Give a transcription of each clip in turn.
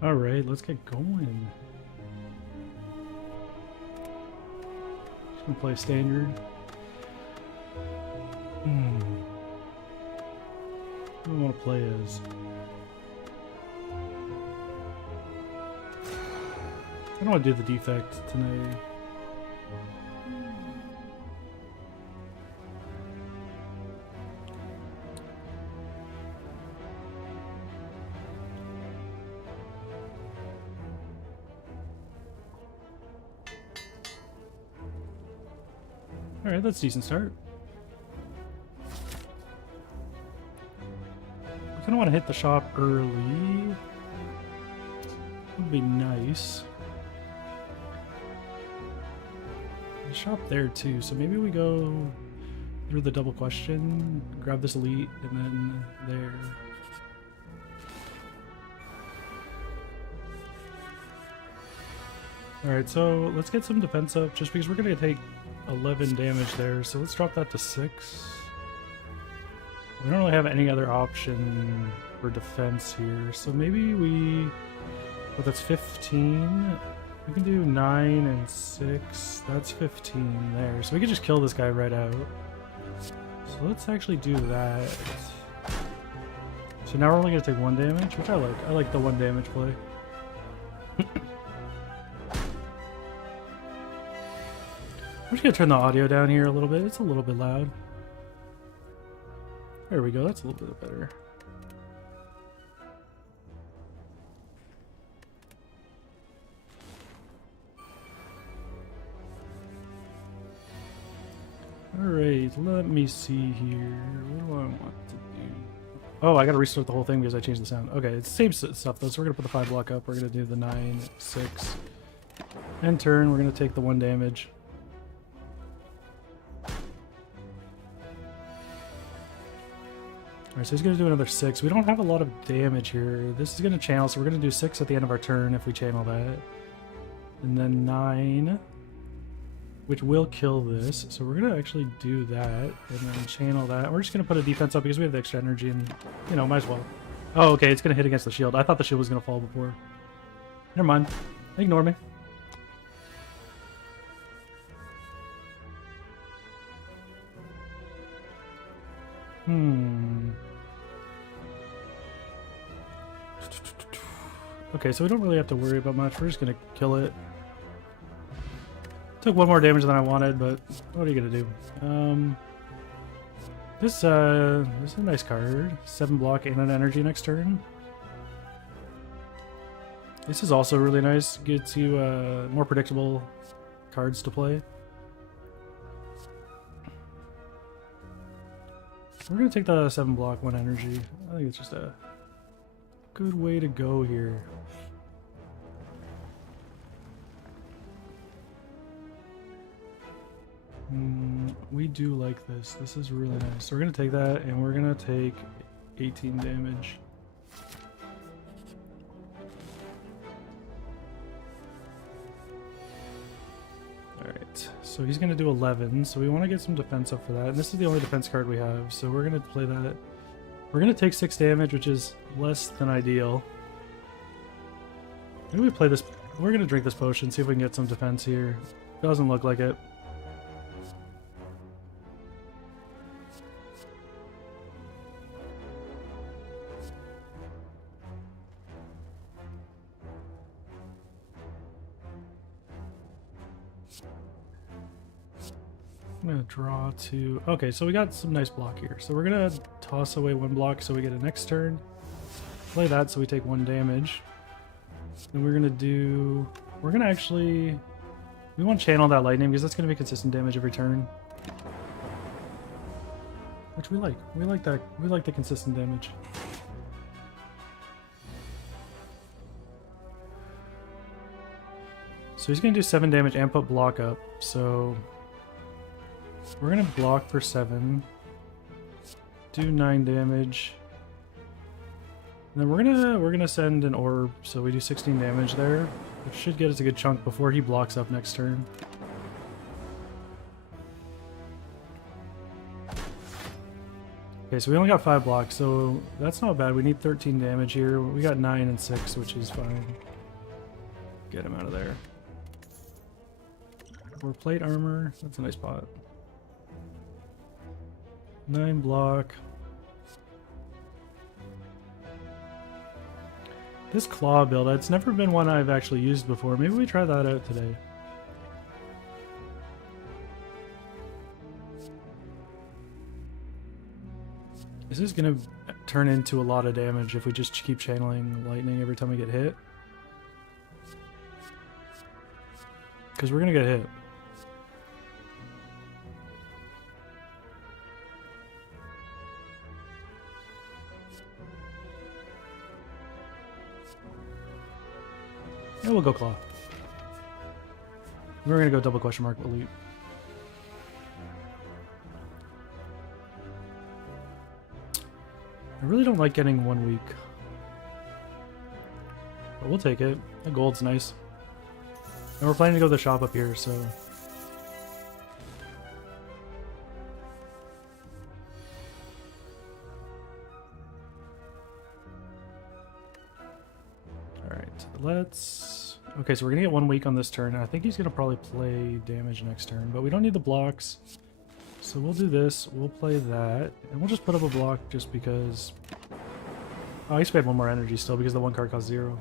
Alright, let's get going. Just gonna play standard. What do I want to play as? I don't want to do the defect tonight. Alright, that's a decent start. I kind of want to hit the shop early. Would be nice. The shop there too, so maybe we go through the double question, grab this elite, and then there. Alright, so let's get some defense up, just because we're going to take 11 damage there, so let's drop that to 6. We don't really have any other option for defense here, so maybe we... Well, that's 15. We can do 9 and 6. That's 15 there, so we can just kill this guy right out. So let's actually do that. So now we're only going to take 1 damage, which I like. I like the 1 damage play. I'm just going to turn the audio down here a little bit. It's a little bit loud. There we go. That's a little bit better. Alright, let me see here. What do I want to do? Oh, I got to restart the whole thing because I changed the sound. Okay, it's the same stuff though. So we're going to put the 5 block up. We're going to do the 9, 6. End turn. We're going to take the 1 damage. Alright, so he's going to do another 6. We don't have a lot of damage here. This is going to channel, so we're going to do 6 at the end of our turn if we channel that. And then 9, which will kill this. So we're going to actually do that and then channel that. We're just going to put a defense up because we have the extra energy and, you know, might as well. Oh, okay, it's going to hit against the shield. I thought the shield was going to fall before. Never mind. Ignore me. Okay, so we don't really have to worry about much. We're just gonna kill it. Took 1 more damage than I wanted, but what are you gonna do? This is a nice card. 7 block and an energy next turn. This is also really nice. Gets you more predictable cards to play. We're gonna take the 7 block, 1 energy. I think it's just a good way to go here. We do like this. This is really nice. So we're gonna take that and we're gonna take 18 damage. Alright, so he's gonna do 11, so we want to get some defense up for that. And this is the only defense card we have, so we're gonna play that. We're gonna take 6 damage, which is less than ideal. Maybe we play this. We're gonna drink this potion, see if we can get some defense here. Doesn't look like it. I'm gonna draw 2. Okay, so we got some nice block here. So we're gonna toss away 1 block so we get a next turn. Play that so we take 1 damage. And we're gonna do... We're gonna actually... We want to channel that lightning because that's gonna be consistent damage every turn. Which we like. We like that. We like the consistent damage. So he's gonna do 7 damage and put block up. So... We're gonna block for 7, do 9 damage, and then we're gonna send an orb, so we do 16 damage there, which should get us a good chunk before he blocks up next turn. Okay, so we only got 5 blocks, so that's not bad. We need 13 damage here. We got 9 and 6, which is fine. Get him out of there. 4 plate armor. That's a nice pot. 9 block. This claw build, it's never been one I've actually used before. Maybe we try that out today. This is going to turn into a lot of damage if we just keep channeling lightning every time we get hit. Because we're going to get hit. Yeah, we'll go claw. We're going to go double question mark elite. I really don't like getting 1 week. But we'll take it. The gold's nice. And we're planning to go to the shop up here, so... Alright, let's... Okay, so we're gonna get 1 week on this turn, and I think he's gonna probably play damage next turn, but we don't need the blocks. So we'll do this, we'll play that, and we'll just put up a block just because... Oh, I spent 1 more energy still because the 1 card costs 0.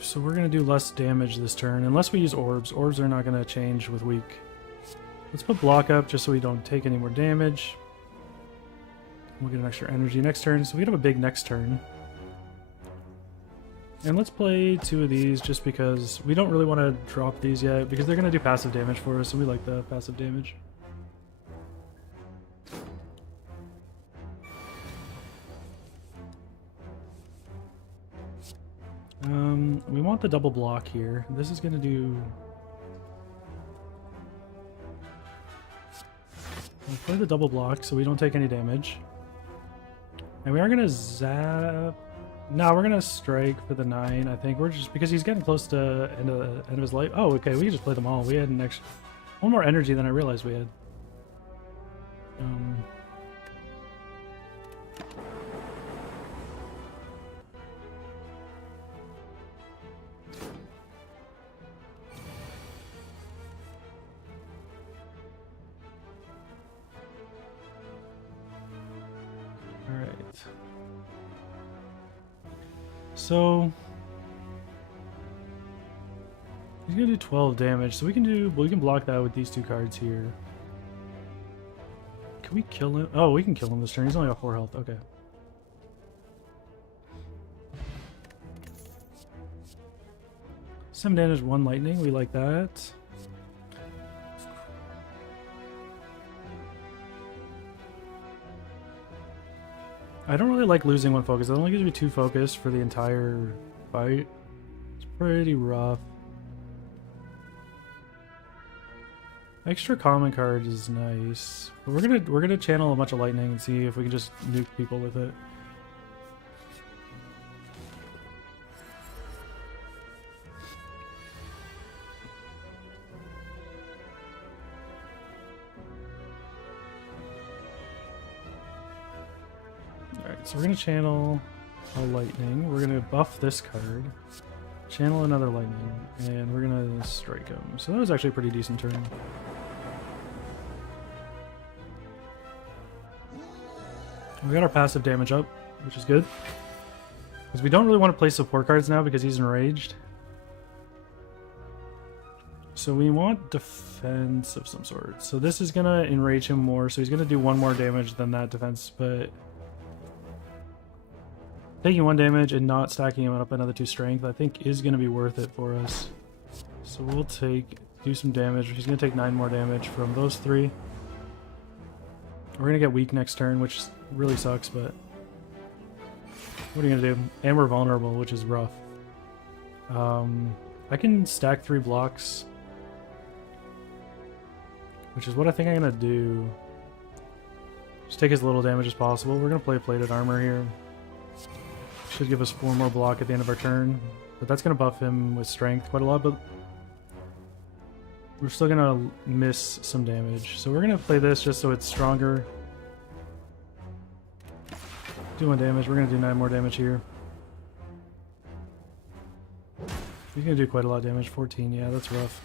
So we're going to do less damage this turn, unless we use orbs. Orbs are not going to change with weak. Let's put block up just so we don't take any more damage. We'll get an extra energy next turn, so we have a big next turn. And let's play 2 of these just because we don't really want to drop these yet, because they're going to do passive damage for us, so we like the passive damage. We want the double block here. This is going to do... We'll play the double block so we don't take any damage. And we are going to zap... No, we're going to strike for the 9, I think. We're just... Because he's getting close to end of his life. Oh, okay, we can just play them all. We had an extra... 1 more energy than I realized we had. So he's gonna do 12 damage, so we can block that with these 2 cards here. Can we kill him? Oh, we can kill him this turn. He's only got 4 health. Okay. Some damage, 1 lightning. We like that. I don't really like losing 1 focus. It only gives me 2 focus for the entire fight. It's pretty rough. Extra common card is nice. But we're gonna channel a bunch of lightning and see if we can just nuke people with it. So we're going to channel a lightning. We're going to buff this card. Channel another lightning. And we're going to strike him. So that was actually a pretty decent turn. We got our passive damage up, which is good. Because we don't really want to play support cards now because he's enraged. So we want defense of some sort. So this is going to enrage him more. So he's going to do 1 more damage than that defense. But... taking 1 damage and not stacking him up another 2 strength, I think is going to be worth it for us. So we'll do some damage. He's going to take 9 more damage from those 3. We're going to get weak next turn, which really sucks, but what are you going to do? And we're vulnerable, which is rough. I can stack 3 blocks, which is what I think I'm going to do. Just take as little damage as possible. We're going to play plated armor here. Should give us 4 more block at the end of our turn. But that's going to buff him with strength quite a lot, but we're still going to miss some damage. So we're going to play this just so it's stronger. Do 1 damage. We're going to do 9 more damage here. He's going to do quite a lot of damage. 14, yeah, that's rough.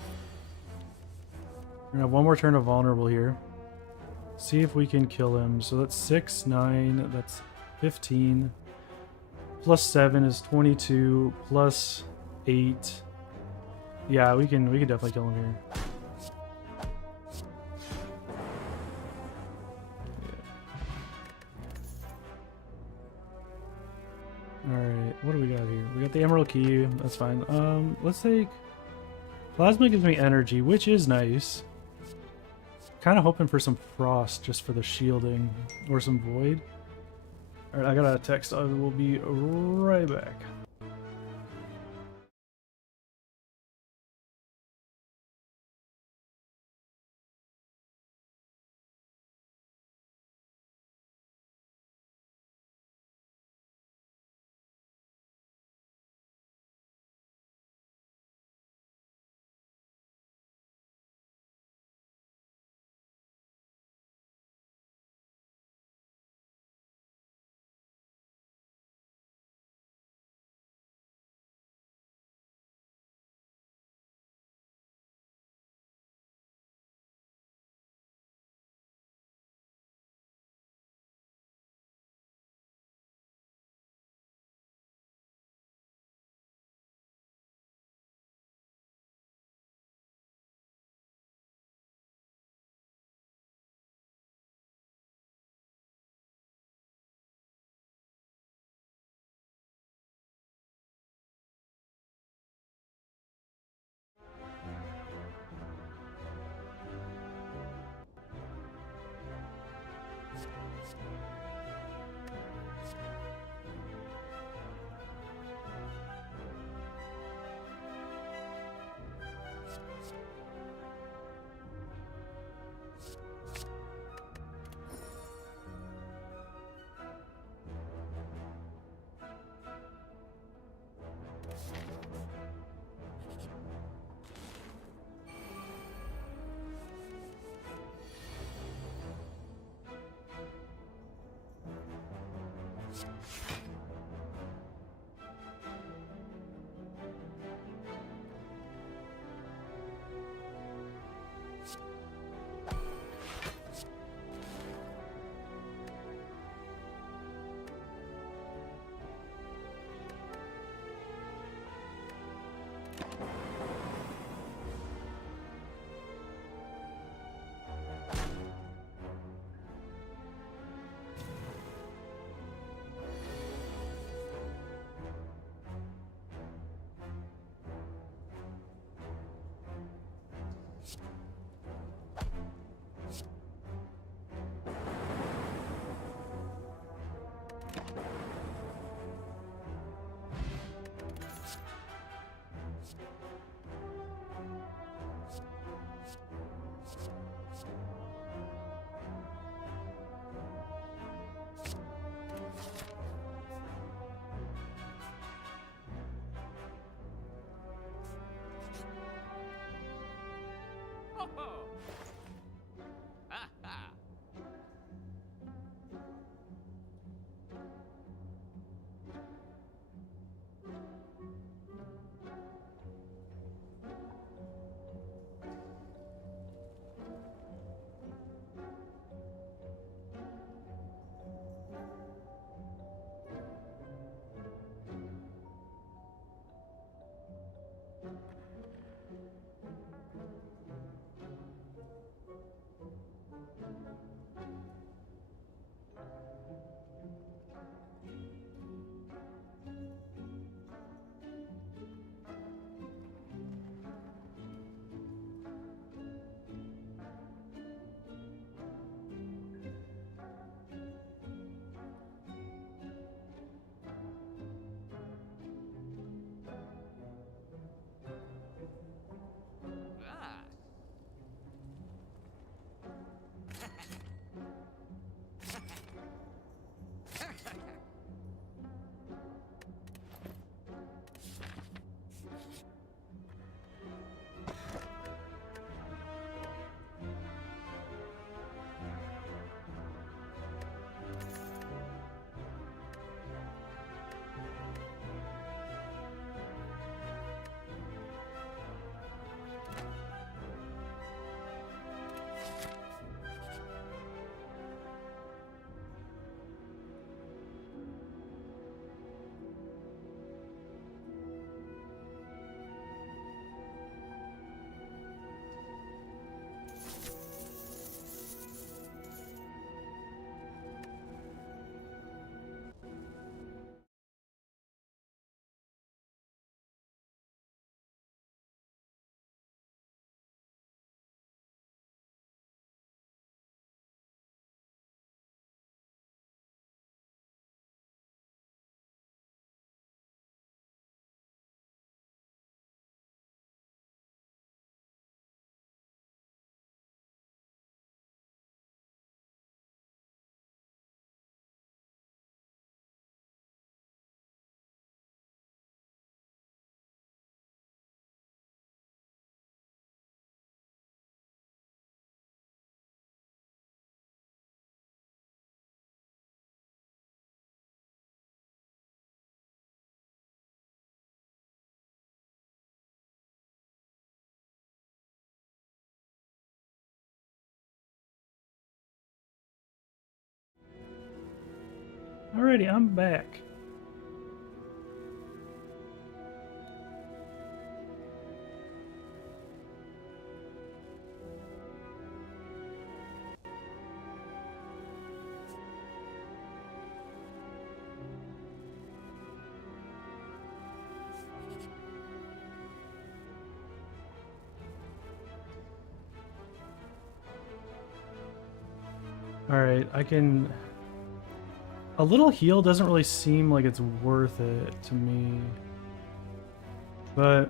We're going to have 1 more turn of vulnerable here. See if we can kill him. So that's 6, 9, that's 15. Plus 7 is 22. Plus 8. Yeah, we can definitely kill him here. Alright, what do we got here? We got the Emerald Key, that's fine. Let's take... Plasma gives me energy, which is nice. Kind of hoping for some Frost just for the shielding. Or some Void. Alright, I got a text. I will be right back. Alrighty, I'm back. Alright, I can... A little heal doesn't really seem like it's worth it to me. But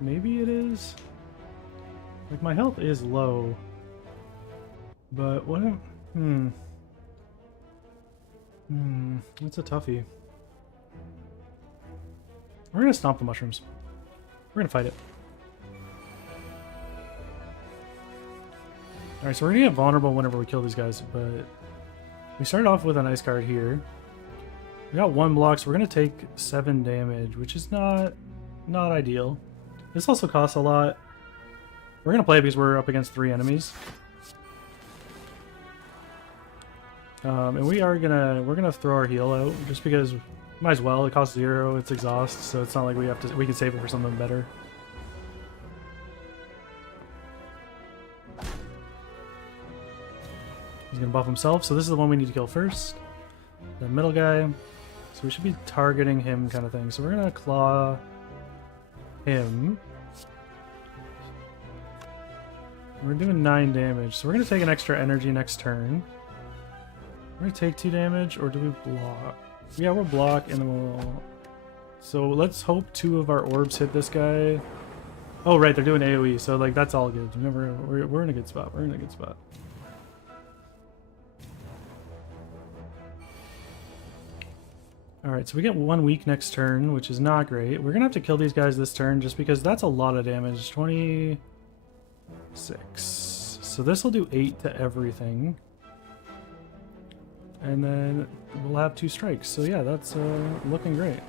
maybe it is? Like, my health is low. But what am... That's a toughie. We're gonna stomp the mushrooms. We're gonna fight it. Alright, so we're gonna get vulnerable whenever we kill these guys, but we started off with an ice card here. We got 1 block, so we're gonna take 7 damage, which is not ideal. This also costs a lot. We're gonna play because we're up against 3 enemies. And we're gonna throw our heal out just because might as well. It costs 0, it's exhaust, so it's not like we can save it for something better. He's gonna buff himself, so this is the one we need to kill first. The middle guy. So we should be targeting him kind of thing. So we're gonna claw him. We're doing 9 damage, so we're gonna take an extra energy next turn. We're gonna take 2 damage, or do we block? Yeah, we'll block, and then we'll... So let's hope 2 of our orbs hit this guy. Oh, right, they're doing AoE, so like that's all good. Remember, we're in a good spot. We're in a good spot. Alright, so we get 1 week next turn, which is not great. We're gonna have to kill these guys this turn just because that's a lot of damage. 26. So this will do 8 to everything. And then we'll have 2 strikes. So yeah, that's looking great.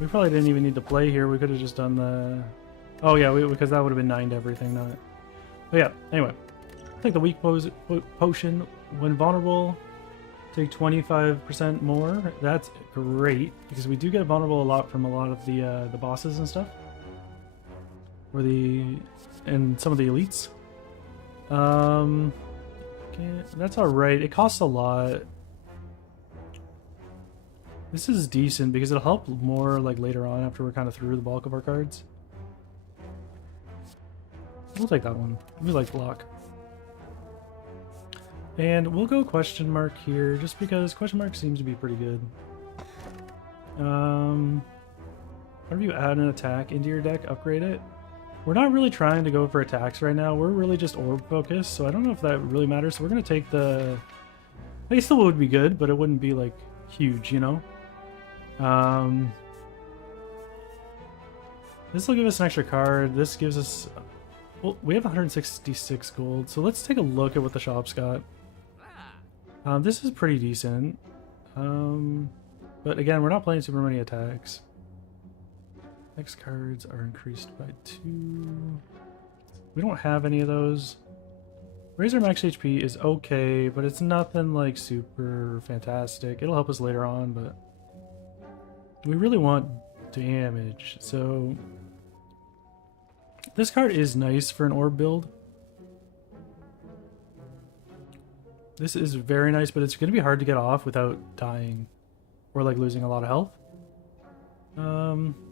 We probably didn't even need to play here. We could have just done the... Oh yeah, because that would have been 9 to everything, not... But yeah, anyway. Take the weak potion. When vulnerable, take 25% more. That's great, because we do get vulnerable a lot from a lot of the bosses and stuff. And some of the elites. Okay, that's alright. It costs a lot. This is decent because it'll help more like later on after we're kind of through the bulk of our cards. We'll take that one. We like block. And we'll go question mark here just because question mark seems to be pretty good. Whenever you add an attack into your deck, upgrade it. We're not really trying to go for attacks right now. We're really just orb focused, so I don't know if that really matters. So we're going to take the... It still would be good, but it wouldn't be like huge, you know? This will give us an extra card. This gives us... Well, we have 166 gold, so let's take a look at what the shop's got. This is pretty decent. But again, we're not playing super many attacks. X cards are increased by 2. We don't have any of those. Razor max HP is okay, but it's nothing like super fantastic. It'll help us later on, but we really want damage. So this card is nice for an orb build. This is very nice, but it's going to be hard to get off without dying or like losing a lot of health.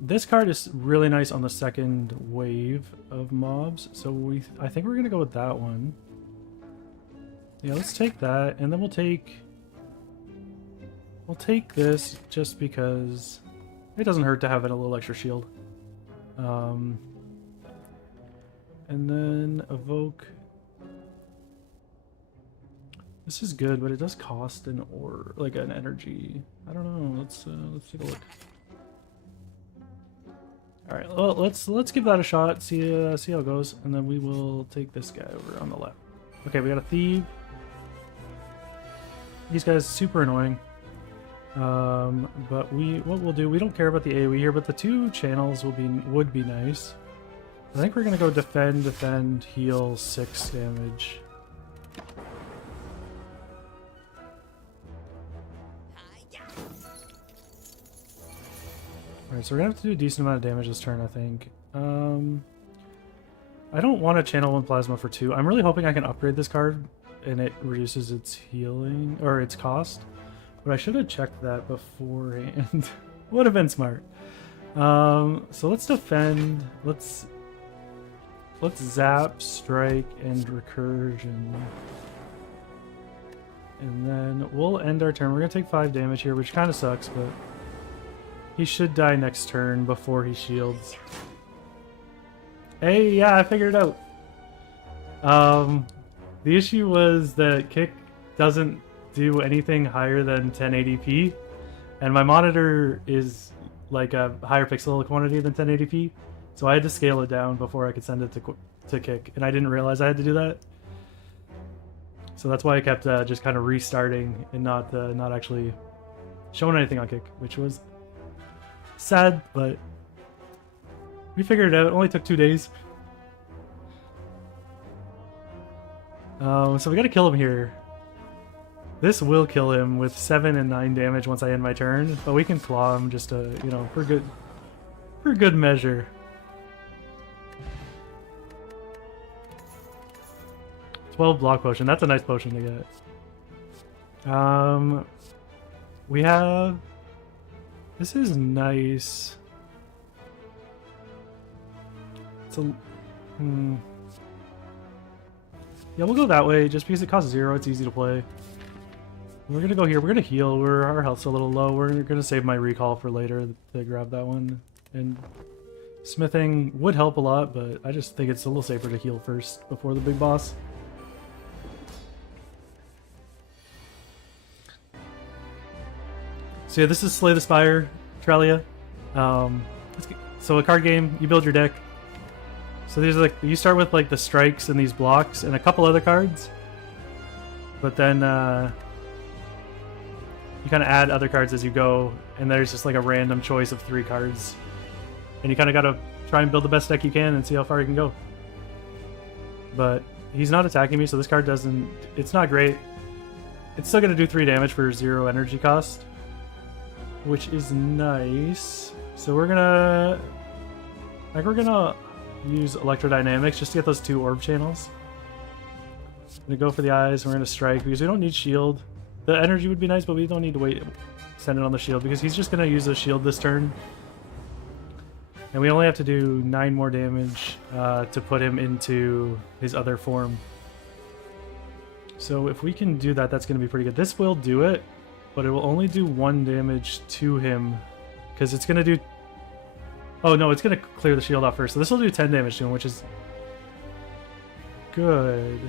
This card is really nice on the second wave of mobs, so I think we're going to go with that one. Yeah, let's take that, and then we'll take this just because it doesn't hurt to have a little extra shield. And then evoke. This is good, but it does cost an energy. I don't know. Let's take a look. All right, well, let's give that a shot. See how it goes, and then we will take this guy over on the left. Okay, we got a thief. These guys super annoying. But what we'll do, we don't care about the AoE here, but the 2 channels would be nice. I think we're gonna go defend, heal 6 damage. Alright, so we're gonna have to do a decent amount of damage this turn, I think. I don't want to channel 1 plasma for 2. I'm really hoping I can upgrade this card and it reduces its healing, or its cost. But I should have checked that beforehand. Would have been smart. So let's defend. Let's zap, strike, and recursion. And then we'll end our turn. We're going to take 5 damage here, which kind of sucks, but he should die next turn before he shields. Hey, yeah, I figured it out. The issue was that Kick doesn't do anything higher than 1080p, and my monitor is like a higher pixel quantity than 1080p, so I had to scale it down before I could send it to Kick, and I didn't realize I had to do that. So that's why I kept just kind of restarting and not actually showing anything on Kick, which was sad, but we figured it out. It only took 2 days. So we gotta kill him here. This will kill him with 7 and 9 damage once I end my turn, but we can claw him just to, you know, for good measure. "12 block potion. That's a nice potion to get. We have. This is nice. It's a. Yeah, we'll go that way just because it costs 0. It's easy to play. We're gonna go here. We're gonna heal. Our health's a little low. We're gonna save my recall for later to grab that one. And smithing would help a lot, but I just think it's a little safer to heal first before the big boss. So yeah, this is Slay the Spire, Trelia. So a card game, you build your deck. So these are like, you start with like the strikes and these blocks and a couple other cards, but then you kind of add other cards as you go, and there's just like a random choice of 3 cards, and you kind of got to try and build the best deck you can and see how far you can go. But he's not attacking me, so this card doesn't. It's not great. It's still going to do 3 damage for 0 energy cost, which is nice. So we're gonna use Electrodynamics just to get those 2 orb channels. I'm gonna go for the eyes, and we're gonna strike because we don't need shield. The energy would be nice, but we don't need to send it on the shield because he's just gonna use the shield this turn. And we only have to do 9 more damage to put him into his other form. So if we can do that, that's gonna be pretty good. This will do it, but it will only do 1 damage to him because it's gonna do. Oh no, it's gonna clear the shield off first. So this will do 10 damage to him, which is good.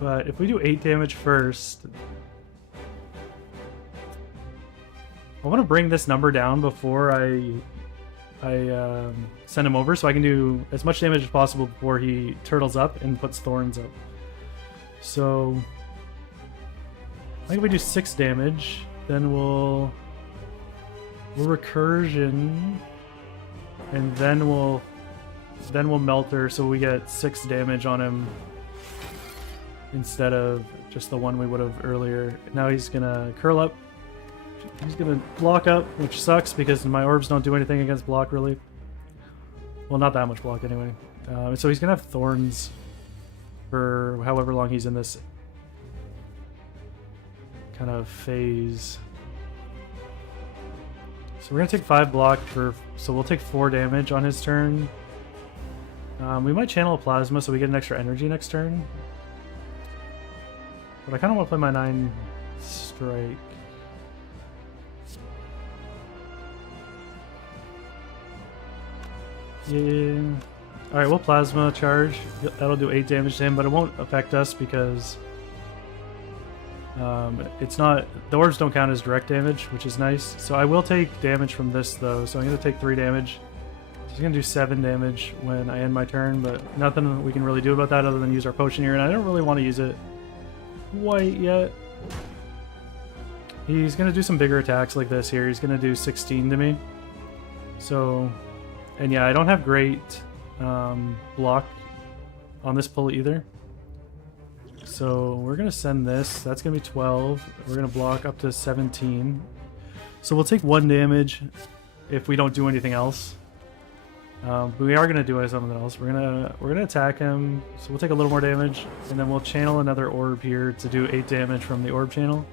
But if we do 8 damage first, I want to bring this number down before I send him over, so I can do as much damage as possible before he turtles up and puts thorns up. So I think if we do 6 damage, then we'll recursion, and then we'll melter, so we get 6 damage on him instead of just the 1 we would have earlier. Now he's gonna curl up. He's gonna block up, which sucks because my orbs don't do anything against block really. Well, not that much block anyway. So he's gonna have thorns for however long he's in this kind of phase. So we're gonna take 5 block so we'll take 4 damage on his turn. We might channel a plasma so we get an extra energy next turn. But I kind of want to play my 9 strike. Yeah. Alright, we'll plasma charge. That'll do 8 damage to him, but it won't affect us because it's not. The orbs don't count as direct damage, which is nice. So I will take damage from this though. So I'm going to take 3 damage. So he's going to do 7 damage when I end my turn, but nothing we can really do about that other than use our potion here, and I don't really want to use it quite yet. He's going to do some bigger attacks like this here. He's going to do 16 to me. So, and yeah, I don't have great block on this pull either. So we're going to send this. That's going to be 12. We're going to block up to 17. So we'll take 1 damage if we don't do anything else. But we are gonna do something else. We're gonna attack him. So we'll take a little more damage, and then we'll channel another orb here to do 8 damage from the orb channel.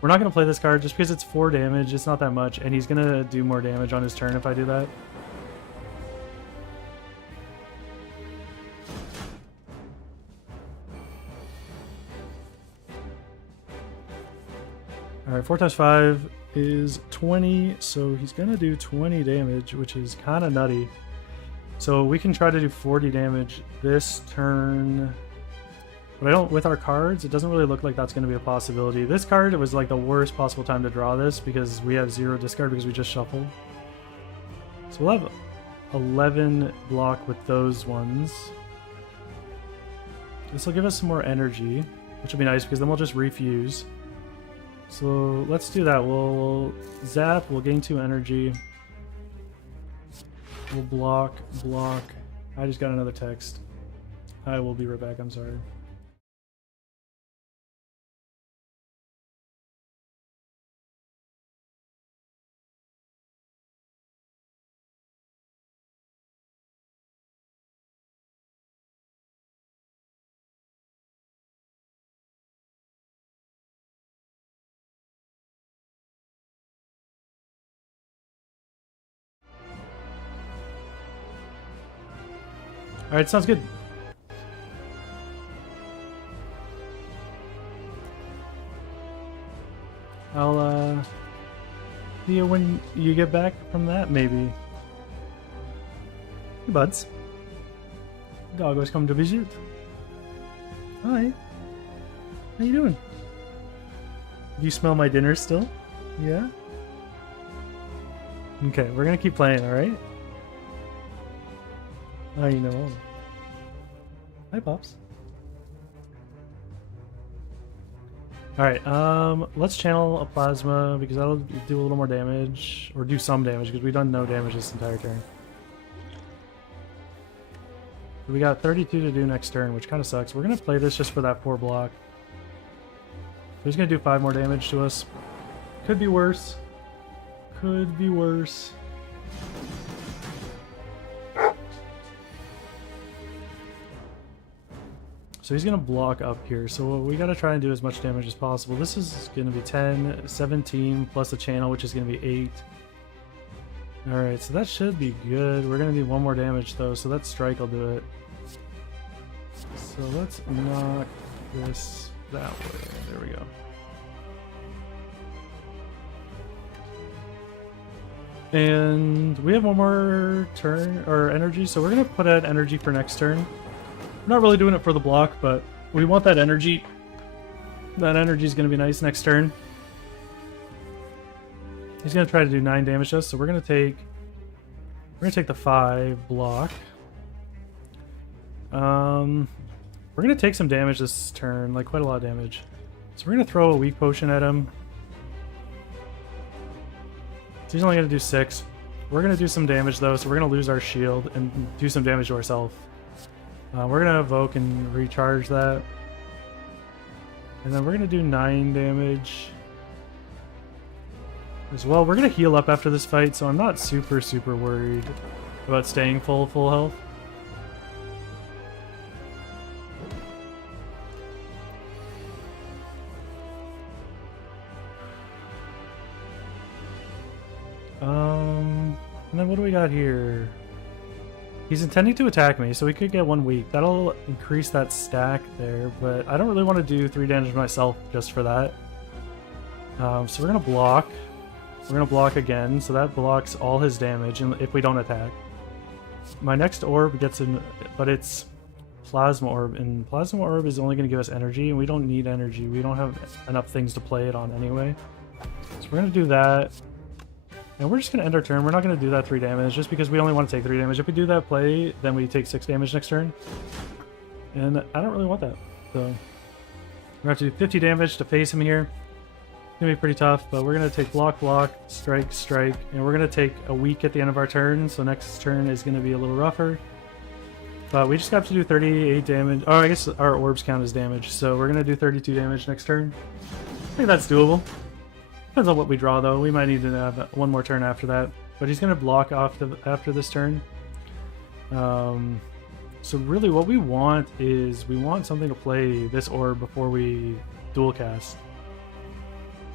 We're not gonna play this card just because it's 4 damage. It's not that much, and he's gonna do more damage on his turn if I do that. Alright, 4 times 5 is 20, so he's gonna do 20 damage, which is kind of nutty. So we can try to do 40 damage this turn. But I don't, with our cards, it doesn't really look like that's going to be a possibility. This card, it was like the worst possible time to draw this because we have 0 discard because we just shuffled. So we'll have 11 block with those ones. This will give us some more energy, which will be nice because then we'll just refuse. So let's do that. We'll zap, we'll gain 2 energy. We'll block. I just got another text. I will be right back, I'm sorry. Alright, sounds good. I'll see you when you get back from that, maybe. Hey, buds. Dog was come to visit. Hi. How you doing? Do you smell my dinner still? Yeah? Okay, we're gonna keep playing, alright? I know. Hi, Pops. Alright, let's channel a plasma because that'll do a little more damage, or do some damage because we've done no damage this entire turn. We got 32 to do next turn, which kind of sucks. We're going to play this just for that 4 block. So he's going to do 5 more damage to us. Could be worse. Could be worse. So he's going to block up here. So we got to try and do as much damage as possible. This is going to be 10, 17 plus the channel, which is going to be 8. Alright, so that should be good. We're going to need 1 more damage though, so that strike will do it. So let's knock this that way. There we go. And we have 1 more turn or energy, so we're going to put out energy for next turn. We're not really doing it for the block, but we want that energy. That energy is going to be nice next turn. He's going to try to do 9 damage to us, so we're going to take the 5 block. We're going to take some damage this turn, like quite a lot of damage. So we're going to throw a weak potion at him. So he's only going to do 6. We're going to do some damage though, so we're going to lose our shield and do some damage to ourselves. We're going to evoke and recharge that. And then we're going to do 9 damage as well. We're going to heal up after this fight, so I'm not super worried about staying full health. And then what do we got here? He's intending to attack me, so we could get 1 weak. That'll increase that stack there, but I don't really want to do 3 damage myself just for that. So we're going to block. We're going to block again, so that blocks all his damage if we don't attack. My next orb gets in, but it's Plasma Orb, and Plasma Orb is only going to give us energy, and we don't need energy. We don't have enough things to play it on anyway. So we're going to do that. And we're just going to end our turn. We're not going to do that 3 damage, just because we only want to take 3 damage. If we do that play, then we take 6 damage next turn. And I don't really want that. So we're going to have to do 50 damage to face him here. It's going to be pretty tough, but we're going to take block, strike, and we're going to take a weak at the end of our turn, so next turn is going to be a little rougher. But we just have to do 38 damage. Oh, I guess our orbs count as damage, so we're going to do 32 damage next turn. I think that's doable. Depends on what we draw, though. We might need to have one more turn after that. But he's going to block off after this turn. So really what we want is we want something to play this orb before we dual cast.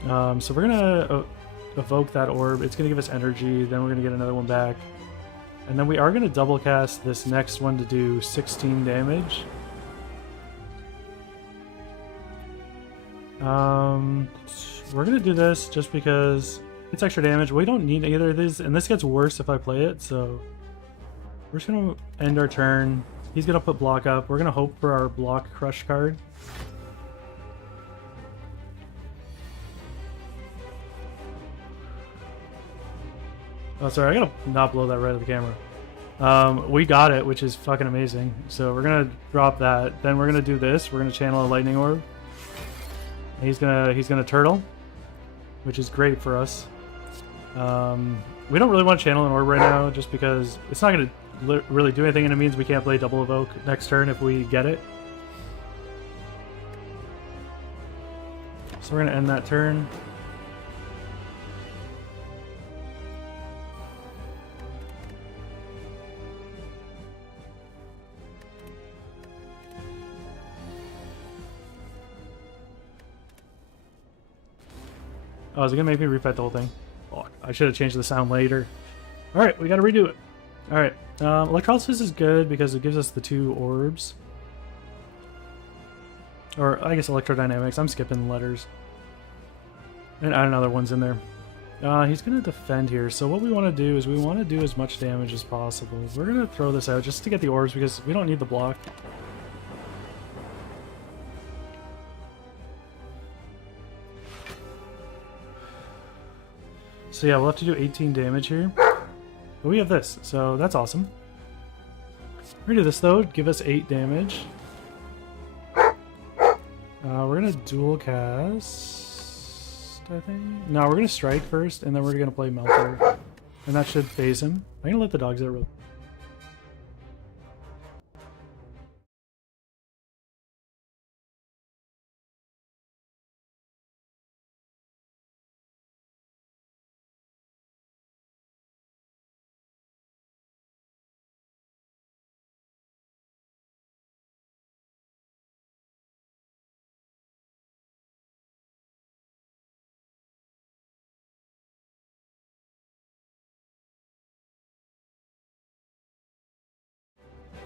So we're going to evoke that orb. It's going to give us energy. Then we're going to get another one back. And then we are going to double cast this next one to do 16 damage. We're going to do this just because it's extra damage. We don't need either of these, and this gets worse if I play it, so we're just going to end our turn. He's going to put block up. We're going to hope for our block crush card. Oh, sorry, I gotta not blow that right at the camera. We got it, which is fucking amazing. So we're gonna drop that. Then we're gonna do this. We're gonna channel a lightning orb. He's gonna turtle, which is great for us. We don't really want to channel an orb right now, just because it's not gonna really do anything, and it means we can't play double evoke next turn if we get it. So we're gonna end that turn. Oh, is it gonna make me refight the whole thing? Oh, I should have changed the sound later. Alright, we gotta redo it. Alright, electrolysis is good because it gives us the 2 orbs. Or, I guess electrodynamics. I'm skipping letters. And add another one's in there. He's gonna defend here, so what we want to do is we want to do as much damage as possible. We're gonna throw this out just to get the orbs because we don't need the block. So yeah, we'll have to do 18 damage here. But we have this, so that's awesome. We're gonna do this though, give us 8 damage. We're gonna dual cast, I think. No, we're gonna strike first, and then we're gonna play Melter. And that should phase him. I'm gonna let the dogs out real.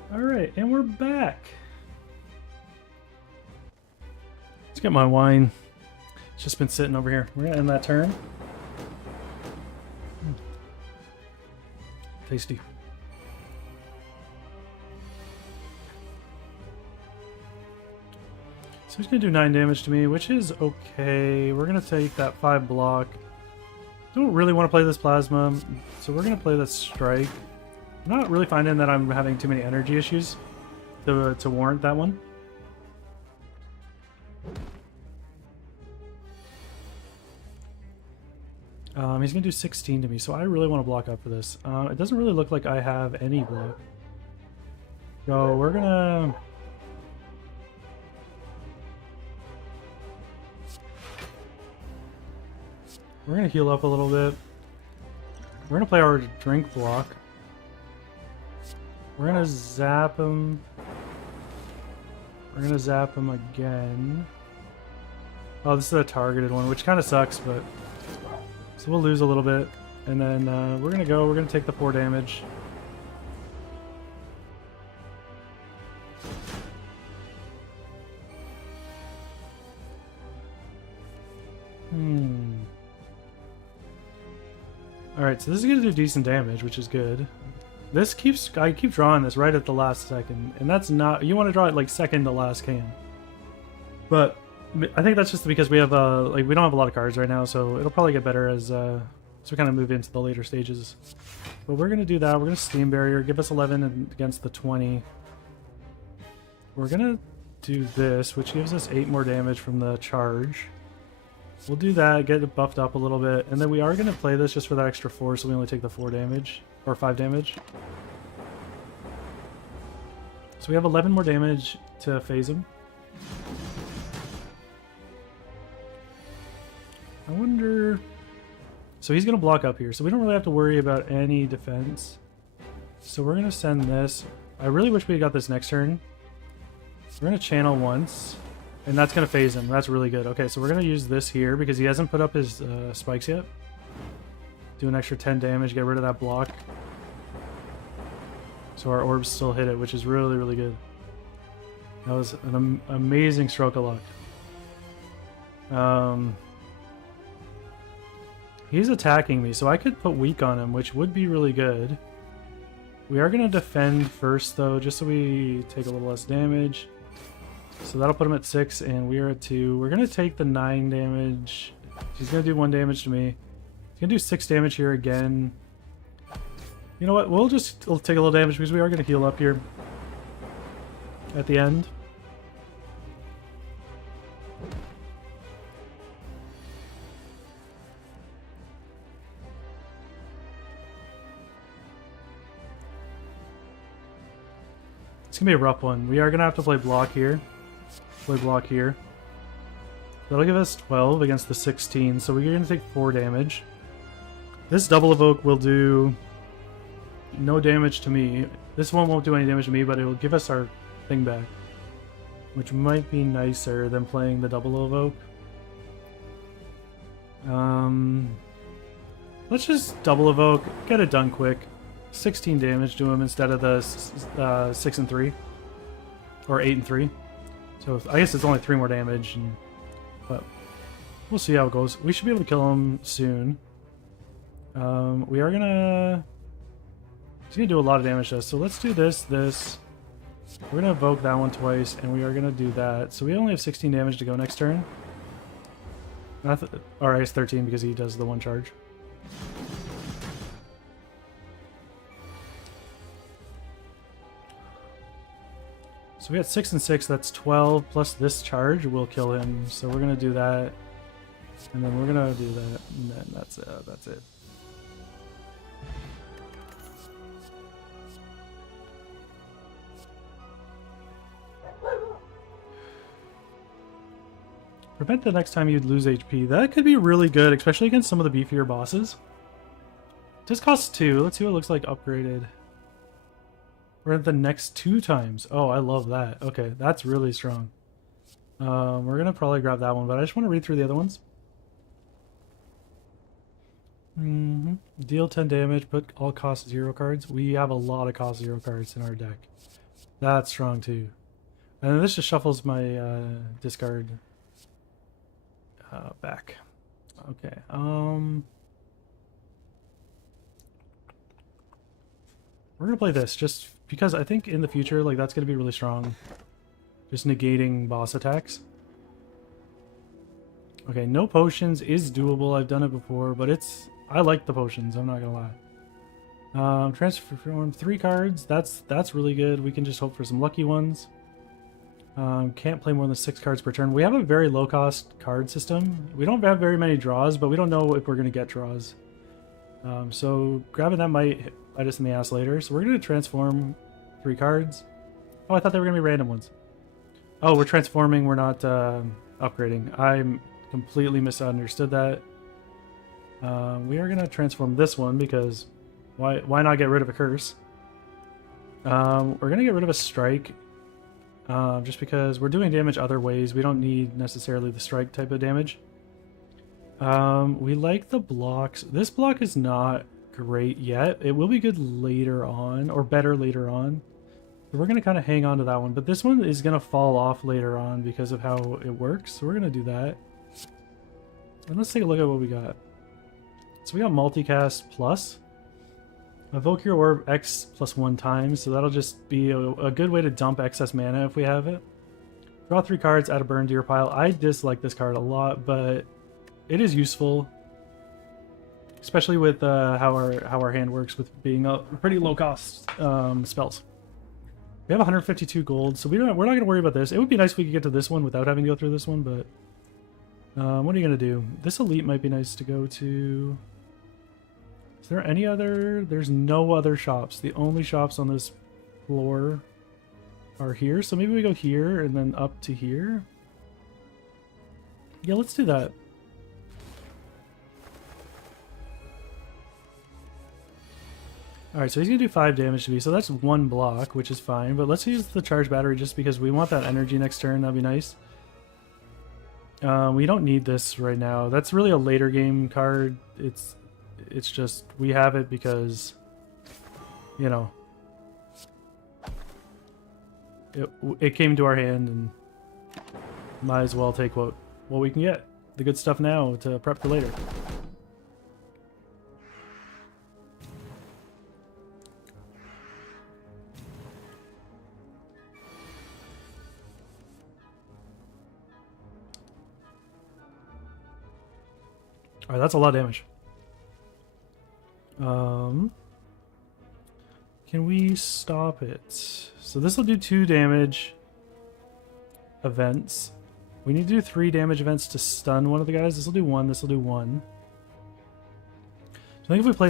Alright, and we're back. Let's get my wine. It's just been sitting over here. We're gonna end that turn. Tasty. So he's gonna do 9 damage to me, which is okay. We're gonna take that 5 block. Don't really want to play this plasma, so we're gonna play this strike. I'm not really finding that I'm having too many energy issues to warrant that one. He's going to do 16 to me, so I really want to block up for this. It doesn't really look like I have any block. So we're going to... We're going to heal up a little bit. We're going to play our drink block. We're gonna zap him. We're gonna zap him again. Oh, this is a targeted one, which kind of sucks, but... So we'll lose a little bit. And then we're gonna take the 4 damage. Alright, so this is gonna do decent damage, which is good. This I keep drawing this right at the last second, and that's not, you want to draw it like second to last can. But I think that's just because we have like we don't have a lot of cards right now, so it'll probably get better as we kind of move into the later stages. But we're gonna do that. We're gonna Steam Barrier, give us 11 against the 20. We're gonna do this, which gives us 8 more damage from the charge. We'll do that, get it buffed up a little bit, and then we are gonna play this just for that extra 4, so we only take the 4 damage. Or 5 damage. So we have 11 more damage to phase him. I wonder... So he's going to block up here, so we don't really have to worry about any defense. So we're going to send this. I really wish we had got this next turn. We're going to channel once, and that's going to phase him. That's really good. Okay, so we're going to use this here because he hasn't put up his spikes yet. Do an extra 10 damage, get rid of that block. So our orbs still hit it, which is really, really good. That was an amazing stroke of luck. He's attacking me, so I could put weak on him, which would be really good. We are going to defend first, though, just so we take a little less damage. So that'll put him at 6, and we are at 2. We're going to take the 9 damage. He's going to do 1 damage to me. He's going to do 6 damage here again. You know what? We'll take a little damage because we are going to heal up here at the end. It's going to be a rough one. We are going to have to play block here. Play block here. That'll give us 12 against the 16, so we're going to take 4 damage. This double evoke will do no damage to me. This one won't do any damage to me, but it will give us our thing back, which might be nicer than playing the double evoke. Let's just double evoke, get it done quick. 16 damage to him instead of the 6 and 3 or 8 and 3. So I guess it's only 3 more damage, but we'll see how it goes. We should be able to kill him soon. We are gonna... He's gonna do a lot of damage to us. So let's do this. We're gonna evoke that one twice, and we are gonna do that. So we only have 16 damage to go next turn. Alright, it's 13 because he does the one charge. So we got 6 and 6, that's 12, plus this charge will kill him. So we're going to do that, and then we're going to do that, and then that's it. Prevent the next time you'd lose HP. That could be really good, especially against some of the beefier bosses. Just costs 2. Let's see what it looks like upgraded. We're at the next 2 times. Oh, I love that. Okay, that's really strong. We're gonna probably grab that one, but I just want to read through the other ones. Deal 10 damage, put all cost 0 cards. We have a lot of cost 0 cards in our deck. That's strong too. And then this just shuffles my discard back. Okay. We're gonna play this just because I think in the future, like, that's gonna be really strong. Just negating boss attacks. Okay, no potions is doable. I've done it before, but I like the potions. I'm not gonna lie. Transform 3 cards. That's really good. We can just hope for some lucky ones. Can't play more than 6 cards per turn. We have a very low cost card system. We don't have very many draws, but we don't know if we're gonna get draws. So grabbing that might bite us in the ass later. So we're going to transform 3 cards. Oh, I thought they were going to be random ones. Oh, we're transforming. We're not upgrading. I completely misunderstood that. We are going to transform this one because why not get rid of a curse? We're going to get rid of a strike just because we're doing damage other ways. We don't need necessarily the strike type of damage. We like the blocks. This block is not great yet. It will be good later on, or better later on. So we're going to kind of hang on to that one, but this one is going to fall off later on because of how it works. So we're going to do that. And let's take a look at what we got. So we got multicast plus. Evoke your orb X plus 1 times, so that'll just be a good way to dump excess mana if we have it. Draw 3 cards, add a burn to your pile. I dislike this card a lot, but it is useful. Especially with how our hand works with being pretty low cost spells. We have 152 gold, so we're not going to worry about this. It would be nice if we could get to this one without having to go through this one, but what are you going to do? This elite might be nice to go to. Is there any other? There's no other shops. The only shops on this floor are here, so maybe we go here and then up to here. Yeah, let's do that. Alright, so he's going to do 5 damage to me, so that's 1 block, which is fine. But let's use the charge battery just because we want that energy next turn. That'd be nice. We don't need this right now. That's really a later game card. It's just, we have it because, you know, it came to our hand and might as well take what we can get. The good stuff now to prep for later. Alright, that's a lot of damage. Can we stop it? So this will do 2 damage events. We need to do 3 damage events to stun one of the guys. This will do 1, this will do 1. So I think if we play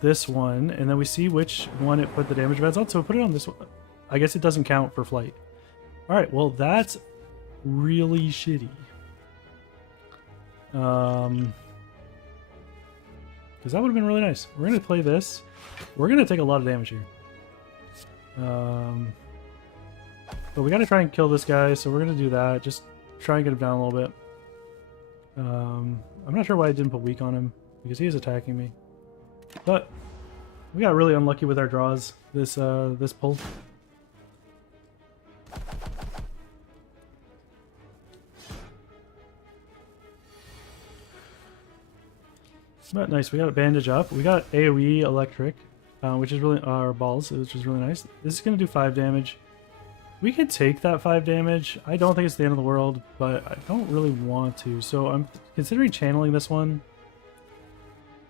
this one, and then we see which one it put the damage events on, so we put it on this one. I guess it doesn't count for flight. Alright, well that's really shitty. Because that would have been really nice. We're going to play this. We're going to take a lot of damage here. But we got to try and kill this guy, so we're going to do that. Just try and get him down a little bit. I'm not sure why I didn't put weak on him, because he is attacking me. But we got really unlucky with our draws this pull. But nice, we got a bandage up. We got AoE electric, which is really our balls, which is really nice. This is gonna do 5 damage. We could take that 5 damage. I don't think it's the end of the world, but I don't really want to. So I'm considering channeling this one.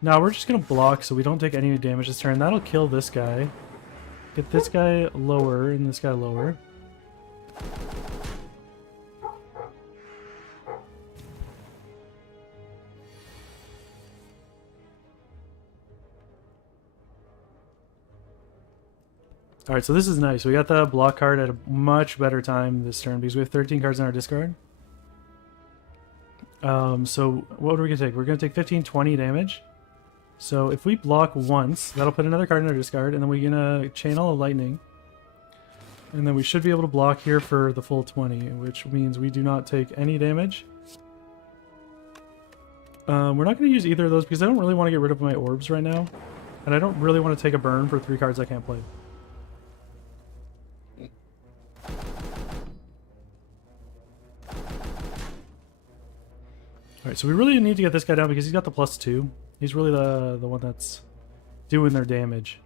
Now we're just gonna block so we don't take any damage this turn. That'll kill this guy. Get this guy lower and this guy lower. Alright, so this is nice. We got the block card at a much better time this turn because we have 13 cards in our discard. So what are we going to take? We're going to take 15, 20 damage. So if we block once, that'll put another card in our discard, and then we're going to channel a lightning. And then we should be able to block here for the full 20, which means we do not take any damage. We're not going to use either of those because I don't really want to get rid of my orbs right now. And I don't really want to take a burn for 3 cards I can't play. Alright, so we really need to get this guy down because he's got the +2. He's really the one that's doing their damage.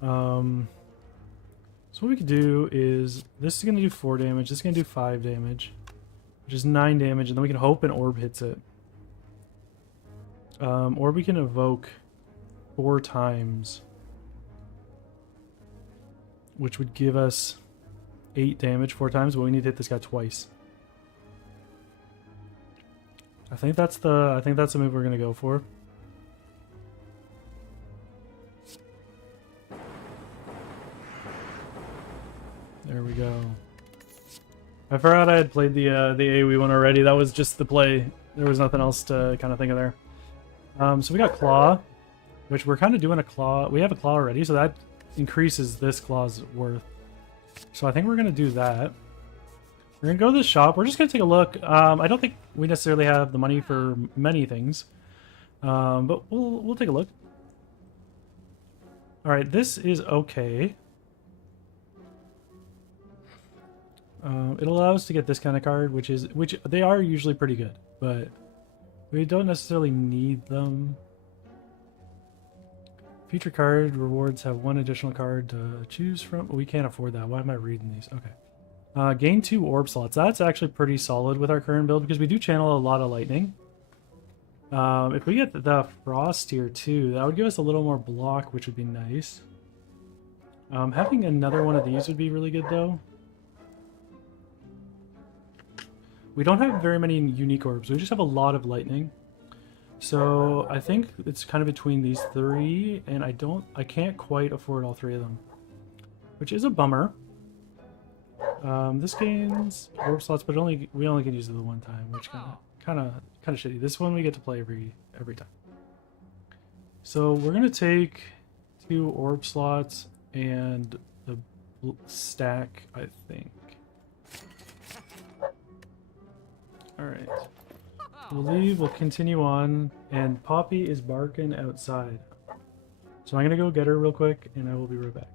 So what we could do is, this is going to do 4 damage, this is going to do 5 damage, which is 9 damage, and then we can hope an orb hits it. Or we can evoke 4 times, which would give us 8 damage 4 times, but we need to hit this guy twice. I think that's the move we're gonna go for. There we go. I forgot I had played the AoE one already. That was just the play. There was nothing else to kind of think of there. So we got Claw, which we're kind of doing a Claw. We have a Claw already, so that increases this Claw's worth. So I think we're gonna do that. We're gonna go to the shop. We're just gonna take a look. I don't think we necessarily have the money for many things, but we'll take a look. All right, this is okay. It allows us to get this kind of card, which they are usually pretty good, but we don't necessarily need them. Future card rewards have 1 additional card to choose from. We can't afford that. Why am I reading these? Okay. Gain 2 orb slots. That's actually pretty solid with our current build because we do channel a lot of lightning. If we get the frost here too, that would give us a little more block, which would be nice. Having another one of these would be really good though. We don't have very many unique orbs. We just have a lot of lightning. So I think it's kind of between these 3, and I can't quite afford all 3 of them, which is a bummer. This gains orb slots, but we only can use it the 1 time, which kind of shitty. This one we get to play every time. So we're gonna take 2 orb slots and the stack, I think. Alright. We'll leave, we'll continue on, and Poppy is barking outside. So I'm gonna go get her real quick, and I will be right back.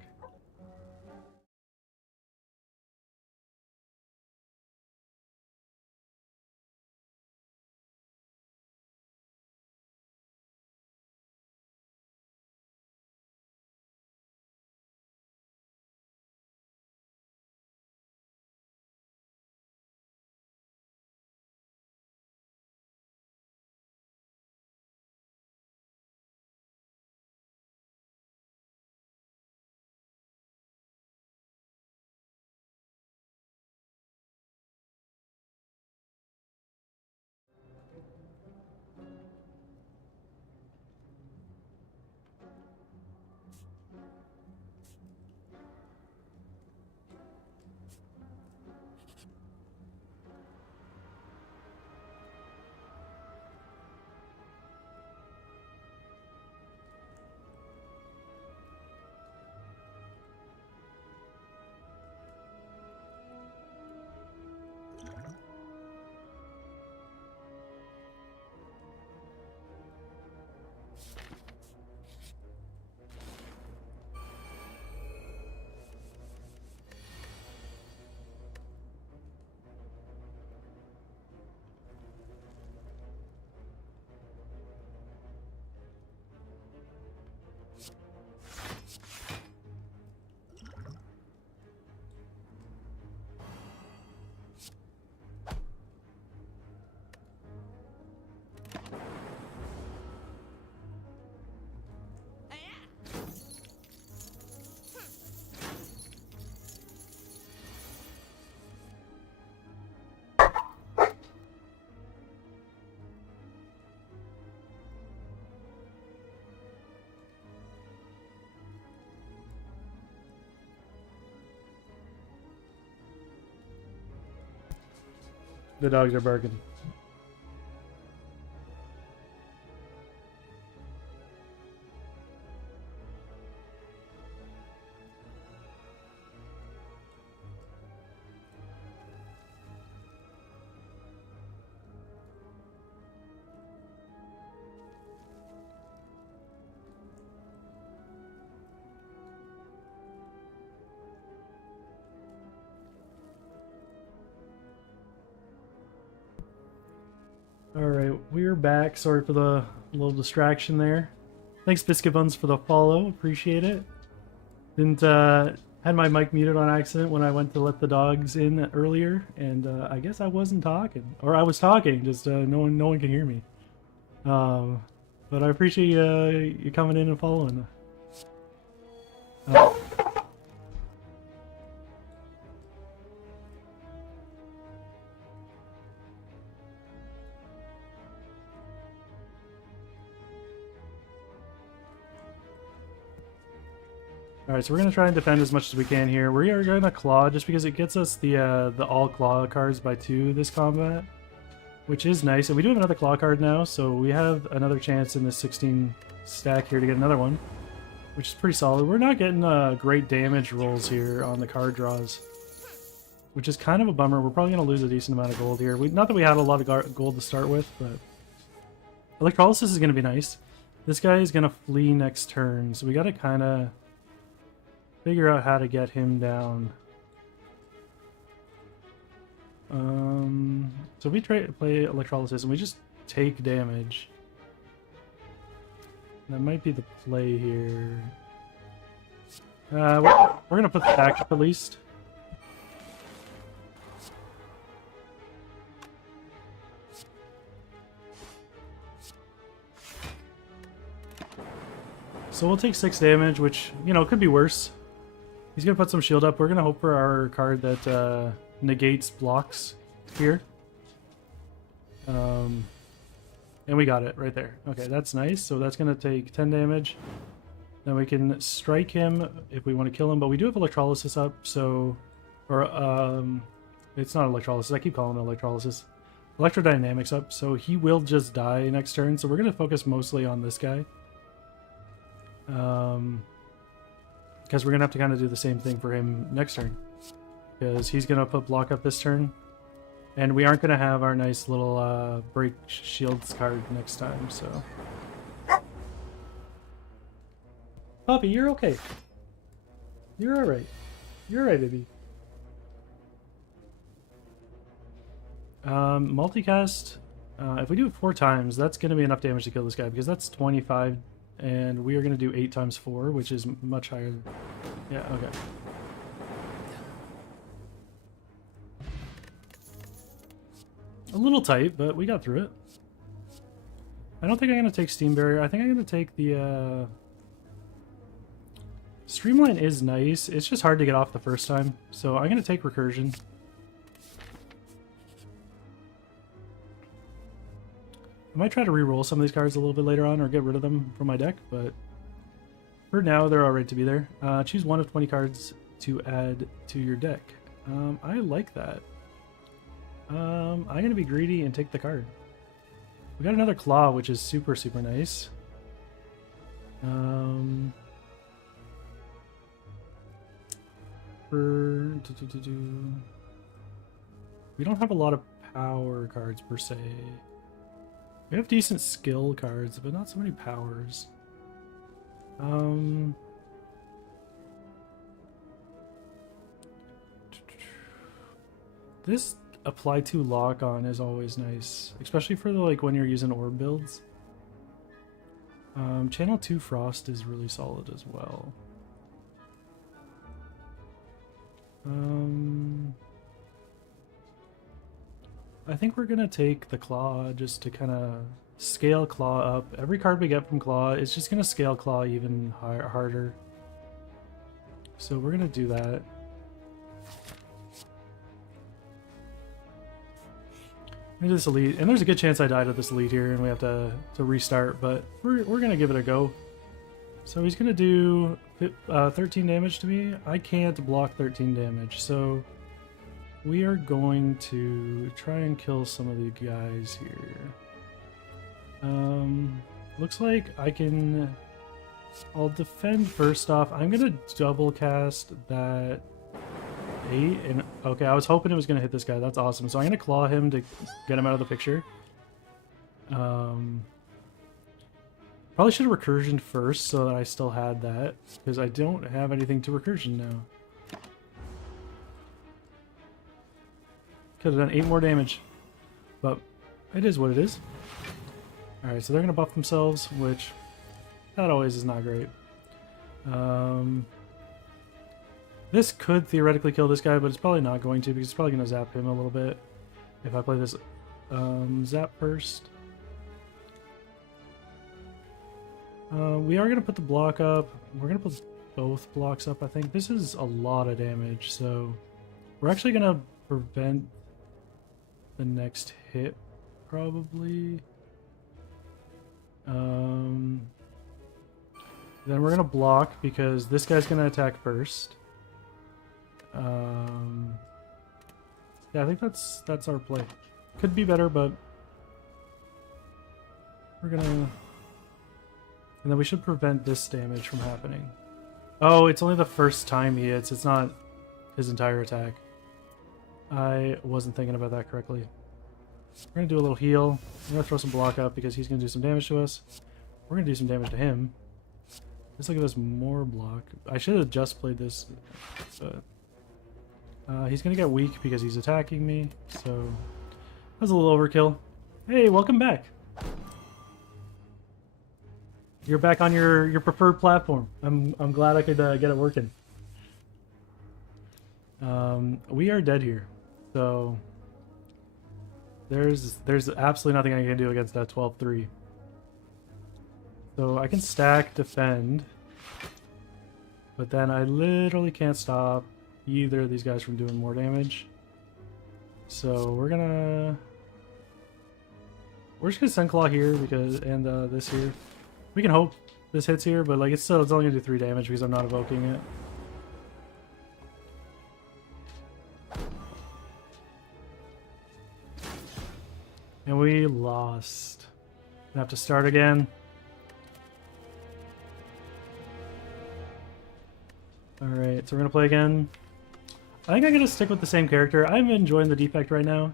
The dogs are barking. Alright, we're back. Sorry for the little distraction there. Thanks, Biscuit Buns, for the follow. Appreciate it. Didn't, had my mic muted on accident when I went to let the dogs in earlier, and I guess I wasn't talking. Or I was talking, just no one can hear me. But I appreciate you coming in and following. Alright, so we're gonna try and defend as much as we can here. We are gonna claw just because it gets us the all claw cards by 2 this combat, which is nice. And we do have another claw card now, so we have another chance in this 16 stack here to get another one, which is pretty solid. We're not getting great damage rolls here on the card draws, which is kind of a bummer. We're probably gonna lose a decent amount of gold here. Not that we had a lot of gold to start with, but electrolysis is gonna be nice. This guy is gonna flee next turn, so we gotta kind of figure out how to get him down. So we play electrolysis and we just take damage. That might be the play here. We're gonna put the stack up at least. So we'll take 6 damage, which, you know, could be worse. He's going to put some shield up. We're going to hope for our card that negates blocks here. And we got it right there. Okay, that's nice. So that's going to take 10 damage. Then we can strike him if we want to kill him. But we do have electrolysis up, so... Or, it's not electrolysis. I keep calling it electrolysis. Electrodynamics up, so he will just die next turn. So we're going to focus mostly on this guy. Because we're going to have to kind of do the same thing for him next turn. Because he's going to put block up this turn. And we aren't going to have our nice little break shields card next time, so... Puppy, you're okay. You're alright. You're alright, baby. Multicast. If we do it 4 times, that's going to be enough damage to kill this guy, because that's 25, and we are going to do 8 times 4, which is much higher. Yeah, okay. A little tight, but we got through it. I don't think I'm going to take Steam Barrier. I think I'm going to take the... Streamline is nice. It's just hard to get off the first time, so I'm going to take Recursion. I might try to re-roll some of these cards a little bit later on or get rid of them from my deck, but for now they're alright to be there. Choose 1 of 20 cards to add to your deck. I like that. I'm going to be greedy and take the card. We got another Claw, which is super, super nice. We don't have a lot of power cards per se. We have decent skill cards, but not so many powers. This apply to lock on is always nice, especially for the, like when you're using orb builds. Channel 2 Frost is really solid as well. I think we're gonna take the Claw just to kind of scale Claw up. Every card we get from Claw is just gonna scale Claw even harder. So we're gonna do that. Into this elite, and there's a good chance I died at this elite here, and we have to restart. But we're gonna give it a go. So he's gonna do 13 damage to me. I can't block 13 damage, so we are going to try and kill some of the guys here. Looks like I can... I'll defend first off. I'm gonna double cast that 8, and okay, I was hoping it was gonna hit this guy. That's awesome. So I'm gonna claw him to get him out of the picture. Probably should have recursioned first so that I still had that, because I don't have anything to recursion now. Could have done 8 more damage, but it is what it is. Alright, so they're going to buff themselves, which that always is not great. This could theoretically kill this guy, but it's probably not going to, because it's probably going to zap him a little bit if I play this zap first. We are going to put the block up. We're going to put both blocks up, I think. This is a lot of damage, so we're actually going to prevent the next hit, probably. Then we're going to block, because this guy's going to attack first. Yeah, I think that's our play. Could be better, but we're going to... And then we should prevent this damage from happening. Oh, it's only the first time he hits. It's not his entire attack. I wasn't thinking about that correctly. We're going to do a little heal. We're going to throw some block up because he's going to do some damage to us. We're going to do some damage to him. Let's look at this more block. I should have just played this. But he's going to get weak because he's attacking me. So that was a little overkill. Hey, welcome back. You're back on your preferred platform. I'm glad I could get it working. We are dead here, so there's absolutely nothing I can do against that 12-3. So I can stack defend, but then I literally can't stop either of these guys from doing more damage. So we're just gonna send Claw here because this here. We can hope this hits here, but like it's only gonna do 3 damage because I'm not evoking it. And we lost. I have to start again. Alright, so we're gonna play again. I think I'm gonna stick with the same character. I'm enjoying the defect right now.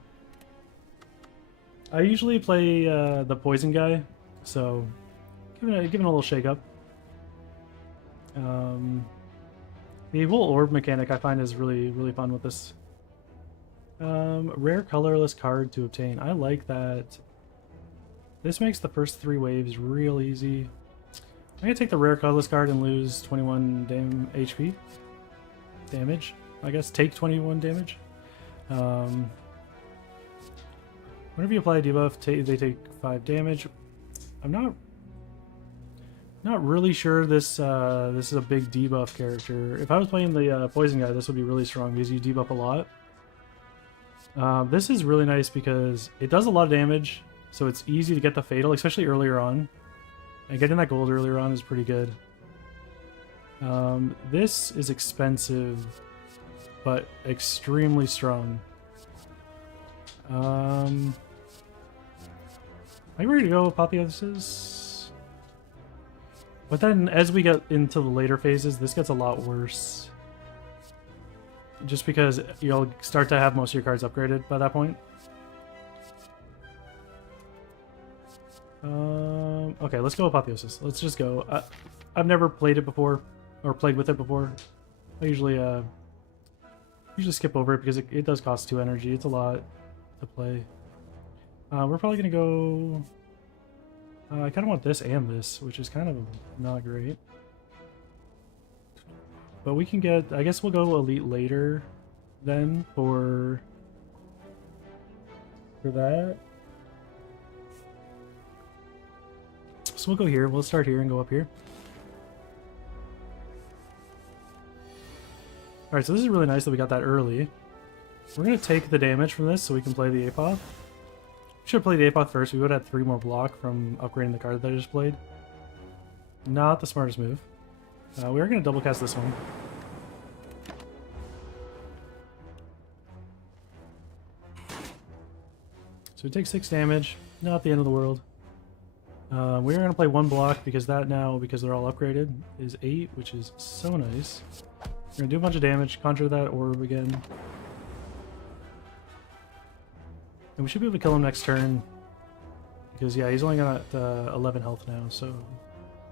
I usually play the poison guy, so giving it a little shake up. The whole orb mechanic I find is really fun with this. Rare colorless card to obtain. I like that. This makes the first 3 waves real easy. I'm gonna take the rare colorless card and lose 21 HP. Damage. I guess take 21 damage. Whenever you apply a debuff, they take 5 damage. I'm not really sure this is a big debuff character. If I was playing the poison guy, this would be really strong because you debuff a lot. This is really nice because it does a lot of damage, so it's easy to get the fatal, especially earlier on. And getting that gold earlier on is pretty good. This is expensive, but extremely strong. Are you ready to go, Apotheosis? But then, as we get into the later phases, this gets a lot worse. Just because you'll start to have most of your cards upgraded by that point. Okay, let's go Apotheosis. Let's just go. I've never played it before, or played with it before. I usually skip over it because it does cost 2 energy. It's a lot to play. We're probably gonna go. I kind of want this and this, which is kind of not great. But we can get. I guess we'll go elite later, then for that. So we'll go here. We'll start here and go up here. Alright, so this is really nice that we got that early. We're going to take the damage from this so we can play the Apoth. Should have played the Apoth first. We would have had 3 more block from upgrading the card that I just played. Not the smartest move. We are going to double cast this one. So we take 6 damage. Not the end of the world. We're going to play 1 block because that now, because they're all upgraded, is 8, which is so nice. We're going to do a bunch of damage, conjure that orb again. And we should be able to kill him next turn. Because, yeah, he's only got 11 health now, so...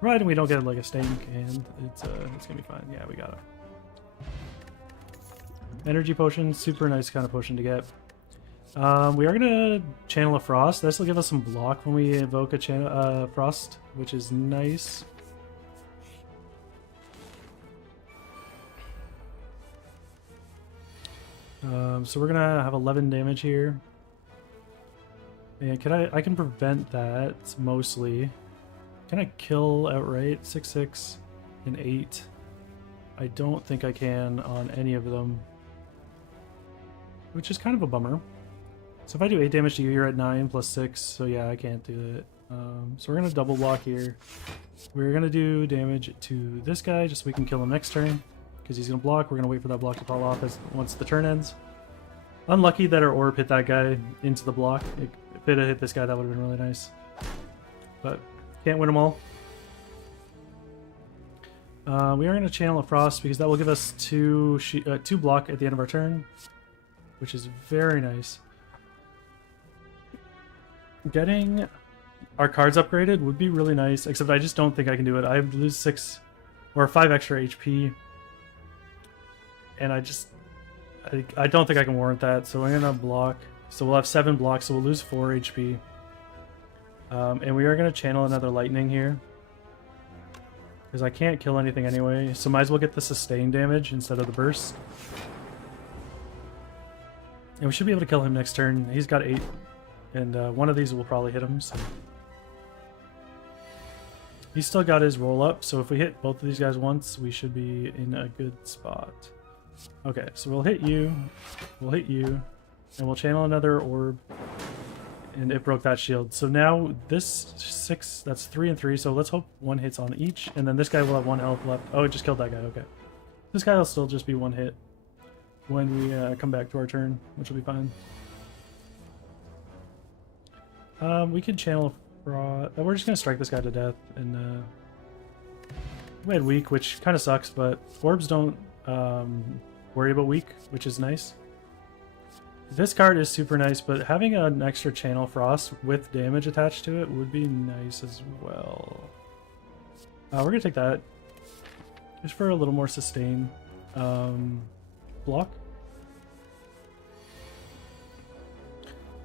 Provided we don't get, like, a stank, and it's going to be fine. Yeah, we got it. Energy potion, super nice kind of potion to get. We are going to channel a Frost. This will give us some block when we evoke a Frost, which is nice. So we're going to have 11 damage here. And I can prevent that, mostly. Can I kill outright? 6/6 and 8. I don't think I can on any of them. Which is kind of a bummer. So if I do 8 damage to you, you're at 9 plus 6, so yeah, I can't do it. So we're going to double block here. We're going to do damage to this guy, just so we can kill him next turn. Because he's going to block, we're going to wait for that block to fall off once the turn ends. Unlucky that our orb hit that guy into the block. If it had hit this guy, that would have been really nice. But can't win them all. We are going to channel a Frost, because that will give us 2 block at the end of our turn. Which is very nice. Getting our cards upgraded would be really nice, except I just don't think I can do it. I lose 6 or 5 extra HP, and I don't think I can warrant that, so I'm gonna block. So we'll have 7 blocks, so we'll lose 4 HP. And we are gonna channel another lightning here, because I can't kill anything anyway, so might as well get the sustain damage instead of the burst. And we should be able to kill him next turn. He's got 8. And one of these will probably hit him, so... He's still got his roll up, so if we hit both of these guys once, we should be in a good spot. Okay, so we'll hit you, and we'll channel another orb, and it broke that shield. So now this 6, that's 3 and 3, so let's hope 1 hits on each, and then this guy will have 1 health left. Oh, it just killed that guy, okay. This guy will still just be 1 hit when we come back to our turn, which will be fine. We could channel We're just gonna strike this guy to death, and We had weak, which kind of sucks, but orbs don't worry about weak, which is nice. This card is super nice, but having an extra channel frost with damage attached to it would be nice as well. We're gonna take that just for a little more sustain. Block.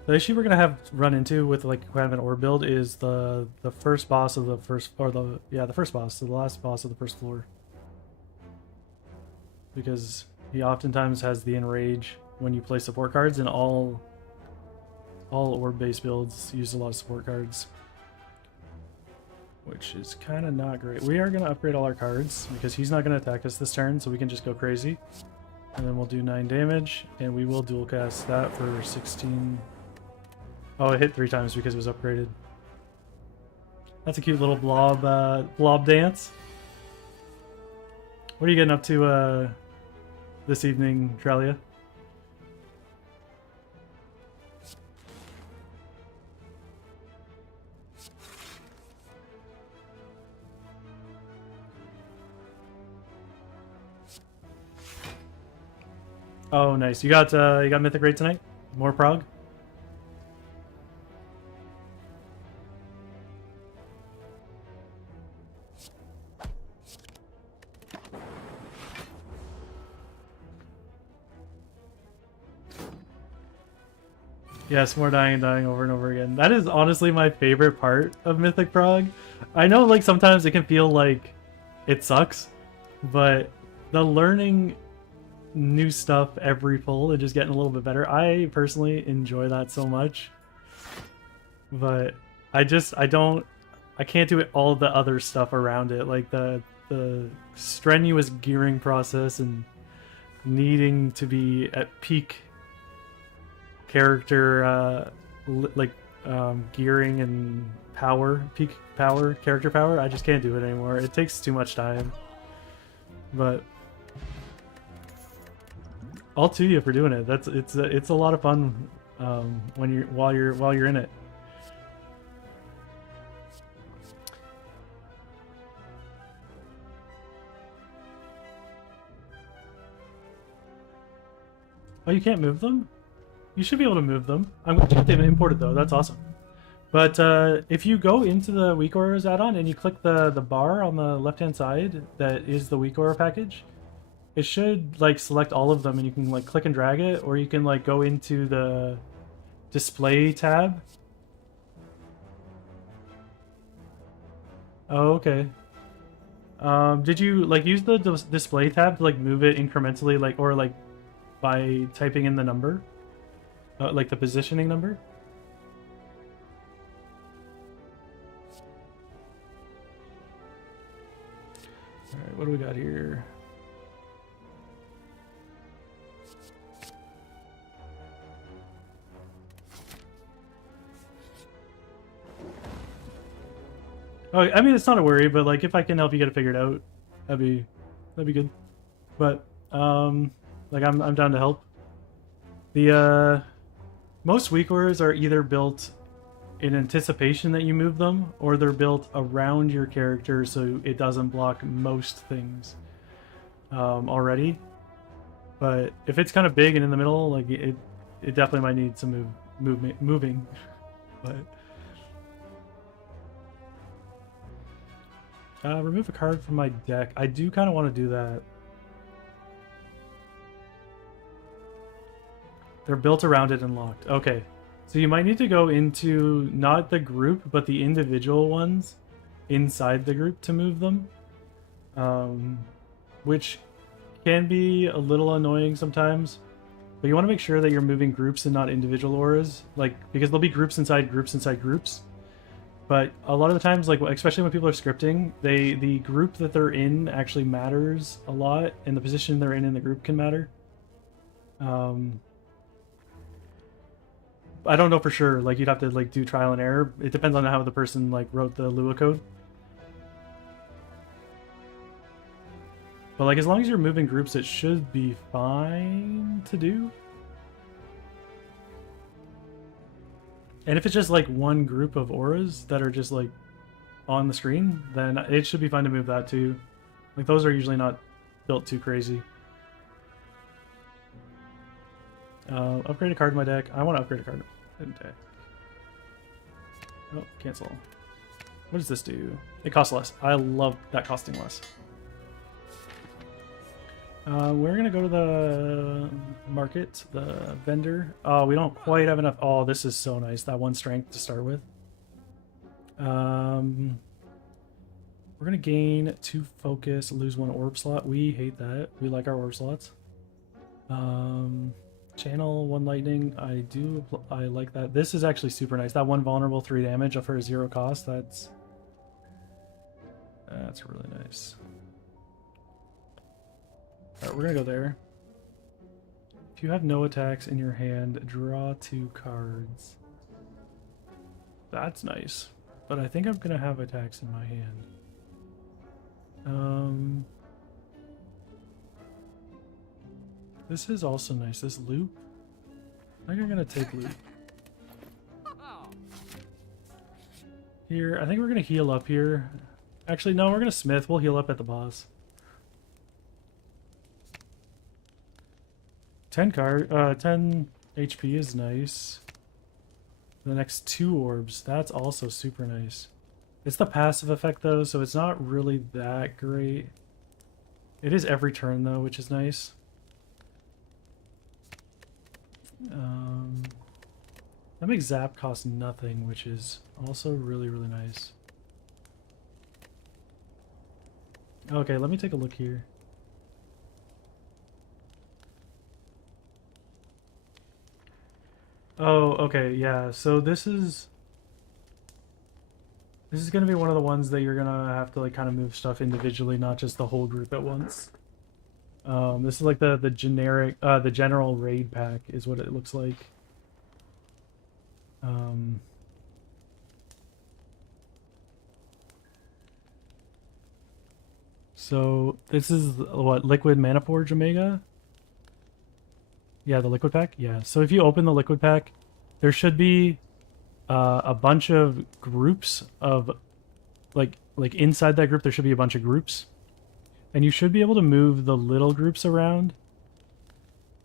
The issue we're gonna run into with like kind of an orb build is the first boss of the first, or the first boss, so the last boss of the first floor, because he oftentimes has the enrage when you play support cards, and all orb based builds use a lot of support cards, which is kind of not great. We are going to upgrade all our cards because he's not going to attack us this turn, so we can just go crazy. And then we'll do 9 damage, and we will dual cast that for 16. Oh, it hit 3 times because it was upgraded. That's a cute little blob dance. What are you getting up to this evening, Trelia? Oh, nice. You got Mythic Raid tonight? More prog? Yes, more dying and dying over and over again. That is honestly my favorite part of Mythic Prog. I know like sometimes it can feel like it sucks, but the learning new stuff every pull and just getting a little bit better, I personally enjoy that so much. But I can't do it all the other stuff around it, like the strenuous gearing process and needing to be at peak character gearing and character power. I just can't do it anymore. It takes too much time. But all to you for doing it. It's a lot of fun while you're in it. Oh, you can't move them? You should be able to move them. I'm glad that they've imported though. That's awesome. But if you go into the Weak Auras add-on and you click the bar on the left-hand side that is the Weak Aura package, it should like select all of them, and you can like click and drag it, or you can like go into the display tab. Oh, okay. Did you like use the display tab to like move it incrementally, like, or like by typing in the number? Like the positioning number? Alright, what do we got here? Oh, I mean, it's not a worry, but like if I can help you get it figured out, that'd be good. But like I'm down to help. The most weak auras are either built in anticipation that you move them, or they're built around your character so it doesn't block most things already. But if it's kind of big and in the middle, like it definitely might need some moving. But remove a card from my deck. I do kind of want to do that. They're built around it and locked. Okay. So you might need to go into not the group, but the individual ones inside the group to move them. Which can be a little annoying sometimes. But you want to make sure that you're moving groups and not individual auras. Like, because there'll be groups inside groups inside groups. But a lot of the times, like especially when people are scripting, the group that they're in actually matters a lot, and the position they're in the group can matter. I don't know for sure. Like, you'd have to like do trial and error. It depends on how the person like wrote the Lua code. But like, as long as you're moving groups, it should be fine to do. And if it's just like one group of auras that are just like on the screen, then it should be fine to move that too. Like, those are usually not built too crazy. Upgrade a card in my deck. I want to upgrade a card in deck. Oh, cancel. What does this do? It costs less. I love that costing less. We're gonna go to the market, the vendor. Oh, we don't quite have enough. Oh, this is so nice. That one strength to start with. We're gonna gain 2 focus, lose 1 orb slot. We hate that. We like our orb slots. Channel 1 lightning. I like that. This is actually super nice. That 1 vulnerable 3 damage for a 0 cost. That's really nice. Alright, we're gonna go there. If you have no attacks in your hand, draw 2 cards. That's nice. But I think I'm gonna have attacks in my hand. This is also nice. This loop. I think I'm gonna take loop. Here, I think we're gonna heal up here. Actually, no, we're gonna smith. We'll heal up at the boss. 10 HP is nice. The next 2 orbs, that's also super nice. It's the passive effect though, so it's not really that great. It is every turn though, which is nice. That makes zap cost nothing, which is also really, really nice. Okay, let me take a look here. Oh, okay, yeah. So this is gonna be one of the ones that you're gonna have to like kind of move stuff individually, not just the whole group at once. This is like the generic, the general raid pack is what it looks like. So this is what, Liquid Mana Forge Omega? Yeah, the liquid pack. Yeah. So if you open the liquid pack, there should be a bunch of groups of like inside that group there should be a bunch of groups. And you should be able to move the little groups around,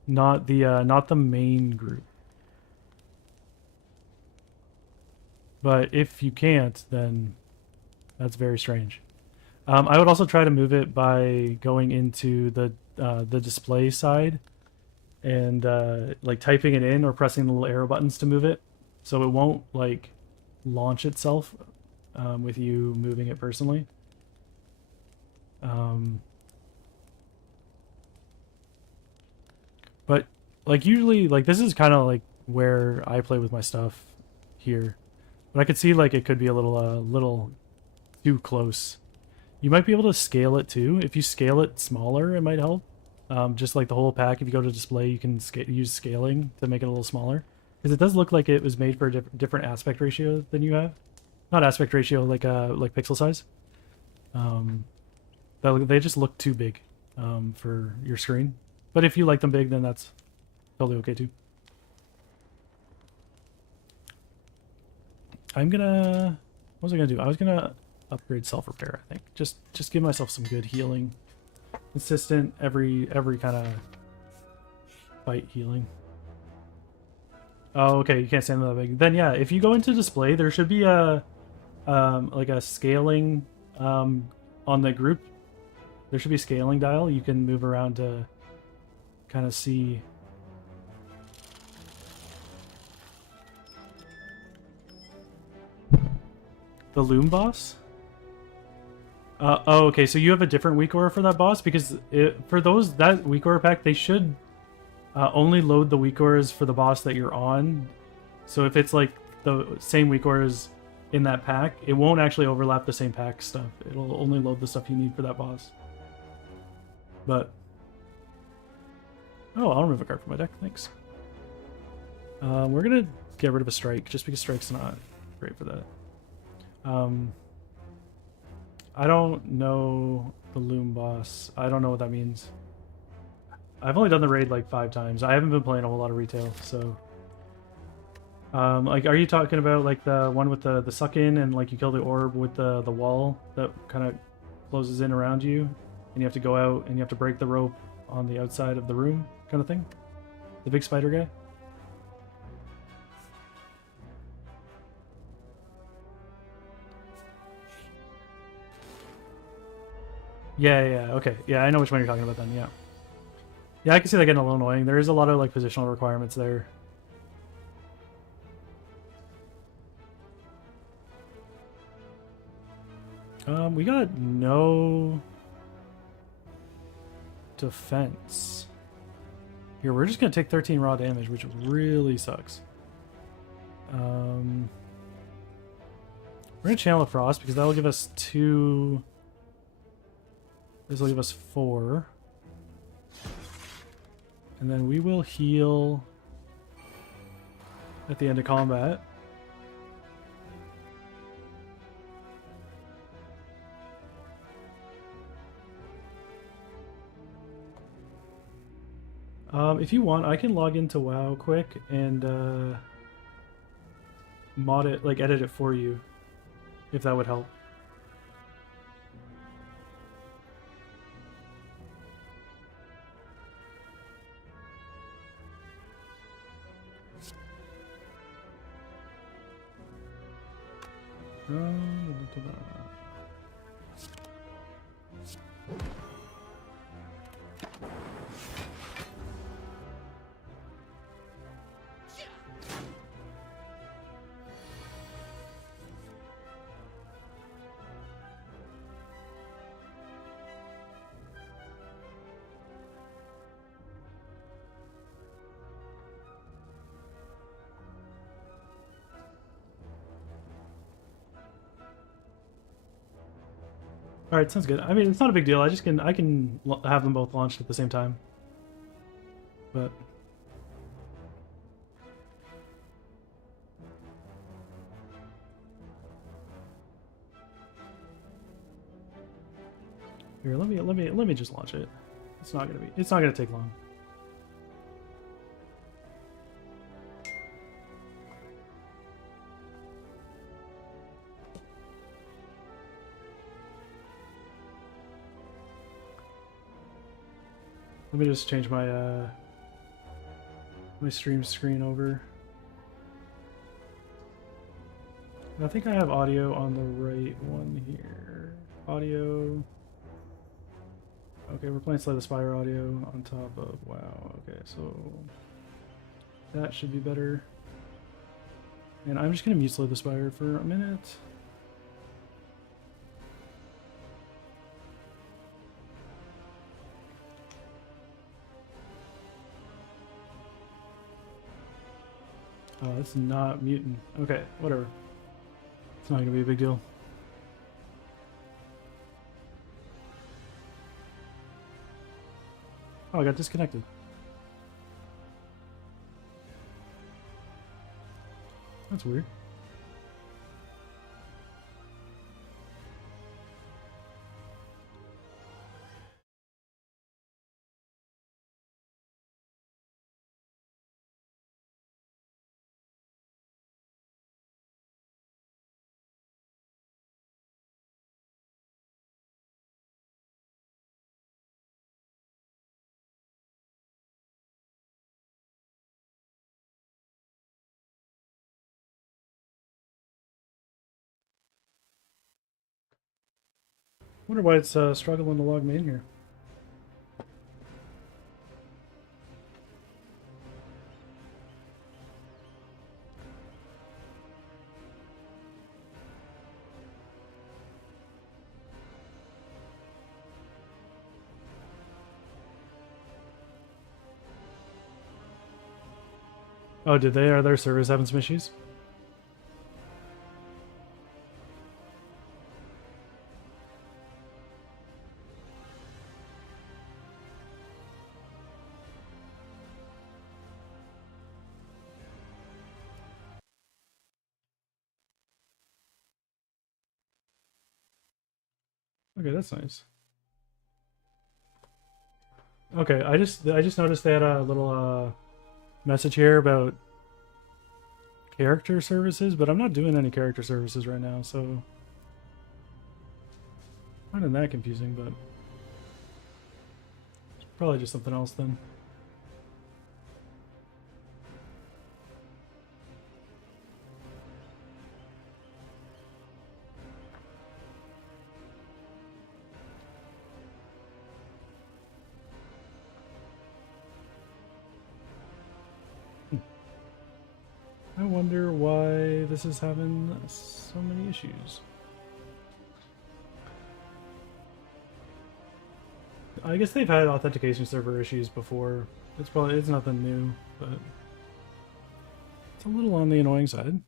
not the main group. But if you can't, then that's very strange. I would also try to move it by going into the display side and like typing it in or pressing the little arrow buttons to move it, so it won't like launch itself with you moving it personally. But like usually, like this is kind of like where I play with my stuff here, but I could see like it could be a little too close. You might be able to scale it too. If you scale it smaller, it might help. Just like the whole pack, if you go to display, you can use scaling to make it a little smaller. Because it does look like it was made for a different aspect ratio than you have. Not aspect ratio, like pixel size. They just look too big for your screen. But if you like them big, then that's totally okay too. What was I gonna do? I was gonna upgrade self-repair, I think. Just give myself some good healing. Consistent, every kind of fight healing. Oh, okay, you can't stand that big. Then yeah, if you go into display, there should be a like a scaling on the group. There should be a scaling dial you can move around to kind of see. The Loom boss? Oh, okay, so you have a different weak aura for that boss? Because for that weak aura pack, they should only load the weak auras for the boss that you're on. So if it's like the same weak auras in that pack, it won't actually overlap the same pack stuff. It'll only load the stuff you need for that boss. But... oh, I'll remove a card from my deck, thanks. We're gonna get rid of a strike, just because strike's not great for that. I don't know the Loom boss. I don't know what that means. I've only done the raid like 5 times. I haven't been playing a whole lot of retail, so... like, are you talking about like the one with the suck in and like you kill the orb with the wall that kind of closes in around you? and you have to go out and you have to break the rope on the outside of the room, kind of thing. The big spider guy. Yeah, okay. Yeah, I know which one you're talking about then, yeah. Yeah, I can see that getting a little annoying. There is a lot of like positional requirements there. We got no defense. Here, we're just gonna take 13 raw damage, which really sucks. We're gonna channel a frost because that'll give us 2. This will give us 4. And then we will heal at the end of combat. If you want, I can log into WoW quick and mod it, like edit it for you, if that would help. All right, sounds good. I mean, it's not a big deal. I can have them both launched at the same time. But here, let me just launch it. It's not gonna take long. Let me just change my my stream screen over. I think I have audio on the right one here. Audio. Okay, we're playing Slay the Spire audio on top of WoW. Okay, so that should be better. And I'm just gonna mute Slay the Spire for a minute. Oh, it's not mutant. Okay, whatever. It's not gonna be a big deal. Oh, I got disconnected. That's weird. Wonder why it's struggling to log me in here. Oh, did they? Are their servers having some issues? Okay, that's nice. Okay, I just noticed they had a little message here about character services, but I'm not doing any character services right now, so finding that confusing, but Probably just something else then. I wonder why this is having so many issues. I guess they've had authentication server issues before. It's nothing new, but it's a little on the annoying side.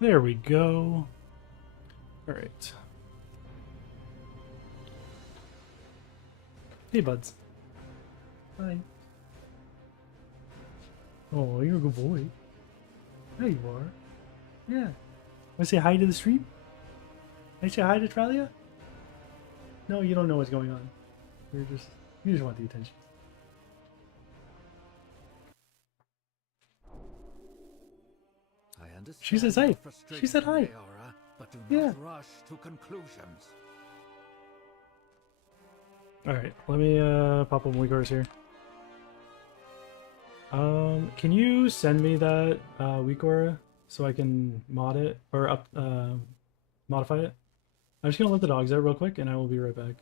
There we go. All right. Hey, buds. Hi. Oh, you're a good boy. There you are. Yeah. Want to say hi to the stream? Want to say hi to Tralia? No, you don't know what's going on. You just want the attention. She says hi. She said hi. But do Yeah. not rush to conclusions. Alright, let me pop up WeakOrs here. Can you send me that WeakOr so I can mod it or modify it? I'm just gonna let the dogs out real quick and I will be right back.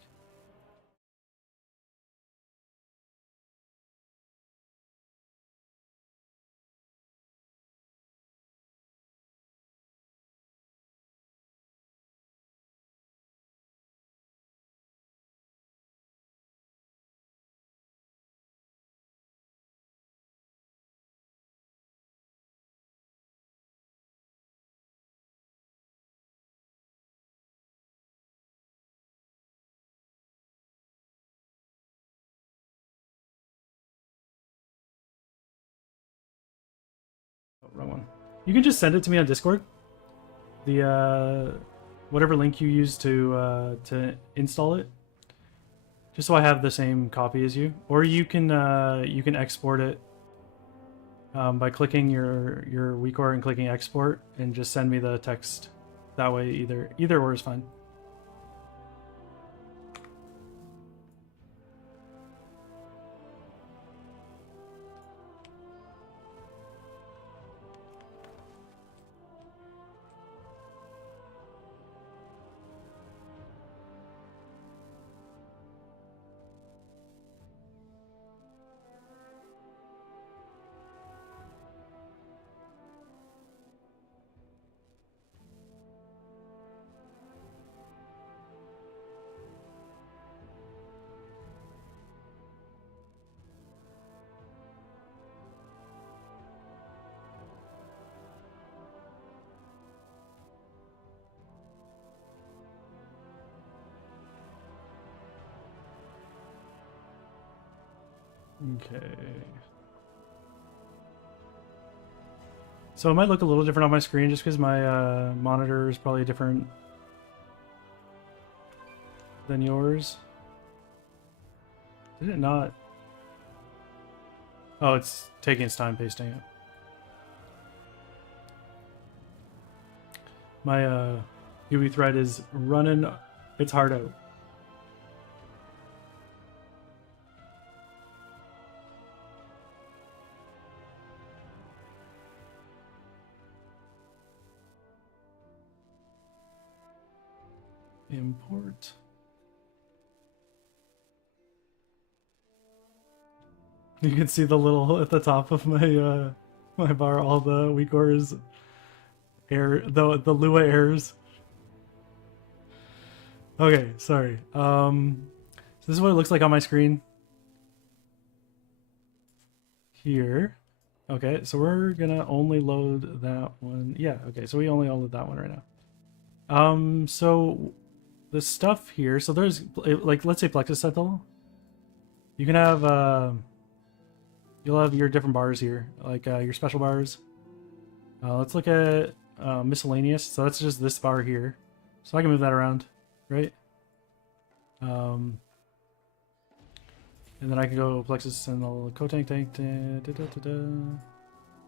Oh, wrong one. You can just send it to me on Discord. The whatever link you use to install it, just so I have the same copy as you. Or you can export it by clicking your WeakOr and clicking export, and just send me the text. That way, either or is fine. Okay. So it might look a little different on my screen just because my monitor is probably different than yours. Did it not? Oh, it's taking its time pasting it. My UE thread is running its heart out. Import. You can see the little at the top of my my bar, all the WeakOrs the Lua errors. Okay, sorry. So this is what it looks like on my screen. Here. Okay, so we're gonna only load that one. Yeah, okay, so we only load that one right now. So the stuff here, so there's like, let's say Plexus Sentinel. You can have you'll have your different bars here, like your special bars. Let's look at miscellaneous. So that's just this bar here. So I can move that around, right? And And then I can go Plexus Sentinel, Co-Tank Tank,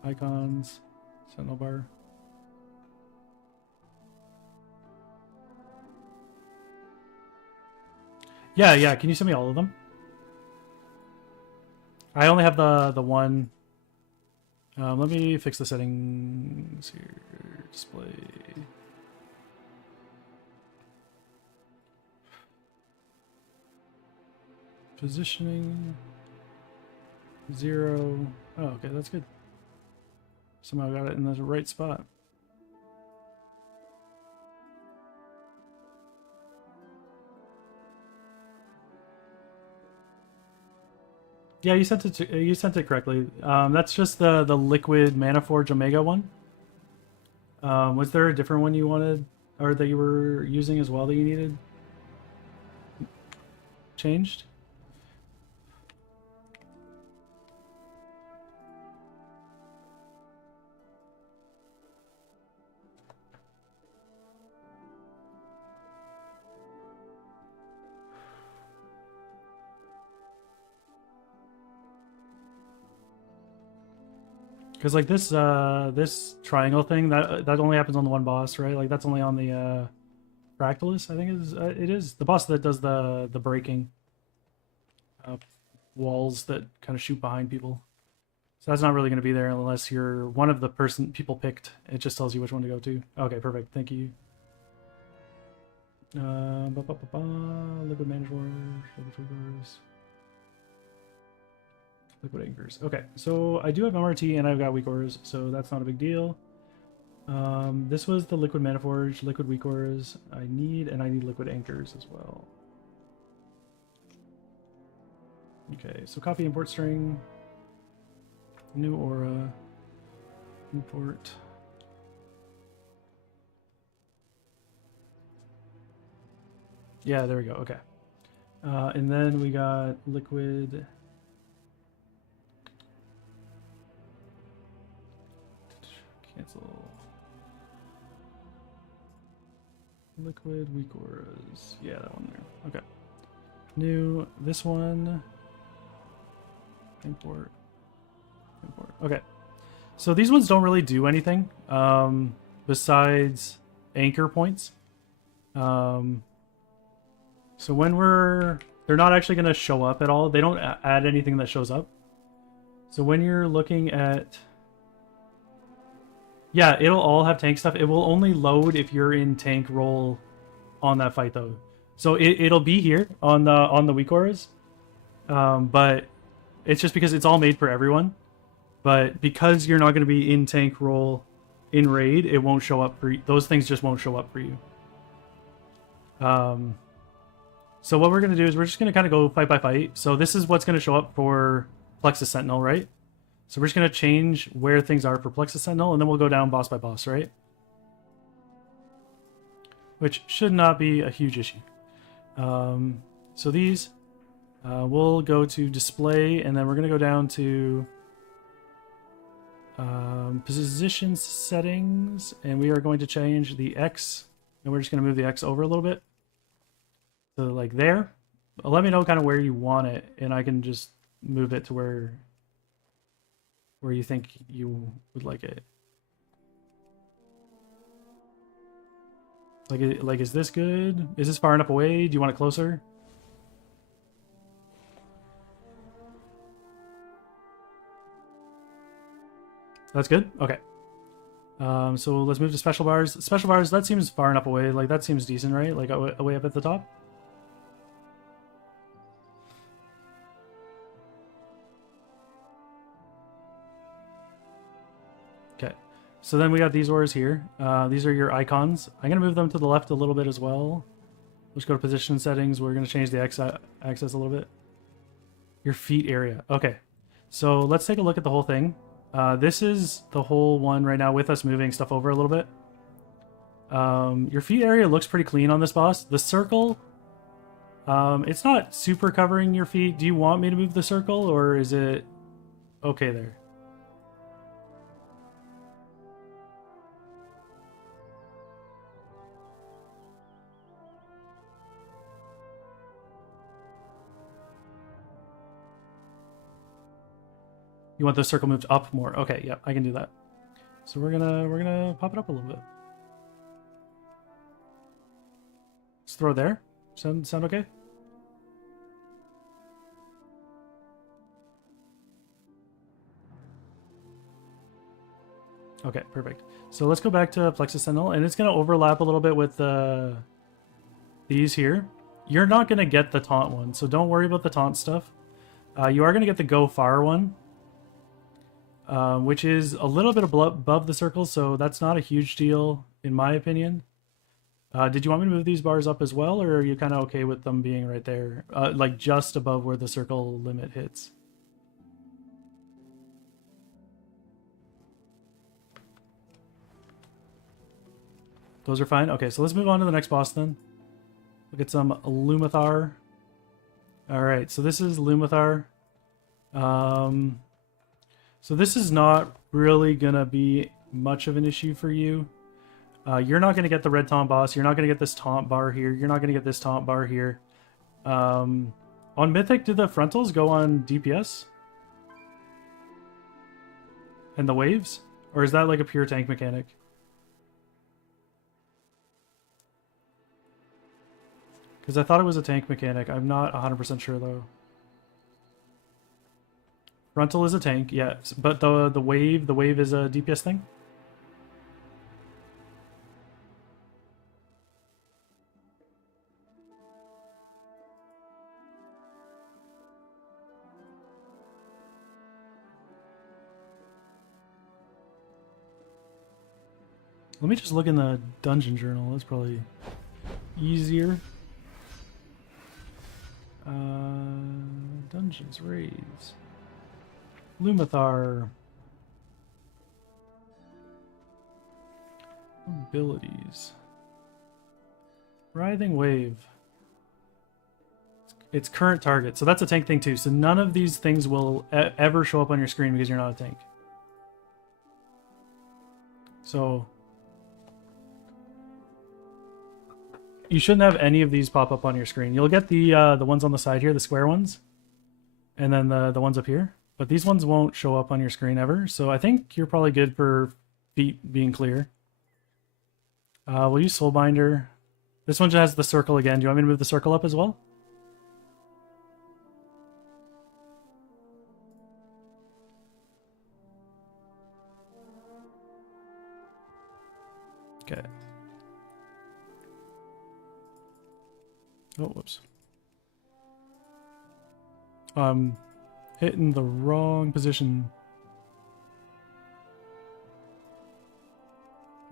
Icons, Sentinel Bar. Yeah, can you send me all of them? I only have the one. Let me fix the settings here. Display. Positioning. 0. Oh, okay, that's good. Somehow got it in the right spot. Yeah, you sent it correctly. That's just the liquid Mana Forge Omega one. Was there a different one you wanted, or that you were using as well that you needed changed? Because like this triangle thing that only happens on the one boss, right? Like that's only on the Fractalus, I think it is the boss that does the breaking walls that kind of shoot behind people. So that's not really going to be there unless you're one of the people picked. It just tells you which one to go to. Okay, perfect. Thank you. Liquid Managers, Liquid Anchors. Okay, so I do have MRT and I've got Weak Auras, so that's not a big deal. This was the Liquid Maniforge, Liquid Weak Auras I need Liquid Anchors as well. Okay, so copy import string, new aura, import. Yeah, there we go. Okay. And then we got liquid. Cancel. Liquid Weak Auras. Yeah, that one there. Okay. New. This one. Import. Import. Okay. So these ones don't really do anything besides anchor points. So when they're not actually going to show up at all. They don't add anything that shows up. So when you're looking at, yeah, it'll all have tank stuff. It will only load if you're in tank role on that fight though. So it'll be here on the weak auras, but it's just because it's all made for everyone. But because you're not going to be in tank role in raid, it won't show up for you. Those things just won't show up for you. So what we're going to do is we're just going to kind of go fight by fight. So this is what's going to show up for Plexus Sentinel, right? So we're just going to change where things are for Plexus Sentinel, and then we'll go down boss by boss, right? Which should not be a huge issue. So these, we'll go to display, and then we're going to go down to position settings, and we are going to change the X, and we're just going to move the X over a little bit. So like there, let me know kind of where you want it, and I can just move it to where you think you would like it. Like is this good? Is this far enough away? Do you want it closer? That's good? Okay. So let's move to special bars. Special bars, that seems far enough away. Like that seems decent, right? Like way up at the top. Okay. So then we got these auras here. These are your icons. I'm going to move them to the left a little bit as well. Let's go to position settings. We're going to change the axis a little bit. Your feet area. Okay. So let's take a look at the whole thing. This is the whole one right now with us moving stuff over a little bit. Your feet area looks pretty clean on this boss. The circle, it's not super covering your feet. Do you want me to move the circle, or is it okay there? You want the circle moved up more. Okay, yeah, I can do that. So we're gonna pop it up a little bit. Let's throw it there. Sound okay? Okay, perfect. So let's go back to Plexus Sentinel, and it's going to overlap a little bit with these here. You're not going to get the taunt one, so don't worry about the taunt stuff. You are going to get the Go Far one, which is a little bit above the circle, so that's not a huge deal, in my opinion. Did you want me to move these bars up as well, or are you kind of okay with them being right there, like just above where the circle limit hits? Those are fine. Okay, so let's move on to the next boss then. We'll get some Lumathar. Alright, so this is Lumathar. So this is not really going to be much of an issue for you. You're not going to get the red taunt boss. You're not going to get this taunt bar here. You're not going to get this taunt bar here. On Mythic, do the frontals go on DPS? And the waves? Or is that like a pure tank mechanic? Because I thought it was a tank mechanic. I'm not 100% sure though. Frontal is a tank, yeah. But the wave is a DPS thing? Let me just look in the dungeon journal. That's probably easier. Dungeons, raids. Lumathar. Abilities. Writhing Wave. It's current target. So that's a tank thing too. So none of these things will ever show up on your screen because you're not a tank. So you shouldn't have any of these pop up on your screen. You'll get the ones on the side here, the square ones, and then the ones up here. But these ones won't show up on your screen ever. So I think you're probably good for feet being clear. We'll use Soulbinder. This one just has the circle again. Do you want me to move the circle up as well? Okay. Oh, whoops. I'm hitting the wrong position.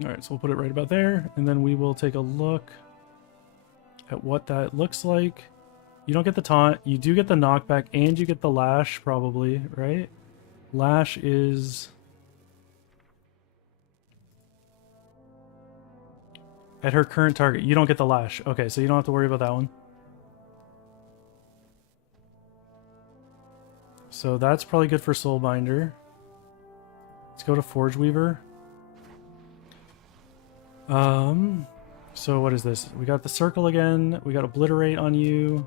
Alright, so we'll put it right about there, and then we will take a look at what that looks like. You don't get the taunt, you do get the knockback, and you get the lash, probably, right? Lash is... at her current target. You don't get the lash. Okay, so you don't have to worry about that one. So that's probably good for Soulbinder. Let's go to Forge Weaver. So what is this? We got the circle again. We got Obliterate on you.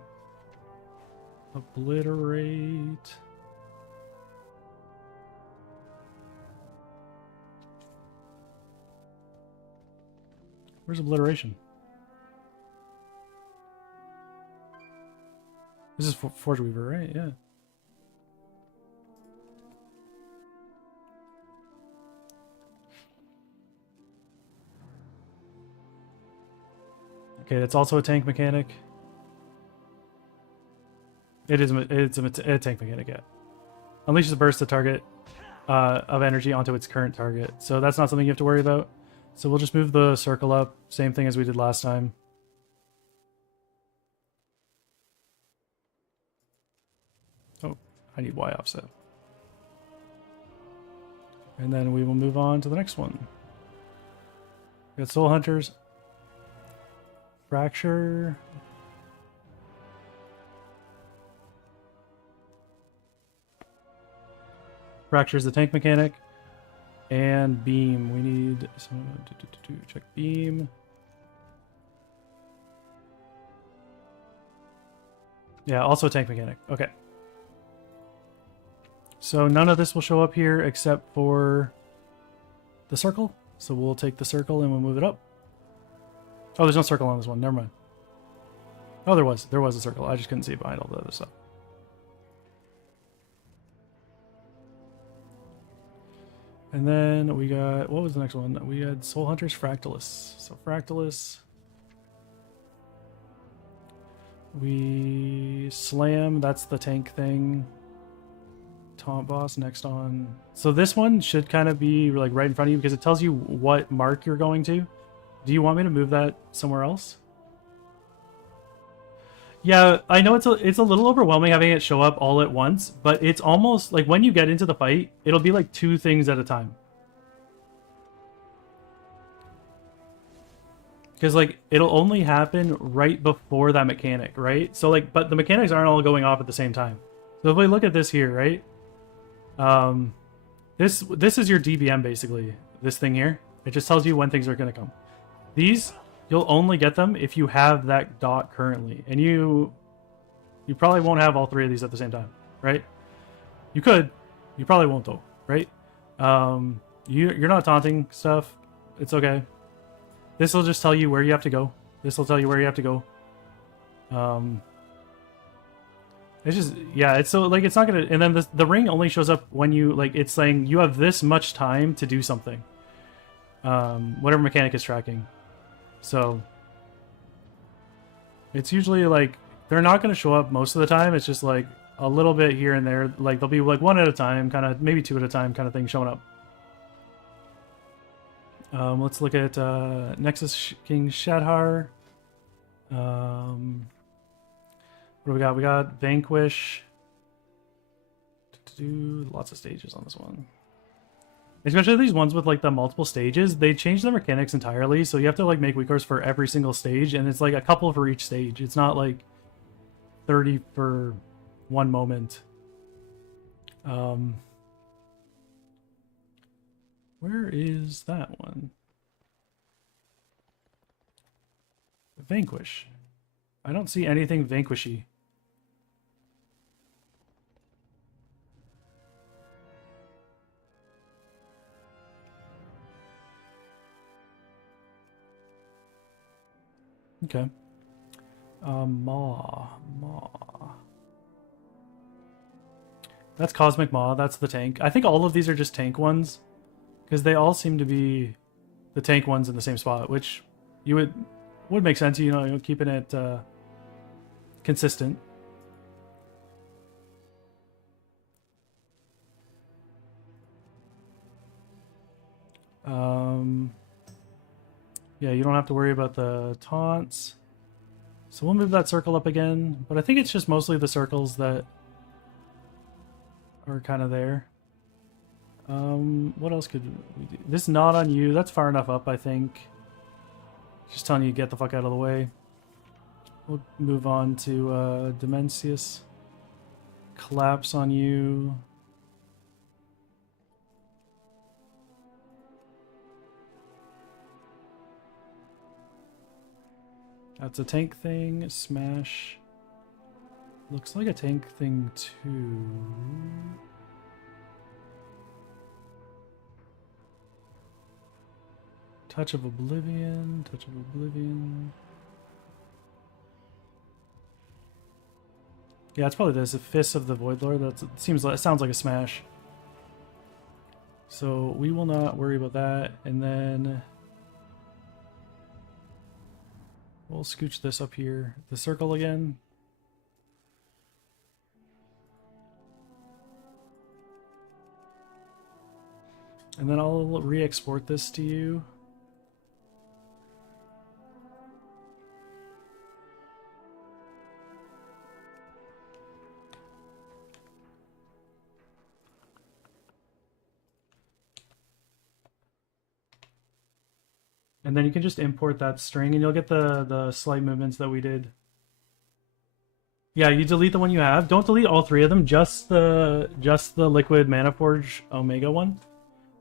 Obliterate. Where's Obliteration? This is Forge Weaver, right? Yeah. Okay, that's also a tank mechanic. It's a tank mechanic, yeah. Unleashes a burst of target of energy onto its current target. So that's not something you have to worry about. So we'll just move the circle up. Same thing as we did last time. Oh, I need Y offset. And then we will move on to the next one. We got Soul Hunters. Fracture. Fracture is the tank mechanic. And beam. We need someone to check beam. Yeah, also a tank mechanic. Okay. So none of this will show up here except for the circle. So we'll take the circle and we'll move it up. Oh, there's no circle on this one. Never mind. Oh, there was. There was a circle. I just couldn't see it behind all the other stuff. And then we got... What was the next one? We had Soul Hunter's Fractalus. So Fractalus... We slam, that's the tank thing. Taunt boss next on. So this one should kind of be like right in front of you because it tells you what mark you're going to. Do you want me to move that somewhere else? Yeah, I know it's a little overwhelming having it show up all at once, but it's almost like when you get into the fight, it'll be like 2 things at a time. Because, like, it'll only happen right before that mechanic, right? So, like, but the mechanics aren't all going off at the same time. So if we look at this here, right? This is your DBM, basically. This thing here. It just tells you when things are going to come. These, you'll only get them if you have that dot currently. And you probably won't have all 3 of these at the same time, right? You could. You probably won't, though, right? You're not taunting stuff. It's okay. This will just tell you where you have to go. This will tell you where you have to go. It's just, yeah, it's so, like, it's not gonna, and then the ring only shows up when you, like, it's saying you have this much time to do something. Whatever mechanic is tracking. So, it's usually, like, they're not gonna show up most of the time. It's just, like, a little bit here and there. Like, they'll be, like, 1 at a time, kind of, maybe 2 at a time kind of thing showing up. Let's look at Nexus King Shadhar. What do we got? We got Vanquish. Lots of stages on this one. Especially these ones with like the multiple stages, they change the mechanics entirely. So you have to like make weakers for every single stage, and it's like a couple for each stage. It's not like 30 for one moment. Where is that one? Vanquish. I don't see anything vanquishy. Okay. Maw. That's Cosmic Maw. That's the tank. I think all of these are just tank ones. Because they all seem to be the tank ones in the same spot, which you would make sense, you know, keeping it consistent. Yeah, you don't have to worry about the taunts. So we'll move that circle up again, but I think it's just mostly the circles that are kind of there. What else could we do? This nod on you, that's far enough up, I think. Just telling you to get the fuck out of the way. We'll move on to Dimensius. Collapse on you. That's a tank thing. Smash. Looks like a tank thing too. Touch of Oblivion. Touch of Oblivion. Yeah, it's probably this. A Fist of the Void Lord. That sounds like a smash. So we will not worry about that. And then we'll scooch this up here. The circle again. And then I'll re-export this to you. And then you can just import that string and you'll get the slight movements that we did. Yeah, you delete the one you have. Don't delete all 3 of them, just the Liquid Mana Forge Omega one.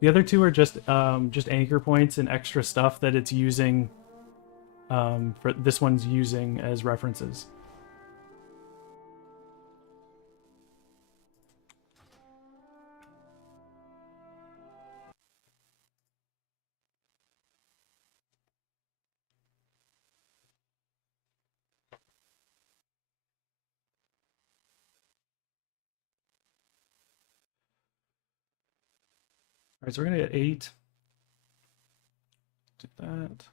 The other 2 are just anchor points and extra stuff that it's using, for this one's using as references. Alright, so we're gonna get 8. Do that.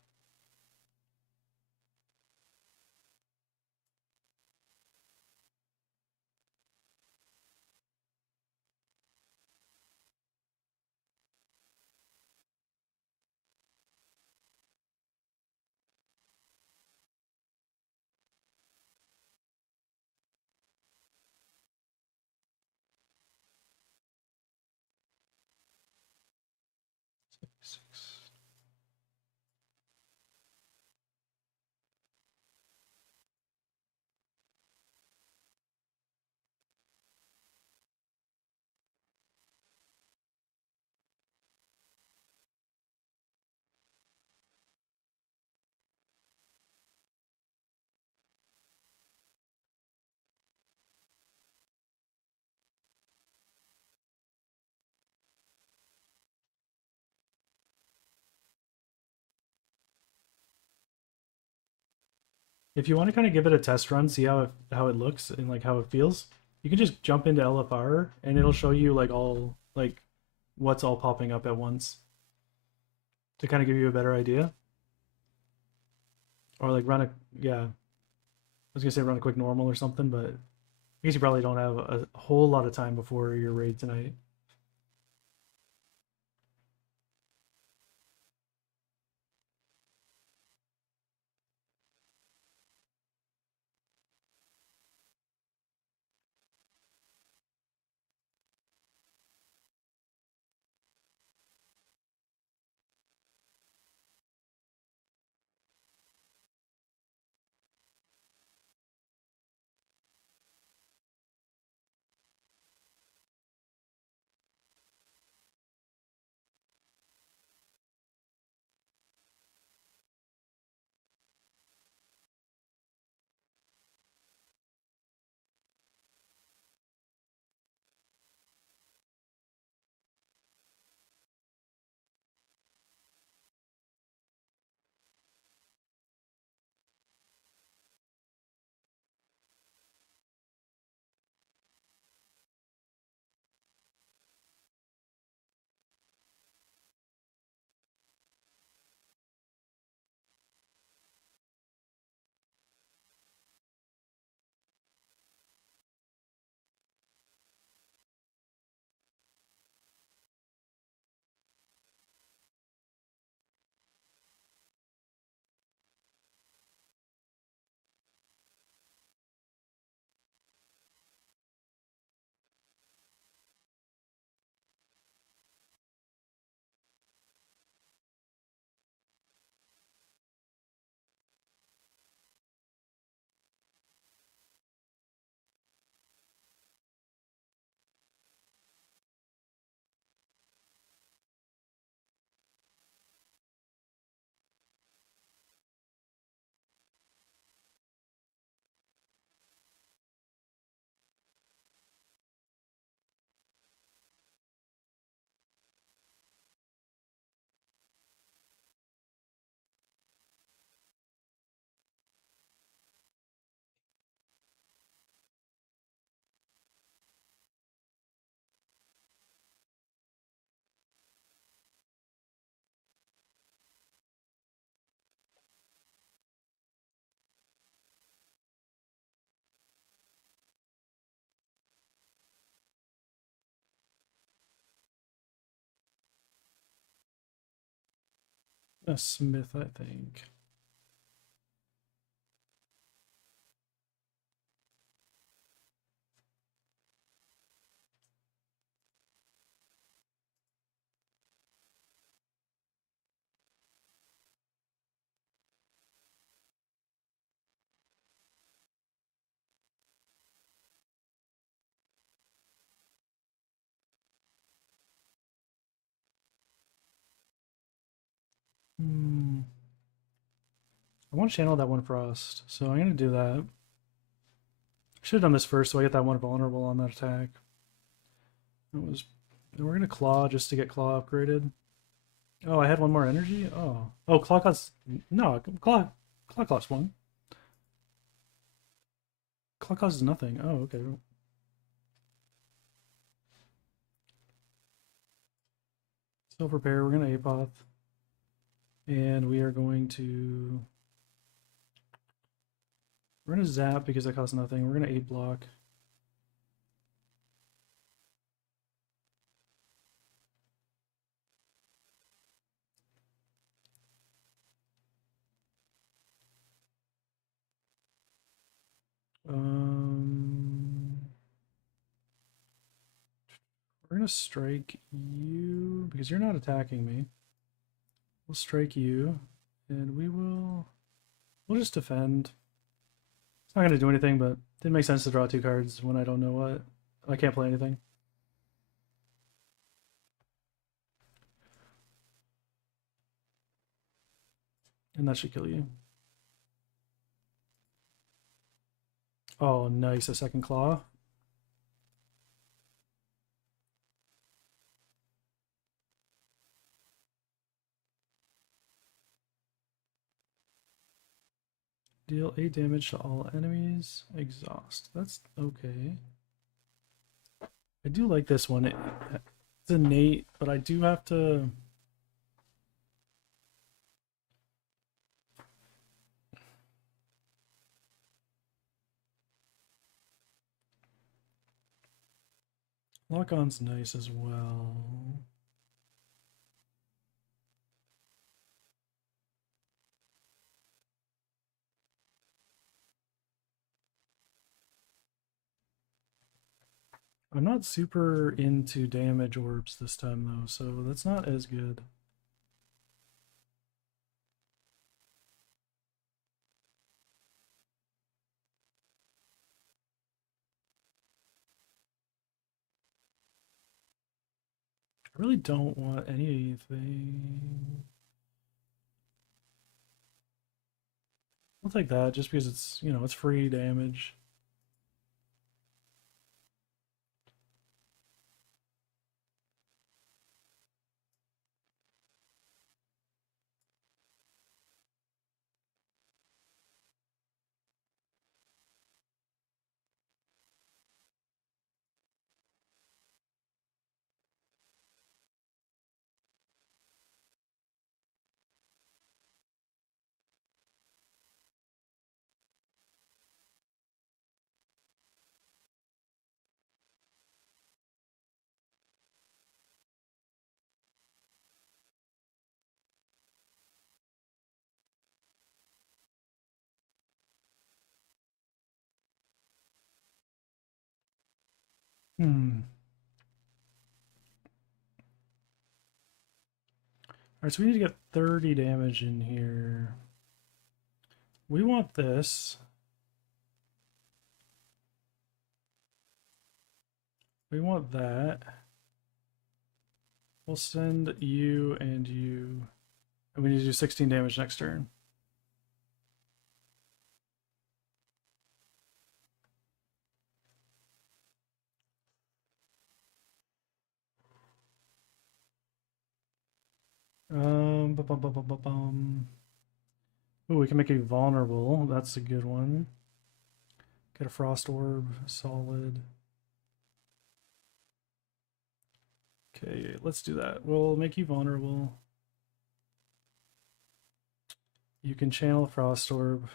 Six. If you want to kind of give it a test run, see how it looks and like how it feels, you can just jump into LFR and it'll show you like all like what's all popping up at once to kind of give you a better idea. Or like run a yeah, I was gonna say run a quick normal or something, but I guess you probably don't have a whole lot of time before your raid tonight. A Smith, I think. Hmm. I want to channel that one Frost, so I'm gonna do that. I should have done this first, so I get that one vulnerable on that attack. It was. And we're gonna claw just to get claw upgraded. Oh, I had one more energy. Oh, claw costs no claw costs one. Claw costs nothing. Oh, okay. Self repair. We're gonna Apoth, and we are going to. We're gonna zap because that costs nothing. We're gonna 8 block. We're gonna strike you because you're not attacking me. We'll strike you, and we'll just defend. It's not gonna do anything, but it didn't make sense to draw 2 cards when I don't know what. I can't play anything. And that should kill you. Oh, nice, a second claw. Deal 8 damage to all enemies. Exhaust. That's okay. I do like this one. It's innate, but I do have to... Lock-on's nice as well. I'm not super into damage orbs this time though, so that's not as good. I really don't want anything. I'll take that just because it's, you know, it's free damage. Hmm. Alright, so we need to get 30 damage in here. We want this. We want that. We'll send you and you. And we need to do 16 damage next turn. Bum, bum, bum, bum, bum, bum. Ooh, we can make you vulnerable. That's a good one. Get a frost orb, solid. Okay, let's do that. We'll make you vulnerable. You can channel frost orb.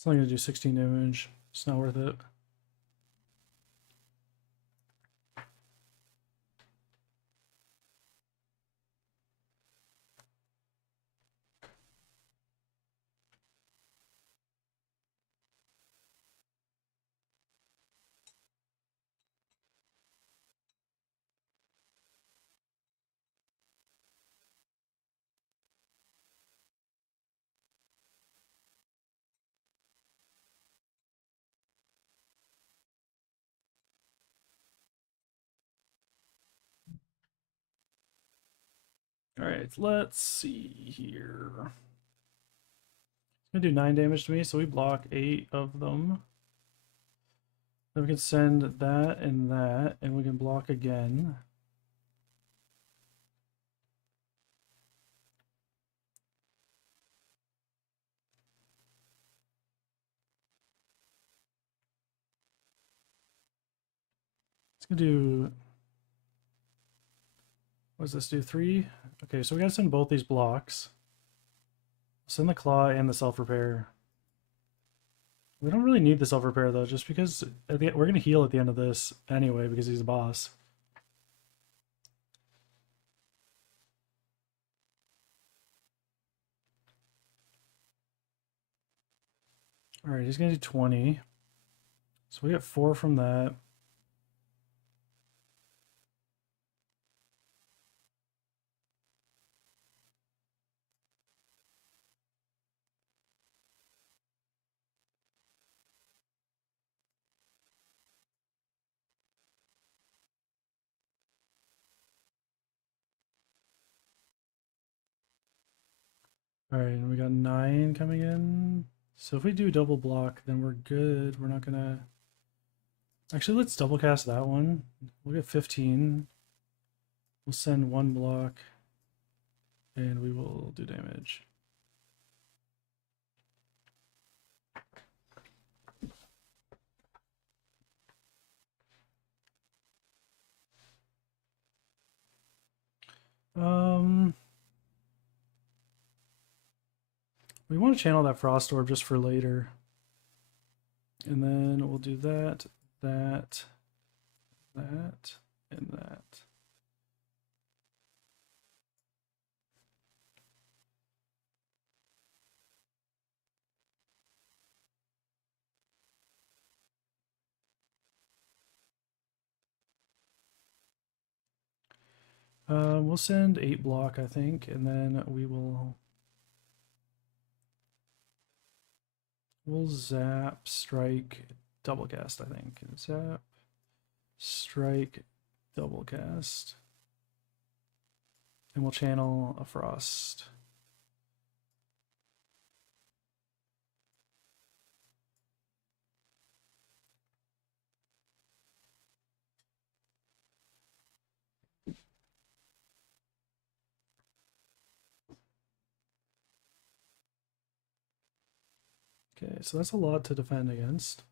It's only gonna do 16 damage. It's not worth it. All right, let's see here. Gonna do 9 damage to me, so we block 8 of them. Then we can send that, and we can block again. It's gonna do. What does this do? 3? Okay, so we gotta send both these blocks. Send the claw and the self-repair. We don't really need the self-repair though, just because we're gonna heal at the end of this anyway because he's a boss. Alright, he's gonna do 20. So we get 4 from that. Alright, and we got 9 coming in. So if we do double block, then we're good. We're not gonna... Actually, let's double cast that one. We'll get 15. We'll send 1 block. And we will do damage. We want to channel that Frost Orb just for later. And then we'll do that, that, that, and that. We'll send 8 block, I think, and then we'll zap, strike, double cast, I think. Zap, strike, double cast. And we'll channel a Frost. Okay, so that's a lot to defend against.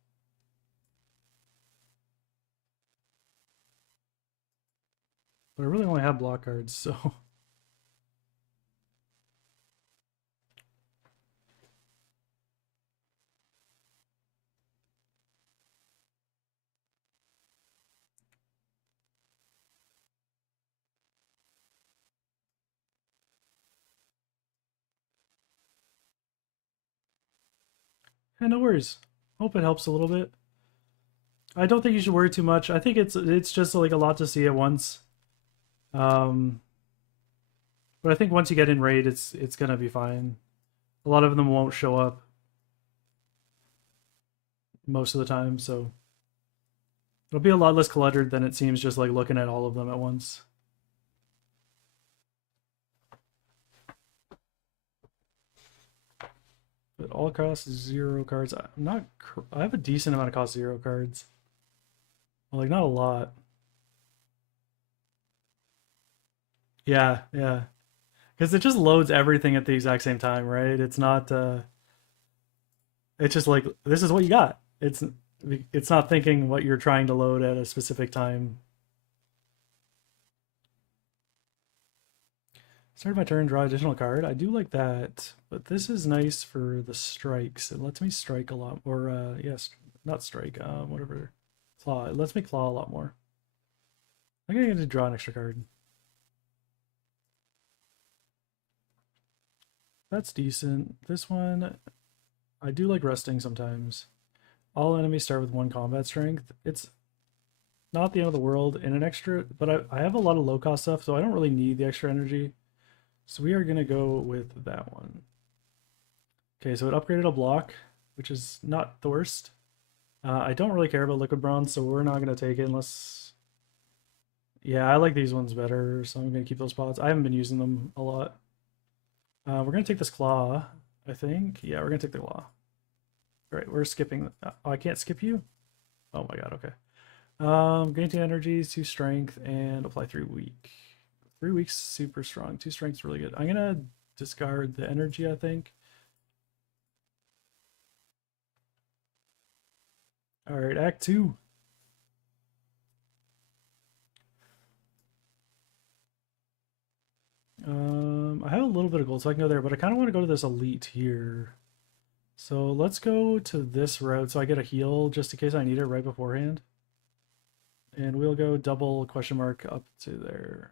But I really only have block cards, so... Yeah, no worries. Hope it helps a little bit. I don't think you should worry too much. I think it's just like a lot to see at once. But I think once you get in raid, it's gonna be fine. A lot of them won't show up most of the time, so it'll be a lot less cluttered than it seems just like looking at all of them at once. But all cost 0 cards. I have a decent amount of cost 0 cards. Well, like not a lot. Yeah, yeah. Because it just loads everything at the exact same time, right? It's not it's just like this is what you got. It's not thinking what you're trying to load at a specific time. Start my turn, draw additional card. I do like that, but this is nice for the strikes. It lets me strike a lot, or yes, not strike, whatever, claw. It lets me claw a lot more. I'm gonna get to draw an extra card. That's decent. This one, I do like resting sometimes. All enemies start with 1 combat strength. It's not the end of the world, and an extra, but I have a lot of low cost stuff, so I don't really need the extra energy. So we are going to go with that one. Okay, so it upgraded a block, which is not the worst. I don't really care about liquid bronze, so we're not going to take it unless... Yeah, I like these ones better, so I'm going to keep those pots. I haven't been using them a lot. We're going to take this claw. I think. Yeah, we're gonna take the claw. All right, we're skipping. Oh, I can't skip you? Oh my god, okay. Gain 2 energy, 2 strength, and apply 3 weak. 3 weeks, super strong. 2 strength's really good. I'm gonna discard the energy, I think. Alright, Act 2. I have a little bit of gold, so I can go there, but I kind of want to go to this elite here. So let's go to this route so I get a heal just in case I need it right beforehand. And we'll go double question mark up to there.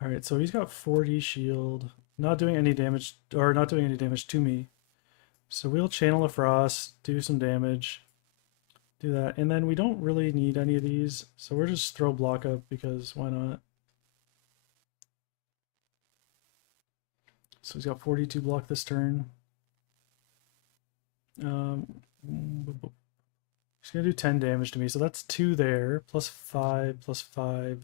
Alright, so he's got 40 shield. Not doing any damage, or not doing any damage to me. So we'll channel the frost, do some damage. Do that. And then we don't really need any of these. So we're just throw block up because why not? So he's got 42 block this turn. He's gonna do 10 damage to me. So that's 2 there, plus 5, plus 5.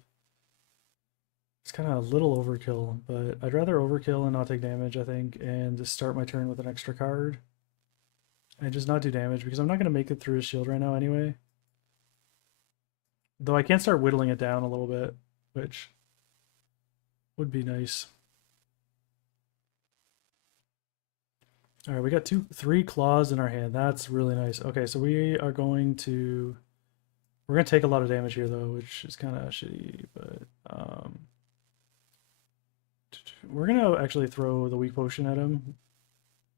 It's kind of a little overkill, but I'd rather overkill and not take damage, I think, and just start my turn with an extra card. And just not do damage, because I'm not going to make it through his shield right now anyway. Though I can start whittling it down a little bit, which would be nice. Alright, we got 3 claws in our hand. That's really nice. Okay, so we are going to... We're going to take a lot of damage here, though, which is kind of shitty, but... We're going to actually throw the weak potion at him.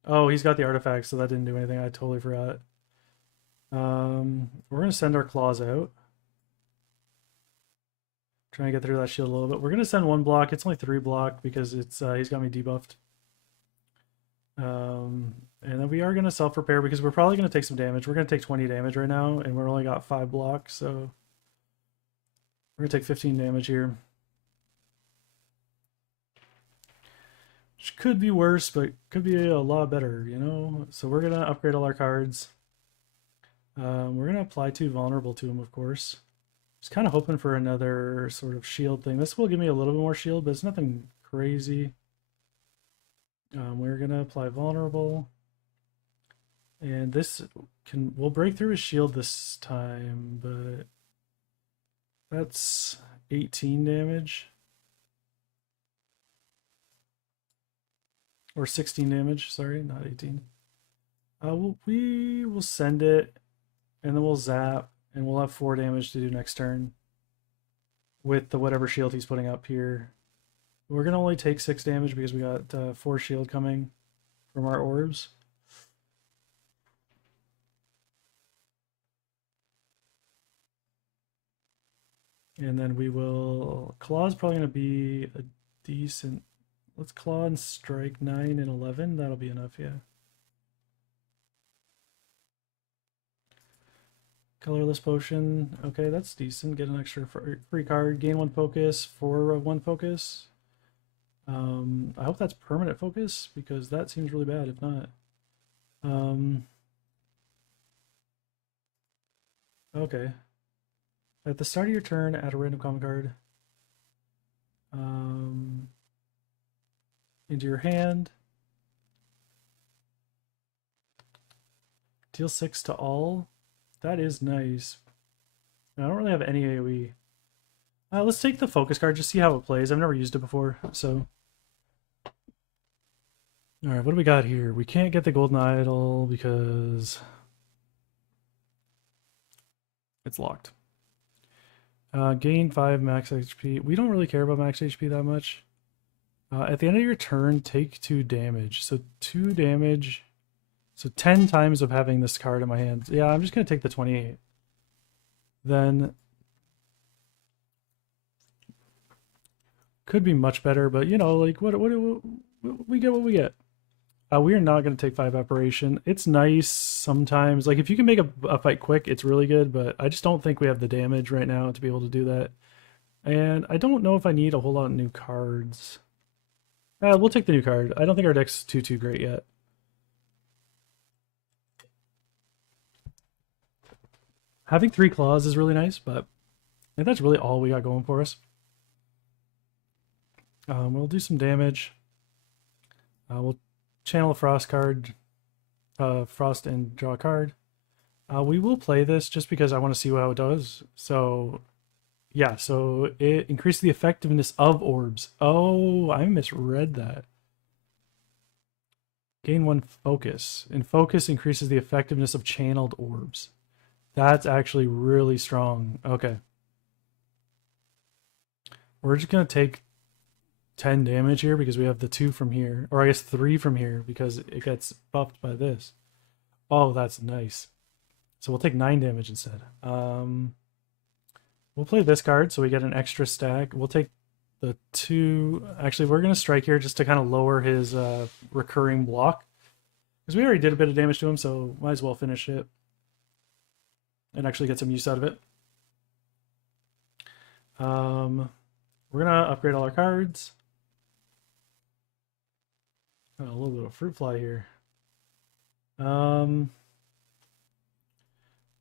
Oh, he's got the artifact, so that didn't do anything. I totally forgot. We're going to send our claws out. Try and get through that shield a little bit. We're going to send 1 block. It's only 3 block because it's he's got me debuffed. And then we are going to self-repair because we're probably going to take some damage. We're going to take 20 damage right now, and we're only got 5 blocks, so... We're going to take 15 damage here. Which could be worse, but could be a lot better, you know? So we're going to upgrade all our cards. We're going to apply 2 vulnerable to him, of course. Just kind of hoping for another sort of shield thing. This will give me a little bit more shield, but it's nothing crazy. We're going to apply vulnerable. And this we'll break through his shield this time, but that's 18 damage. Or 16 damage, sorry, not 18. We will send it, and then we'll zap, and we'll have 4 damage to do next turn with the whatever shield he's putting up here. We're going to only take 6 damage because we got 4 shield coming from our orbs. And then we will... Claw's probably going to be a decent... Let's claw and strike 9 and 11. That'll be enough, yeah. Colorless potion. Okay, that's decent. Get an extra free card. Gain 1 focus for 1 focus. I hope that's permanent focus because that seems really bad if not. Okay. At the start of your turn, add a random common card. Into your hand. Deal 6 to all. That is nice. I don't really have any AoE. Let's take the focus card, just see how it plays. I've never used it before, so... Alright, what do we got here? We can't get the golden idol because... it's locked. Gain 5 max HP. We don't really care about max HP that much. At the end of your turn, take 2 damage. So 2 damage. So 10 times of having this card in my hand. Yeah, I'm just going to take the 28. Then... could be much better, but you know, like, what we get what we get. We are not going to take 5 Apparition. It's nice sometimes. Like, if you can make a fight quick, it's really good, but I just don't think we have the damage right now to be able to do that. And I don't know if I need a whole lot of new cards. We'll take the new card. I don't think our deck's too great yet. Having 3 claws is really nice, but I think that's really all we got going for us. We'll do some damage. We'll channel a Frost card, Frost, and draw a card. We will play this just because I want to see how it does. So, yeah, so it increases the effectiveness of orbs. Oh, I misread that. Gain 1 focus. And focus increases the effectiveness of channeled orbs. That's actually really strong. Okay. We're just going to take 10 damage here because we have the 2 from here. Or I guess 3 from here because it gets buffed by this. Oh, that's nice. So we'll take 9 damage instead. We'll play this card so we get an extra stack. We'll take the 2. Actually, we're going to strike here just to kind of lower his recurring block. Because we already did a bit of damage to him, so might as well finish it. And actually get some use out of it. We're going to upgrade all our cards. Oh, a little bit of fruit fly here.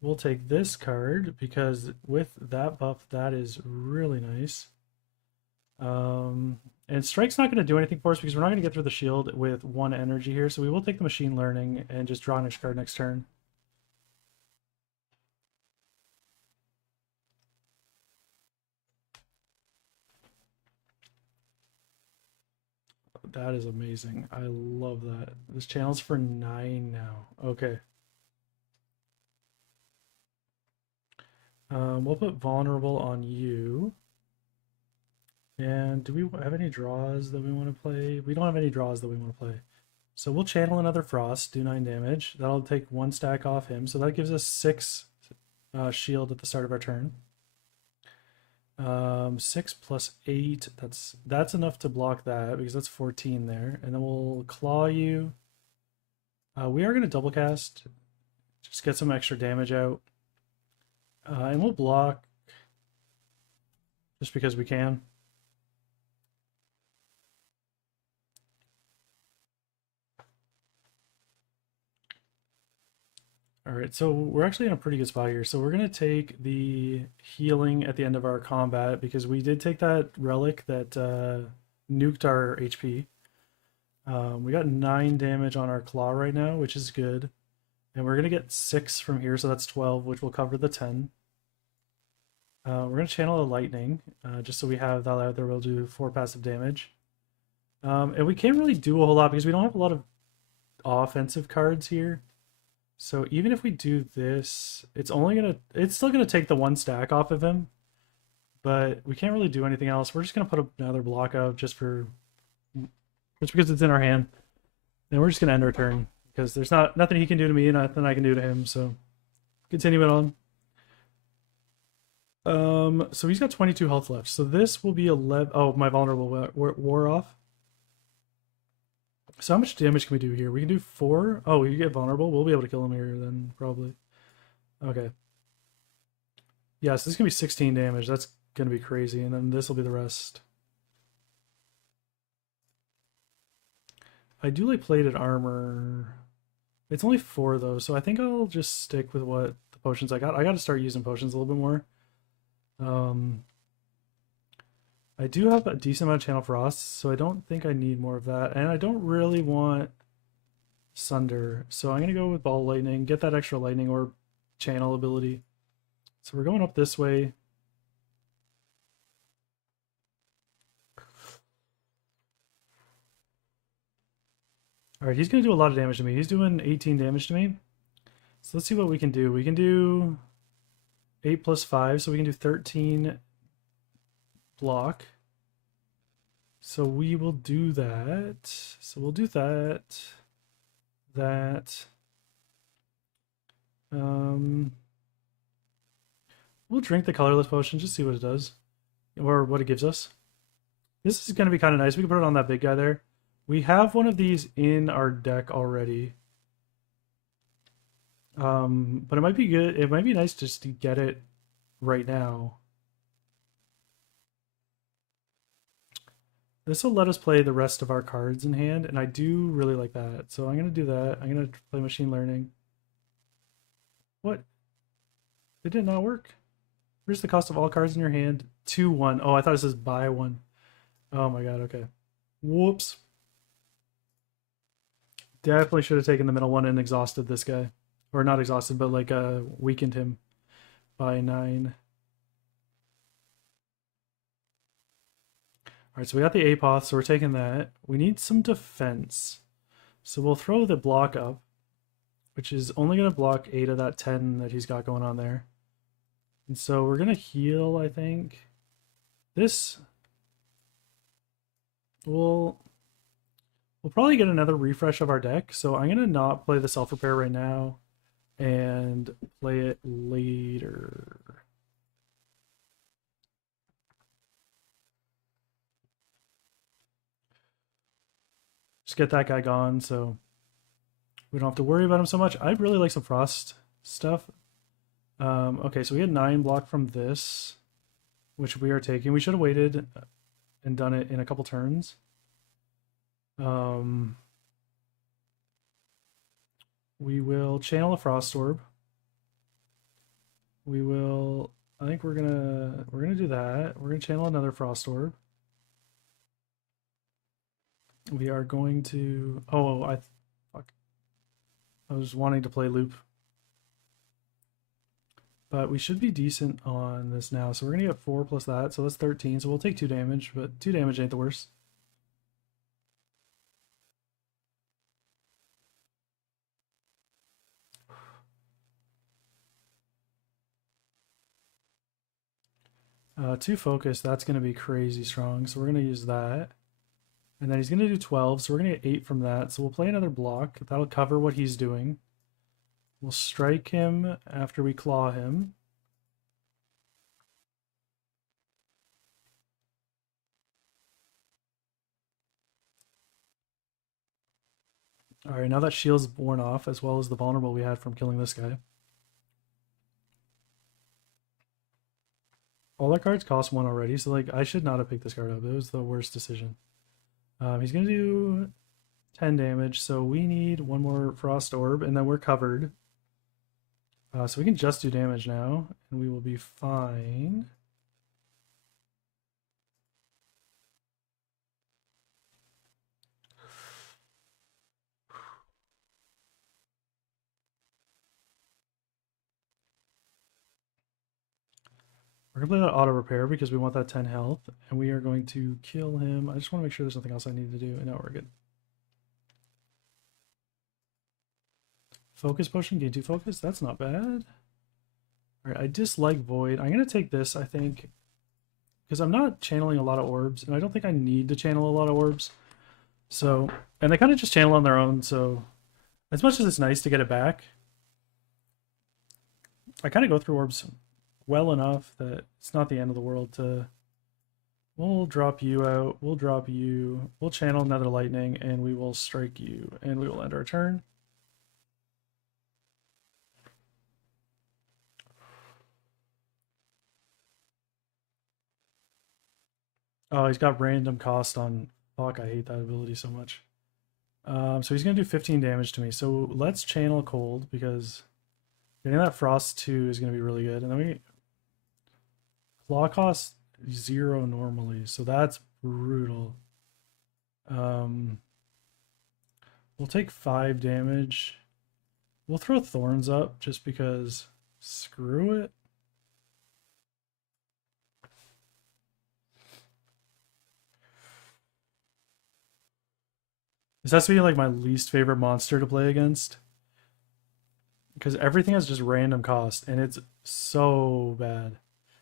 We'll take this card because with that buff, that is really nice. And Strike's not going to do anything for us because we're not going to get through the shield with 1 energy here. So we will take the Machine Learning and just draw an extra card next turn. That is amazing. I love that. This channel's for 9 now. Okay. We'll put Vulnerable on you. And do we have any draws that we want to play? We don't have any draws that we want to play. So we'll channel another Frost, do 9 damage. That'll take 1 stack off him. So that gives us 6 shield at the start of our turn. 6 plus 8, that's enough to block that because that's 14 there. And then we'll claw you. We are going to double cast, just get some extra damage out. And we'll block just because we can. Alright, so we're actually in a pretty good spot here. So we're going to take the healing at the end of our combat because we did take that relic that nuked our HP. We got 9 damage on our claw right now, which is good. And we're going to get 6 from here, so that's 12, which will cover the 10. We're going to channel a lightning, just so we have that out there. We'll do 4 passive damage. And we can't really do a whole lot because we don't have a lot of offensive cards here. So even if we do this, it's still gonna take the 1 stack off of him, but we can't really do anything else. We're just gonna put another block out just because it's in our hand, and we're just gonna end our turn because there's nothing he can do to me and nothing I can do to him. So continue it on. So he's got 22 health left. So this will be 11. Oh, my vulnerable wore off. So how much damage can we do here? We can do 4. Oh, you get vulnerable. We'll be able to kill him here then, probably. Okay. Yeah, so this is going to be 16 damage. That's going to be crazy. And then this will be the rest. I do like plated armor. It's only 4 though, so I think I'll just stick with what the potions I got. I got to start using potions a little bit more. I do have a decent amount of Channel Frost, so I don't think I need more of that. And I don't really want Sunder, so I'm going to go with Ball Lightning, get that extra Lightning or Channel ability. So we're going up this way. Alright, he's going to do a lot of damage to me. He's doing 18 damage to me. So let's see what we can do. We can do 8 plus 5, so we can do 13 block. So we will do that. So we'll do that. We'll drink the colorless potion, just see what it does. Or what it gives us. This is going to be kind of nice. We can put it on that big guy there. We have one of these in our deck already. But it might be good. It might be nice just to get it right now. This will let us play the rest of our cards in hand, and I do really like that. So I'm going to do that. I'm going to play Machine Learning. What? It did not work. Here's the cost of all cards in your hand. 2-1. Oh, I thought it says buy 1. Oh my god, okay. Whoops. Definitely should have taken the middle one and exhausted this guy. Or not exhausted, but like weakened him by 9. Alright, so we got the Apoth, so we're taking that. We need some defense. So we'll throw the block up, which is only going to block 8 of that 10 that he's got going on there. And so we're going to heal, I think. This... We'll probably get another refresh of our deck, so I'm going to not play the self-repair right now and play it later. Just get that guy gone so we don't have to worry about him so much. I'd really like some frost stuff. Okay, so we had 9 block from this, which we are taking. We should have waited and done it in a couple turns. We will channel a frost orb. We will, I think we're gonna do that. We're gonna channel another frost orb. We are going to, fuck. I was wanting to play loop. But we should be decent on this now. So we're gonna get 4 plus that, so that's 13. So we'll take 2 damage, but 2 damage ain't the worst. Two focus, that's going to be crazy strong, so we're going to use that. And then he's going to do 12, so we're going to get 8 from that. So we'll play another block. That'll cover what he's doing. We'll strike him after we claw him. Alright, now that shield's worn off, as well as the vulnerable we had from killing this guy. All our cards cost 1 already, so like I should not have picked this card up. It was the worst decision. He's going to do 10 damage, so we need 1 more Frost Orb, and then we're covered. So we can just do damage now, and we will be fine. We're going to play that auto repair because we want that 10 health, and we are going to kill him. I just want to make sure there's nothing else I need to do, and now we're good. Focus potion, gain 2 focus, that's not bad. Alright, I dislike Void. I'm going to take this, I think, because I'm not channeling a lot of orbs, and I don't think I need to channel a lot of orbs. So, and they kind of just channel on their own, so as much as it's nice to get it back, I kind of go through orbs well enough that it's not the end of the world to... We'll drop you out, we'll drop you, we'll channel another lightning, and we will strike you, and we will end our turn. Oh, he's got random cost on... Fuck, I hate that ability so much. So he's going to do 15 damage to me. So let's channel cold, because getting that frost 2 is going to be really good. And then we... Claw cost 0 normally, so that's brutal. We'll take 5 damage. We'll throw thorns up just because screw it. This has to be like my least favorite monster to play against, because everything has just random cost and it's so bad.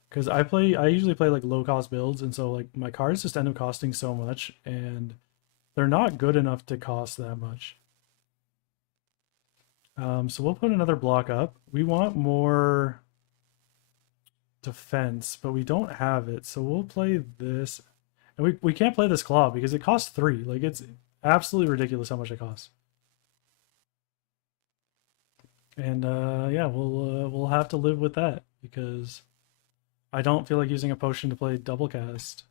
Because I usually play like low cost builds, and so like my cards just end up costing so much, and they're not good enough to cost that much. So we'll put another block up. We want more defense, but we don't have it, so we'll play this. And we can't play this claw because it costs 3. Like, it's absolutely ridiculous how much it costs. And yeah, we'll have to live with that because I don't feel like using a potion to play double cast.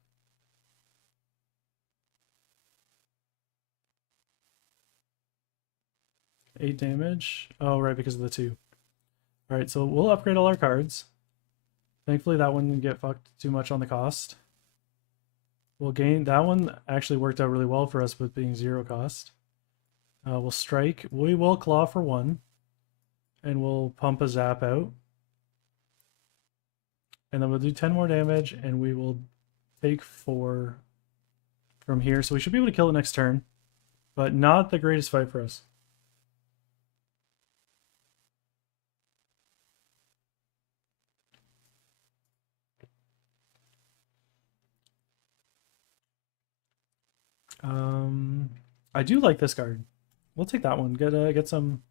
Eight damage. Oh, right, because of the 2. Alright, so we'll upgrade all our cards. Thankfully that one didn't get fucked too much on the cost. We'll gain, that one actually worked out really well for us with being 0 cost. We'll strike, we will claw for 1, and we'll pump a zap out. And then we'll do 10 more damage, and we will take 4 from here. So we should be able to kill it next turn, but not the greatest fight for us. I do like this card. We'll take that one. Get some.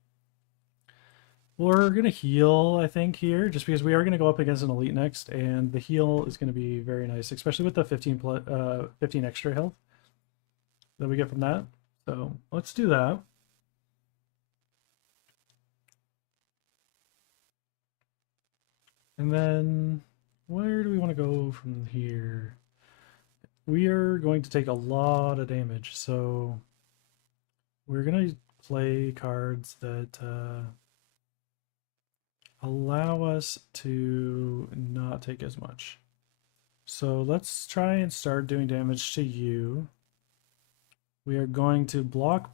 We're gonna heal, I think, here, just because we are gonna go up against an elite next, and the heal is gonna be very nice, especially with the 15 extra health that we get from that. So let's do that. And then where do we want to go from here? We are going to take a lot of damage, so we're going to play cards that allow us to not take as much. So let's try and start doing damage to you. We are going to block.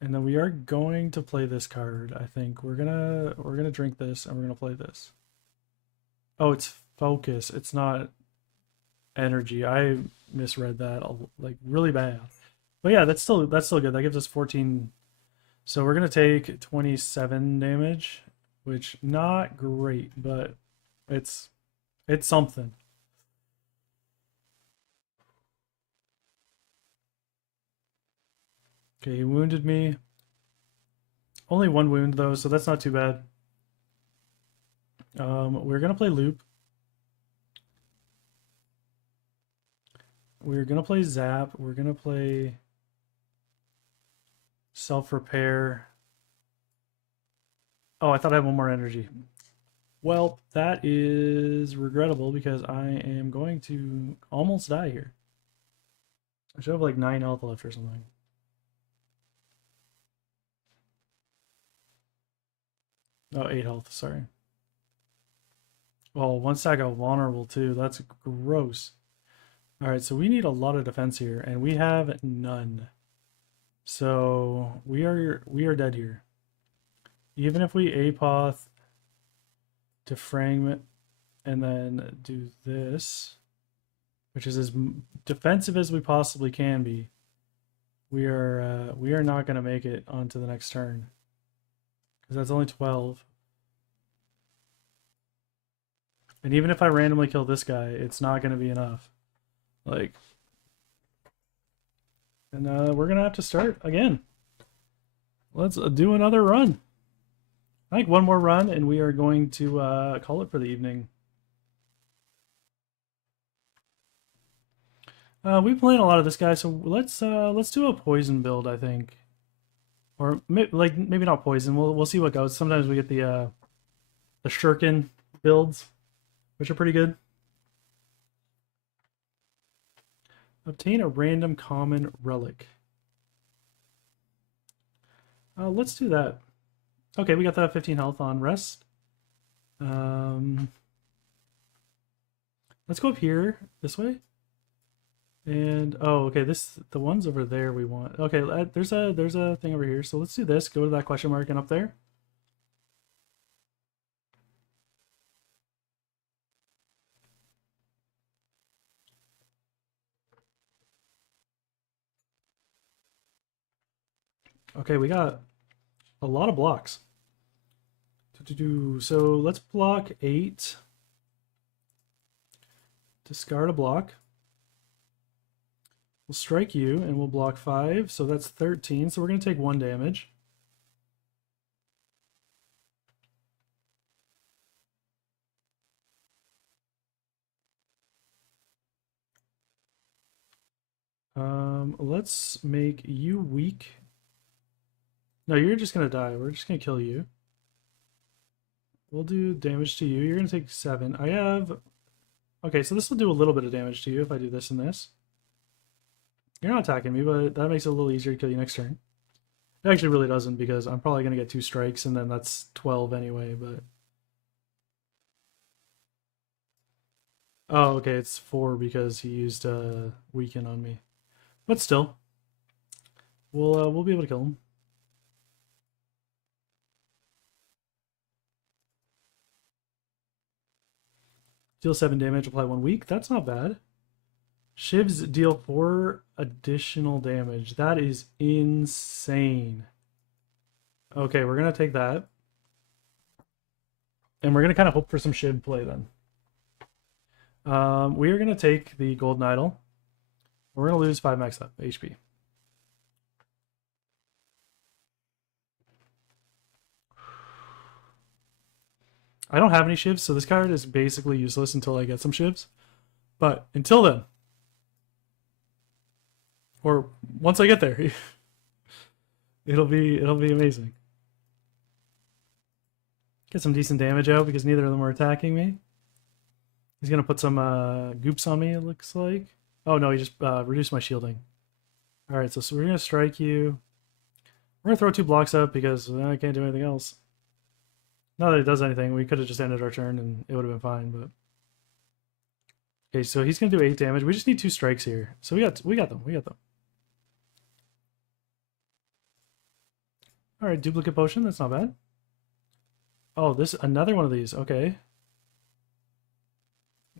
And then we are going to play this card, I think. We're gonna drink this and we're gonna play this. Oh, it's focus. It's not energy. I misread that like really bad. But yeah, that's still good. That gives us 14. So we're gonna take 27 damage, which not great, but it's something. Okay, he wounded me. Only 1 wound though, so that's not too bad. We're gonna play loop. We're gonna play zap. We're gonna play self-repair. Oh, I thought I had 1 more energy. Well, that is regrettable because I am going to almost die here. I should have like 9 health left or something. Oh, 8 health, sorry. Well, 1 stack of vulnerable too. That's gross. Alright, so we need a lot of defense here, and we have none. So we are dead here. Even if we apoth defragment and then do this, which is as defensive as we possibly can be, we are not going to make it onto the next turn. Because that's only 12. And even if I randomly kill this guy, it's not going to be enough. Like, and we're going to have to start again. Let's do another run. I think 1 more run, and we are going to call it for the evening. We've played a lot of this guy, so let's do a poison build, I think. Or like maybe not poison. We'll see what goes. Sometimes we get the shuriken builds, which are pretty good. Obtain a random common relic. Let's do that. Okay, we got that 15 health on rest. Let's go up here this way. And oh, okay, the ones over there we want. Okay, there's a thing over here. So let's do this. Go to that question mark and up there. Okay, we got a lot of blocks. So let's block 8. Discard a block. We'll strike you and we'll block 5. So that's 13. So we're going to take 1 damage. Let's make you weak. No, you're just going to die. We're just going to kill you. We'll do damage to you. You're going to take 7. I have... Okay, so this will do a little bit of damage to you if I do this and this. You're not attacking me, but that makes it a little easier to kill you next turn. It actually really doesn't, because I'm probably going to get 2 strikes, and then that's 12 anyway, but... Oh, okay, it's 4 because he used weaken on me. But still, we'll be able to kill him. Deal 7 damage, apply 1 weak. That's not bad. Shivs deal 4 additional damage. That is insane. Okay, we're gonna take that. And we're gonna kind of hope for some Shiv play then. We are gonna take the Golden Idol. We're gonna lose 5 max HP. I don't have any shivs, so this card is basically useless until I get some shivs. But until then, or once I get there, it'll be amazing. Get some decent damage out because neither of them are attacking me. He's gonna put some goops on me, it looks like. Oh no, he just reduced my shielding. Alright, so we're gonna strike you. We're gonna throw 2 blocks up because I can't do anything else. Not that it does anything, we could have just ended our turn and it would have been fine, but. Okay, so he's gonna do 8 damage. We just need 2 strikes here. So we got them. Alright, duplicate potion, that's not bad. Oh, another one of these, okay.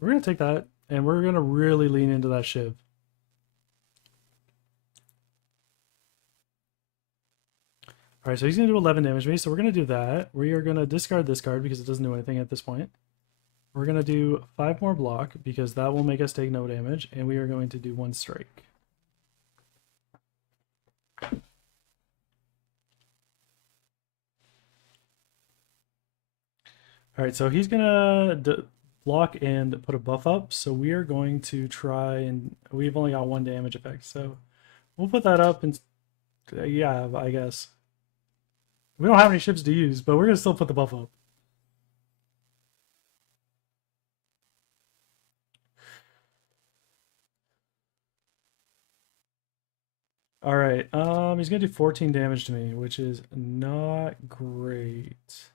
We're gonna take that, and we're gonna really lean into that Shiv. Alright, so he's gonna do 11 damage to me, so we're gonna do that. We are gonna discard this card because it doesn't do anything at this point. We're gonna do 5 more block because that will make us take no damage, and we are going to do 1 strike. Alright, so he's gonna block and put a buff up, so we are going to try and we've only got 1 damage effect, so we'll put that up and yeah, I guess. We don't have any ships to use, but we're gonna still put the buff up. Alright, he's gonna do 14 damage to me, which is not great.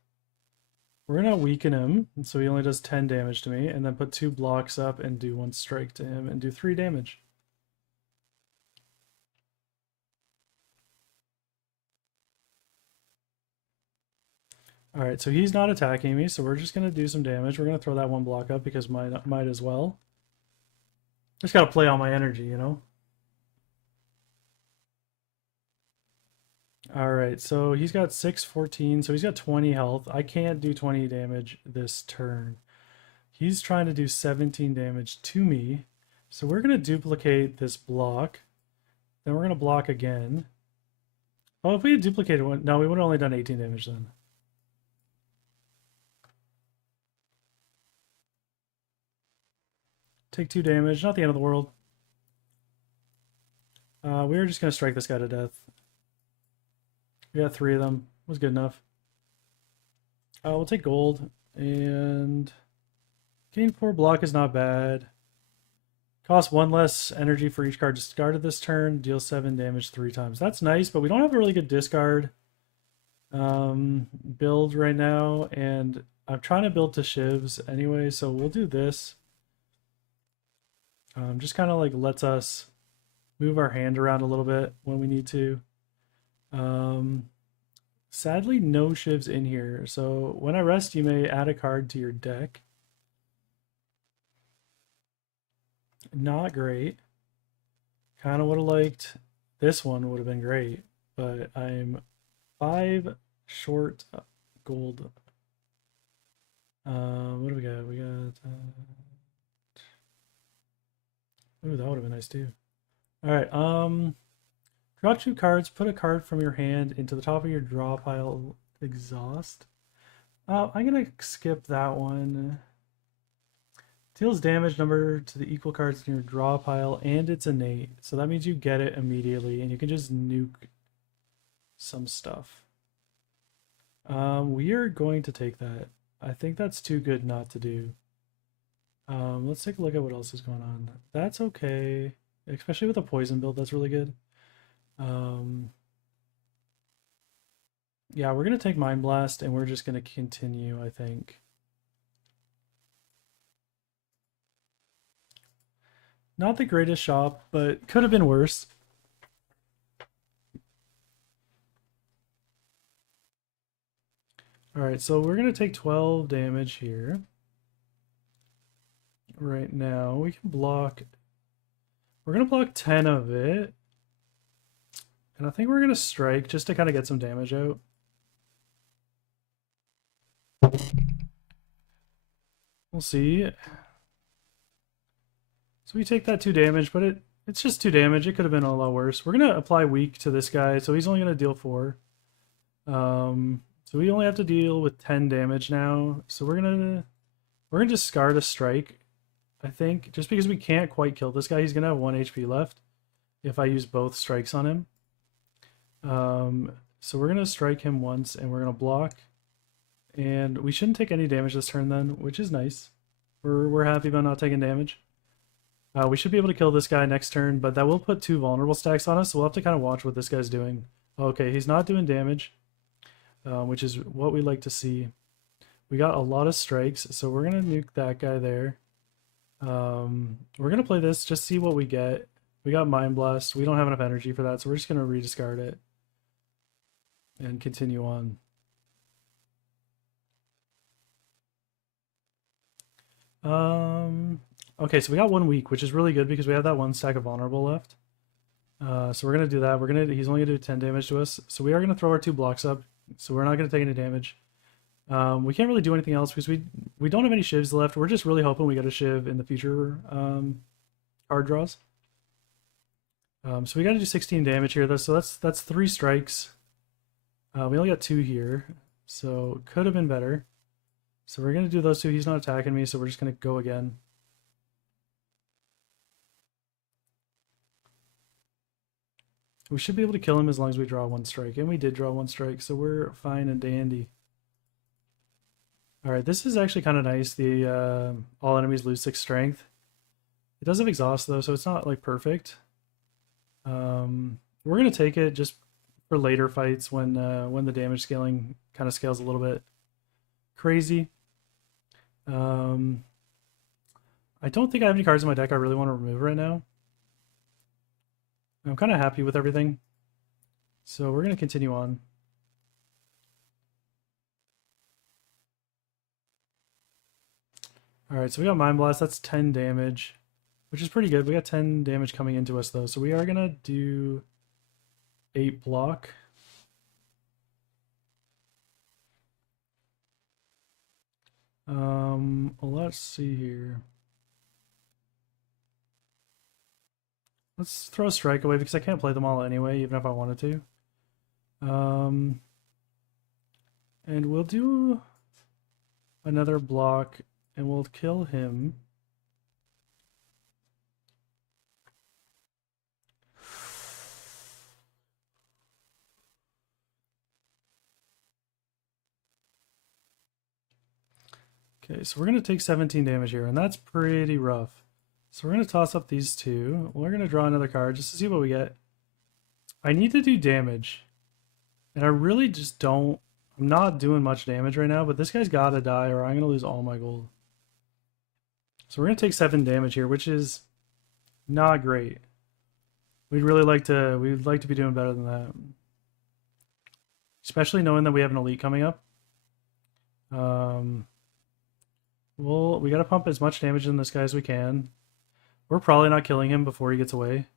We're gonna weaken him, so he only does 10 damage to me, and then put 2 blocks up and do 1 strike to him and do 3 damage. Alright, so he's not attacking me, so we're just gonna do some damage. We're gonna throw that 1 block up because might as well. Just gotta play all my energy, you know? Alright, so he's got 6, 14, so he's got 20 health. I can't do 20 damage this turn. He's trying to do 17 damage to me. So we're going to duplicate this block. Then we're going to block again. Oh, if we had duplicated one, no, we would have only done 18 damage then. Take 2 damage, not the end of the world. We were just going to strike this guy to death. We got 3 of them. Was good enough. We'll take gold. And gain 4 block is not bad. Cost 1 less energy for each card discarded this turn. Deal 7 damage 3 times. That's nice, but we don't have a really good discard build right now. And I'm trying to build to shivs anyway, so we'll do this. Just kind of like lets us move our hand around a little bit when we need to. Sadly, no shivs in here. So when I rest, you may add a card to your deck. Not great. Kind of would have liked this one would have been great, but I'm 5 short gold. What do we got? We got. Ooh, that would have been nice too. All right. Draw 2 cards. Put a card from your hand into the top of your draw pile. Exhaust. I'm gonna skip that one. Deals damage number to the equal cards in your draw pile, and it's innate. So that means you get it immediately, and you can just nuke some stuff. We are going to take that. I think that's too good not to do. Let's take a look at what else is going on. That's okay. Especially with a poison build, that's really good. Yeah, we're going to take Mind Blast, and we're just going to continue, I think. Not the greatest shop, but could have been worse. Alright, so we're going to take 12 damage here. Right now, we can block... We're going to block 10 of it. And I think we're going to strike just to kind of get some damage out. We'll see. So we take that 2 damage, but it's just 2 damage. It could have been a lot worse. We're going to apply weak to this guy, so he's only going to deal 4. So we only have to deal with 10 damage now. So we're gonna discard a strike, I think, just because we can't quite kill this guy. He's gonna have 1 HP left if I use both strikes on him. So we're gonna strike him once, and we're gonna block, and we shouldn't take any damage this turn then, which is nice. We're happy about not taking damage. We should be able to kill this guy next turn, but that will put 2 vulnerable stacks on us, so we'll have to kind of watch what this guy's doing. Okay, he's not doing damage. Which is what we like to see. We got a lot of strikes, so we're going to nuke that guy there. We're going to play this, just see what we get. We got Mind Blast. We don't have enough energy for that, so we're just going to rediscard it. And continue on. Okay, so we got 1 week, which is really good because we have that 1 stack of vulnerable left. So we're going to do that. He's only going to do 10 damage to us. So we are going to throw our 2 blocks up. So we're not going to take any damage. We can't really do anything else because we don't have any shivs left. We're just really hoping we get a shiv in the future card draws. So we got to do 16 damage here, though. So that's 3 strikes. We only got 2 here, so could have been better. So we're going to do those 2. He's not attacking me, so we're just going to go again. We should be able to kill him as long as we draw 1 strike. And we did draw 1 strike, so we're fine and dandy. Alright, this is actually kind of nice. The all enemies lose 6 strength. It does have exhaust, though, so it's not, like, perfect. We're going to take it just for later fights when the damage scaling kind of scales a little bit crazy. I don't think I have any cards in my deck I really want to remove right now. I'm kind of happy with everything. So we're going to continue on. Alright, so we got Mind Blast. That's 10 damage, which is pretty good. We got 10 damage coming into us, though. So we are going to do 8 block. Let's see here. Let's throw a strike away because I can't play them all anyway, even if I wanted to. And we'll do another block and we'll kill him. Okay, so we're going to take 17 damage here, and that's pretty rough. So we're going to toss up these 2. We're going to draw another card just to see what we get. I need to do damage. And I really just don't... I'm not doing much damage right now, but this guy's got to die or I'm going to lose all my gold. So we're going to take 7 damage here, which is not great. We'd like to be doing better than that. Especially knowing that we have an elite coming up. Well, we got to pump as much damage in this guy as we can. We're probably not killing him before he gets away.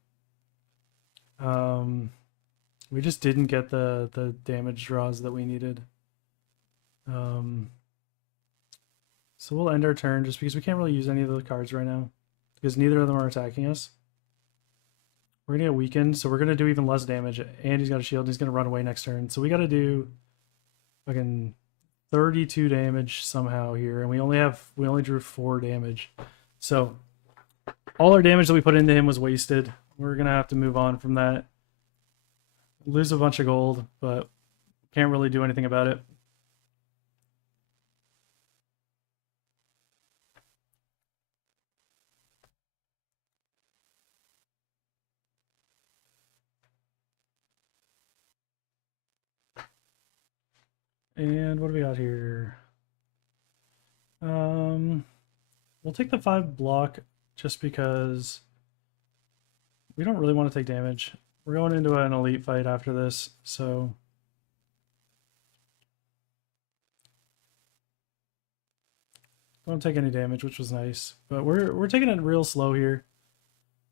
We just didn't get the damage draws that we needed. So we'll end our turn just because we can't really use any of the cards right now. Because neither of them are attacking us. We're going to get weakened, so we're going to do even less damage. And he's got a shield, and he's going to run away next turn. So we got to do fucking 32 damage somehow here, and we only drew 4 damage. So all our damage that we put into him was wasted. We're gonna have to move on from that. Lose a bunch of gold, but can't really do anything about it. And what do we got here? We'll take the 5 block just because we don't really want to take damage. We're going into an elite fight after this, so don't take any damage, which was nice. But we're taking it real slow here.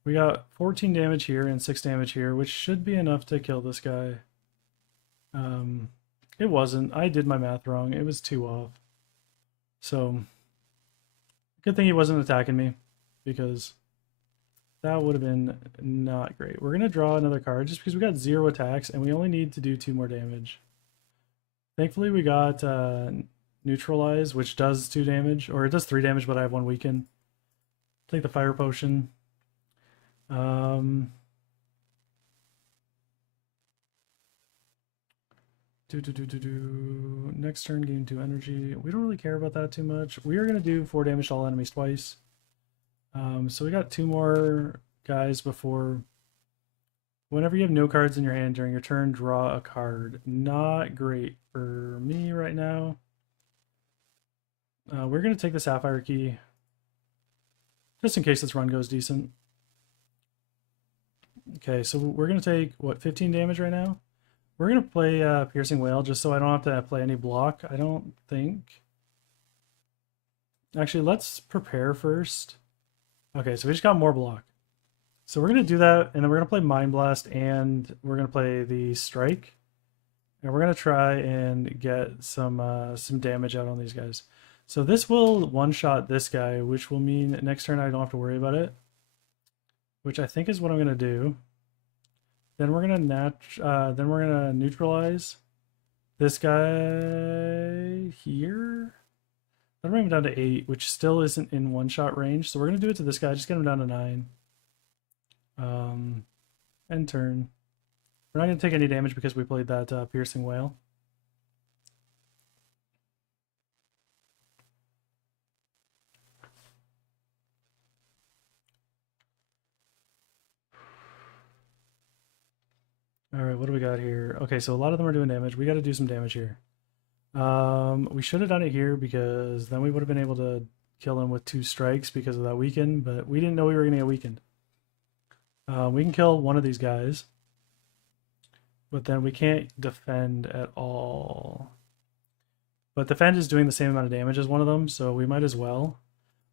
We got 14 damage here and 6 damage here, which should be enough to kill this guy. It wasn't. I did my math wrong. It was 2 off. So, good thing he wasn't attacking me, because that would have been not great. We're going to draw another card just because we got 0 attacks and we only need to do 2 more damage. Thankfully, we got Neutralize, which does 2 damage, or it does 3 damage, but I have 1 weaken. Take the Fire Potion. Next turn, gain 2 energy. We don't really care about that too much. We are going to do 4 damage to all enemies twice. So we got 2 more guys before. Whenever you have no cards in your hand during your turn, draw a card. Not great for me right now. We're going to take the Sapphire Key, just in case this run goes decent. Okay, so we're going to take, what, 15 damage right now? We're going to play Piercing Wail just so I don't have to play any block, I don't think. Actually, let's prepare first. Okay, so we just got more block. So we're going to do that, and then we're going to play Mind Blast, and we're going to play the Strike. And we're going to try and get some damage out on these guys. So this will one-shot this guy, which will mean next turn I don't have to worry about it. Which I think is what I'm going to do. Then we're going to neutralize this guy here. That'll bring him down to 8, which still isn't in one-shot range. So we're going to do it to this guy, just get him down to 9. End turn. We're not going to take any damage because we played that Piercing Wail. Alright, what do we got here? Okay, so a lot of them are doing damage. We got to do some damage here. We should have done it here because then we would have been able to kill him with 2 strikes because of that weaken, but we didn't know we were going to get weakened. We can kill one of these guys, but then we can't defend at all. But defend is doing the same amount of damage as one of them, so we might as well.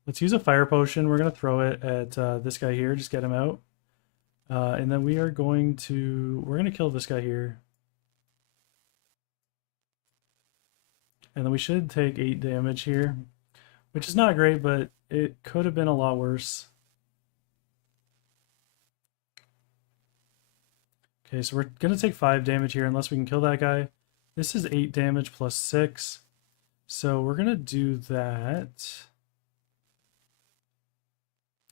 Let's use a Fire Potion. We're going to throw it at this guy here, just get him out. And then we're going to kill this guy here. And then we should take 8 damage here, which is not great, but it could have been a lot worse. Okay, so we're going to take 5 damage here unless we can kill that guy. This is 8 damage plus 6. So we're going to do that.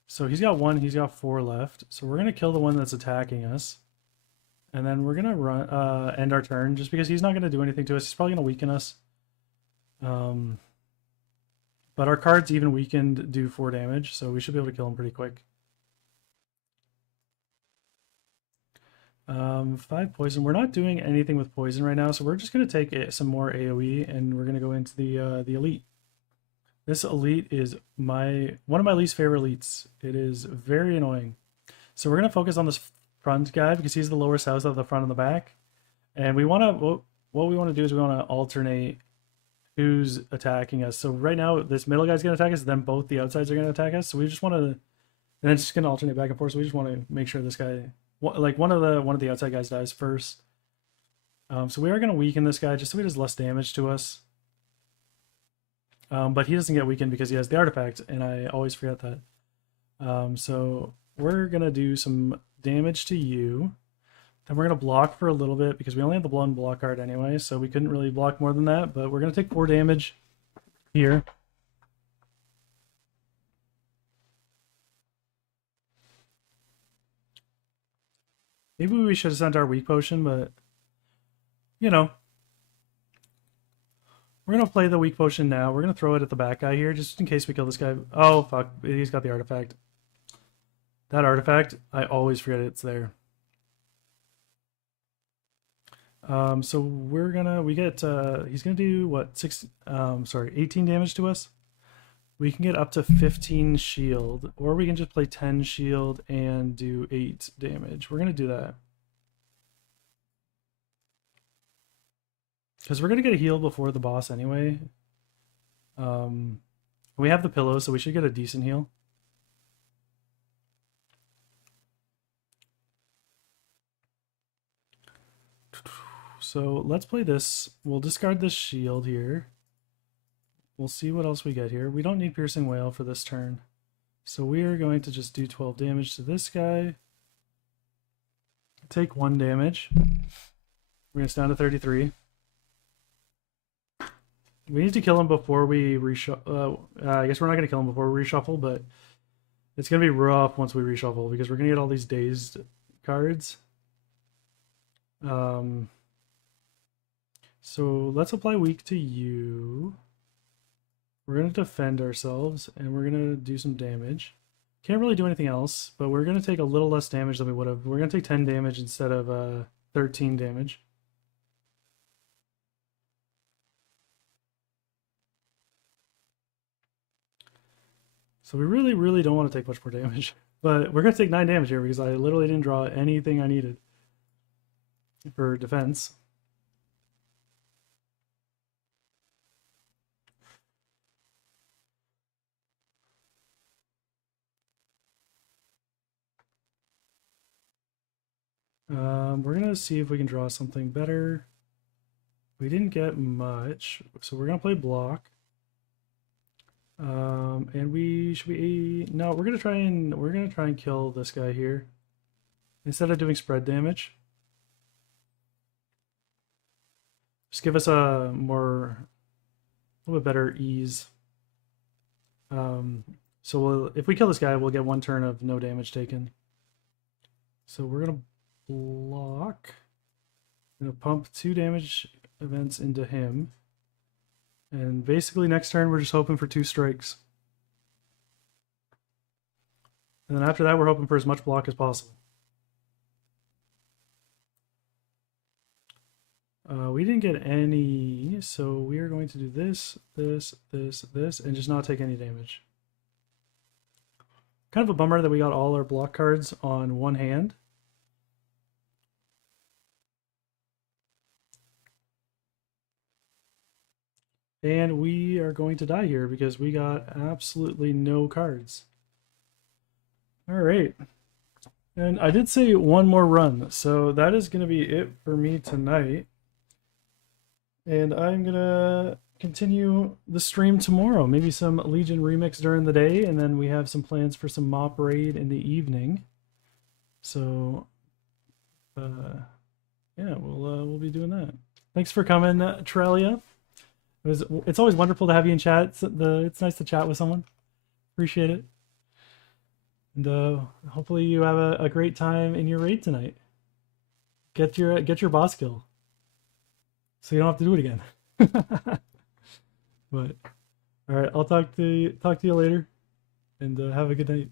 So he's got 1, he's got 4 left. So we're going to kill the one that's attacking us. And then we're going to run end our turn just because he's not going to do anything to us. He's probably going to weaken us. But our cards, even weakened, do 4 damage. So we should be able to kill him pretty quick. 5 poison. We're not doing anything with poison right now. So we're just going to take some more AoE and we're going to go into the elite. This elite is one of my least favorite elites. It is very annoying. So we're going to focus on this front guy because he's the lower south of the front and the back. And we want to, what we want to do is we want to alternate who's attacking us. So right now this middle guy's going to attack us, then both the outsides are going to attack us. So we just want to, and then it's just going to alternate back and forth. So we just want to make sure this guy, like one of the outside guys dies first. So we are going to weaken this guy just so he does less damage to us. But he doesn't get weakened because he has the artifact, and I always forget that. So we're going to do some damage to you. Then we're going to block for a little bit because we only have the blown block card anyway, so we couldn't really block more than that, but we're going to take 4 damage here. Maybe we should have sent our weak potion, but, you know. We're going to play the weak potion now. We're going to throw it at the back guy here, just in case we kill this guy. Oh, fuck. He's got the artifact. That artifact, I always forget it's there. So we're going to, he's going to do, what, 18 damage to us? We can get up to 15 shield, or we can just play 10 shield and do 8 damage. We're going to do that. Because we're going to get a heal before the boss anyway. We have the pillow, so we should get a decent heal. So let's play this. We'll discard this shield here. We'll see what else we get here. We don't need Piercing Wail for this turn. So we are going to just do 12 damage to this guy. Take 1 damage. We're going to down to 33. We need to kill him before we reshuffle. I guess we're not going to kill him before we reshuffle, but it's going to be rough once we reshuffle because we're going to get all these dazed cards. So let's apply weak to you. We're going to defend ourselves and we're going to do some damage. Can't really do anything else, but we're going to take a little less damage than we would have. We're going to take 10 damage instead of 13 damage. So we really, really don't want to take much more damage. But we're going to take 9 damage here because I literally didn't draw anything I needed for defense. We're going to see if we can draw something better. We didn't get much, so we're going to play block. And no, we're going to try and kill this guy here instead of doing spread damage. Just give us a little bit better ease. So if we kill this guy, we'll get 1 turn of no damage taken. So we're going to block. I'm going to pump 2 damage events into him. And basically next turn we're just hoping for 2 strikes. And then after that we're hoping for as much block as possible. We didn't get any, so we are going to do this, this, and just not take any damage. Kind of a bummer that we got all our block cards on one hand. And we are going to die here because we got absolutely no cards. All right. And I did say 1 more run, so that is going to be it for me tonight. And I'm going to continue the stream tomorrow. Maybe some Legion Remix during the day, and then we have some plans for some Mop Raid in the evening. So, yeah, we'll be doing that. Thanks for coming, Trelia. It's always wonderful to have you in chat. It's nice to chat with someone. Appreciate it. And hopefully you have a great time in your raid tonight. Get your boss kill, so you don't have to do it again. But all right, I'll talk to you later, and have a good night.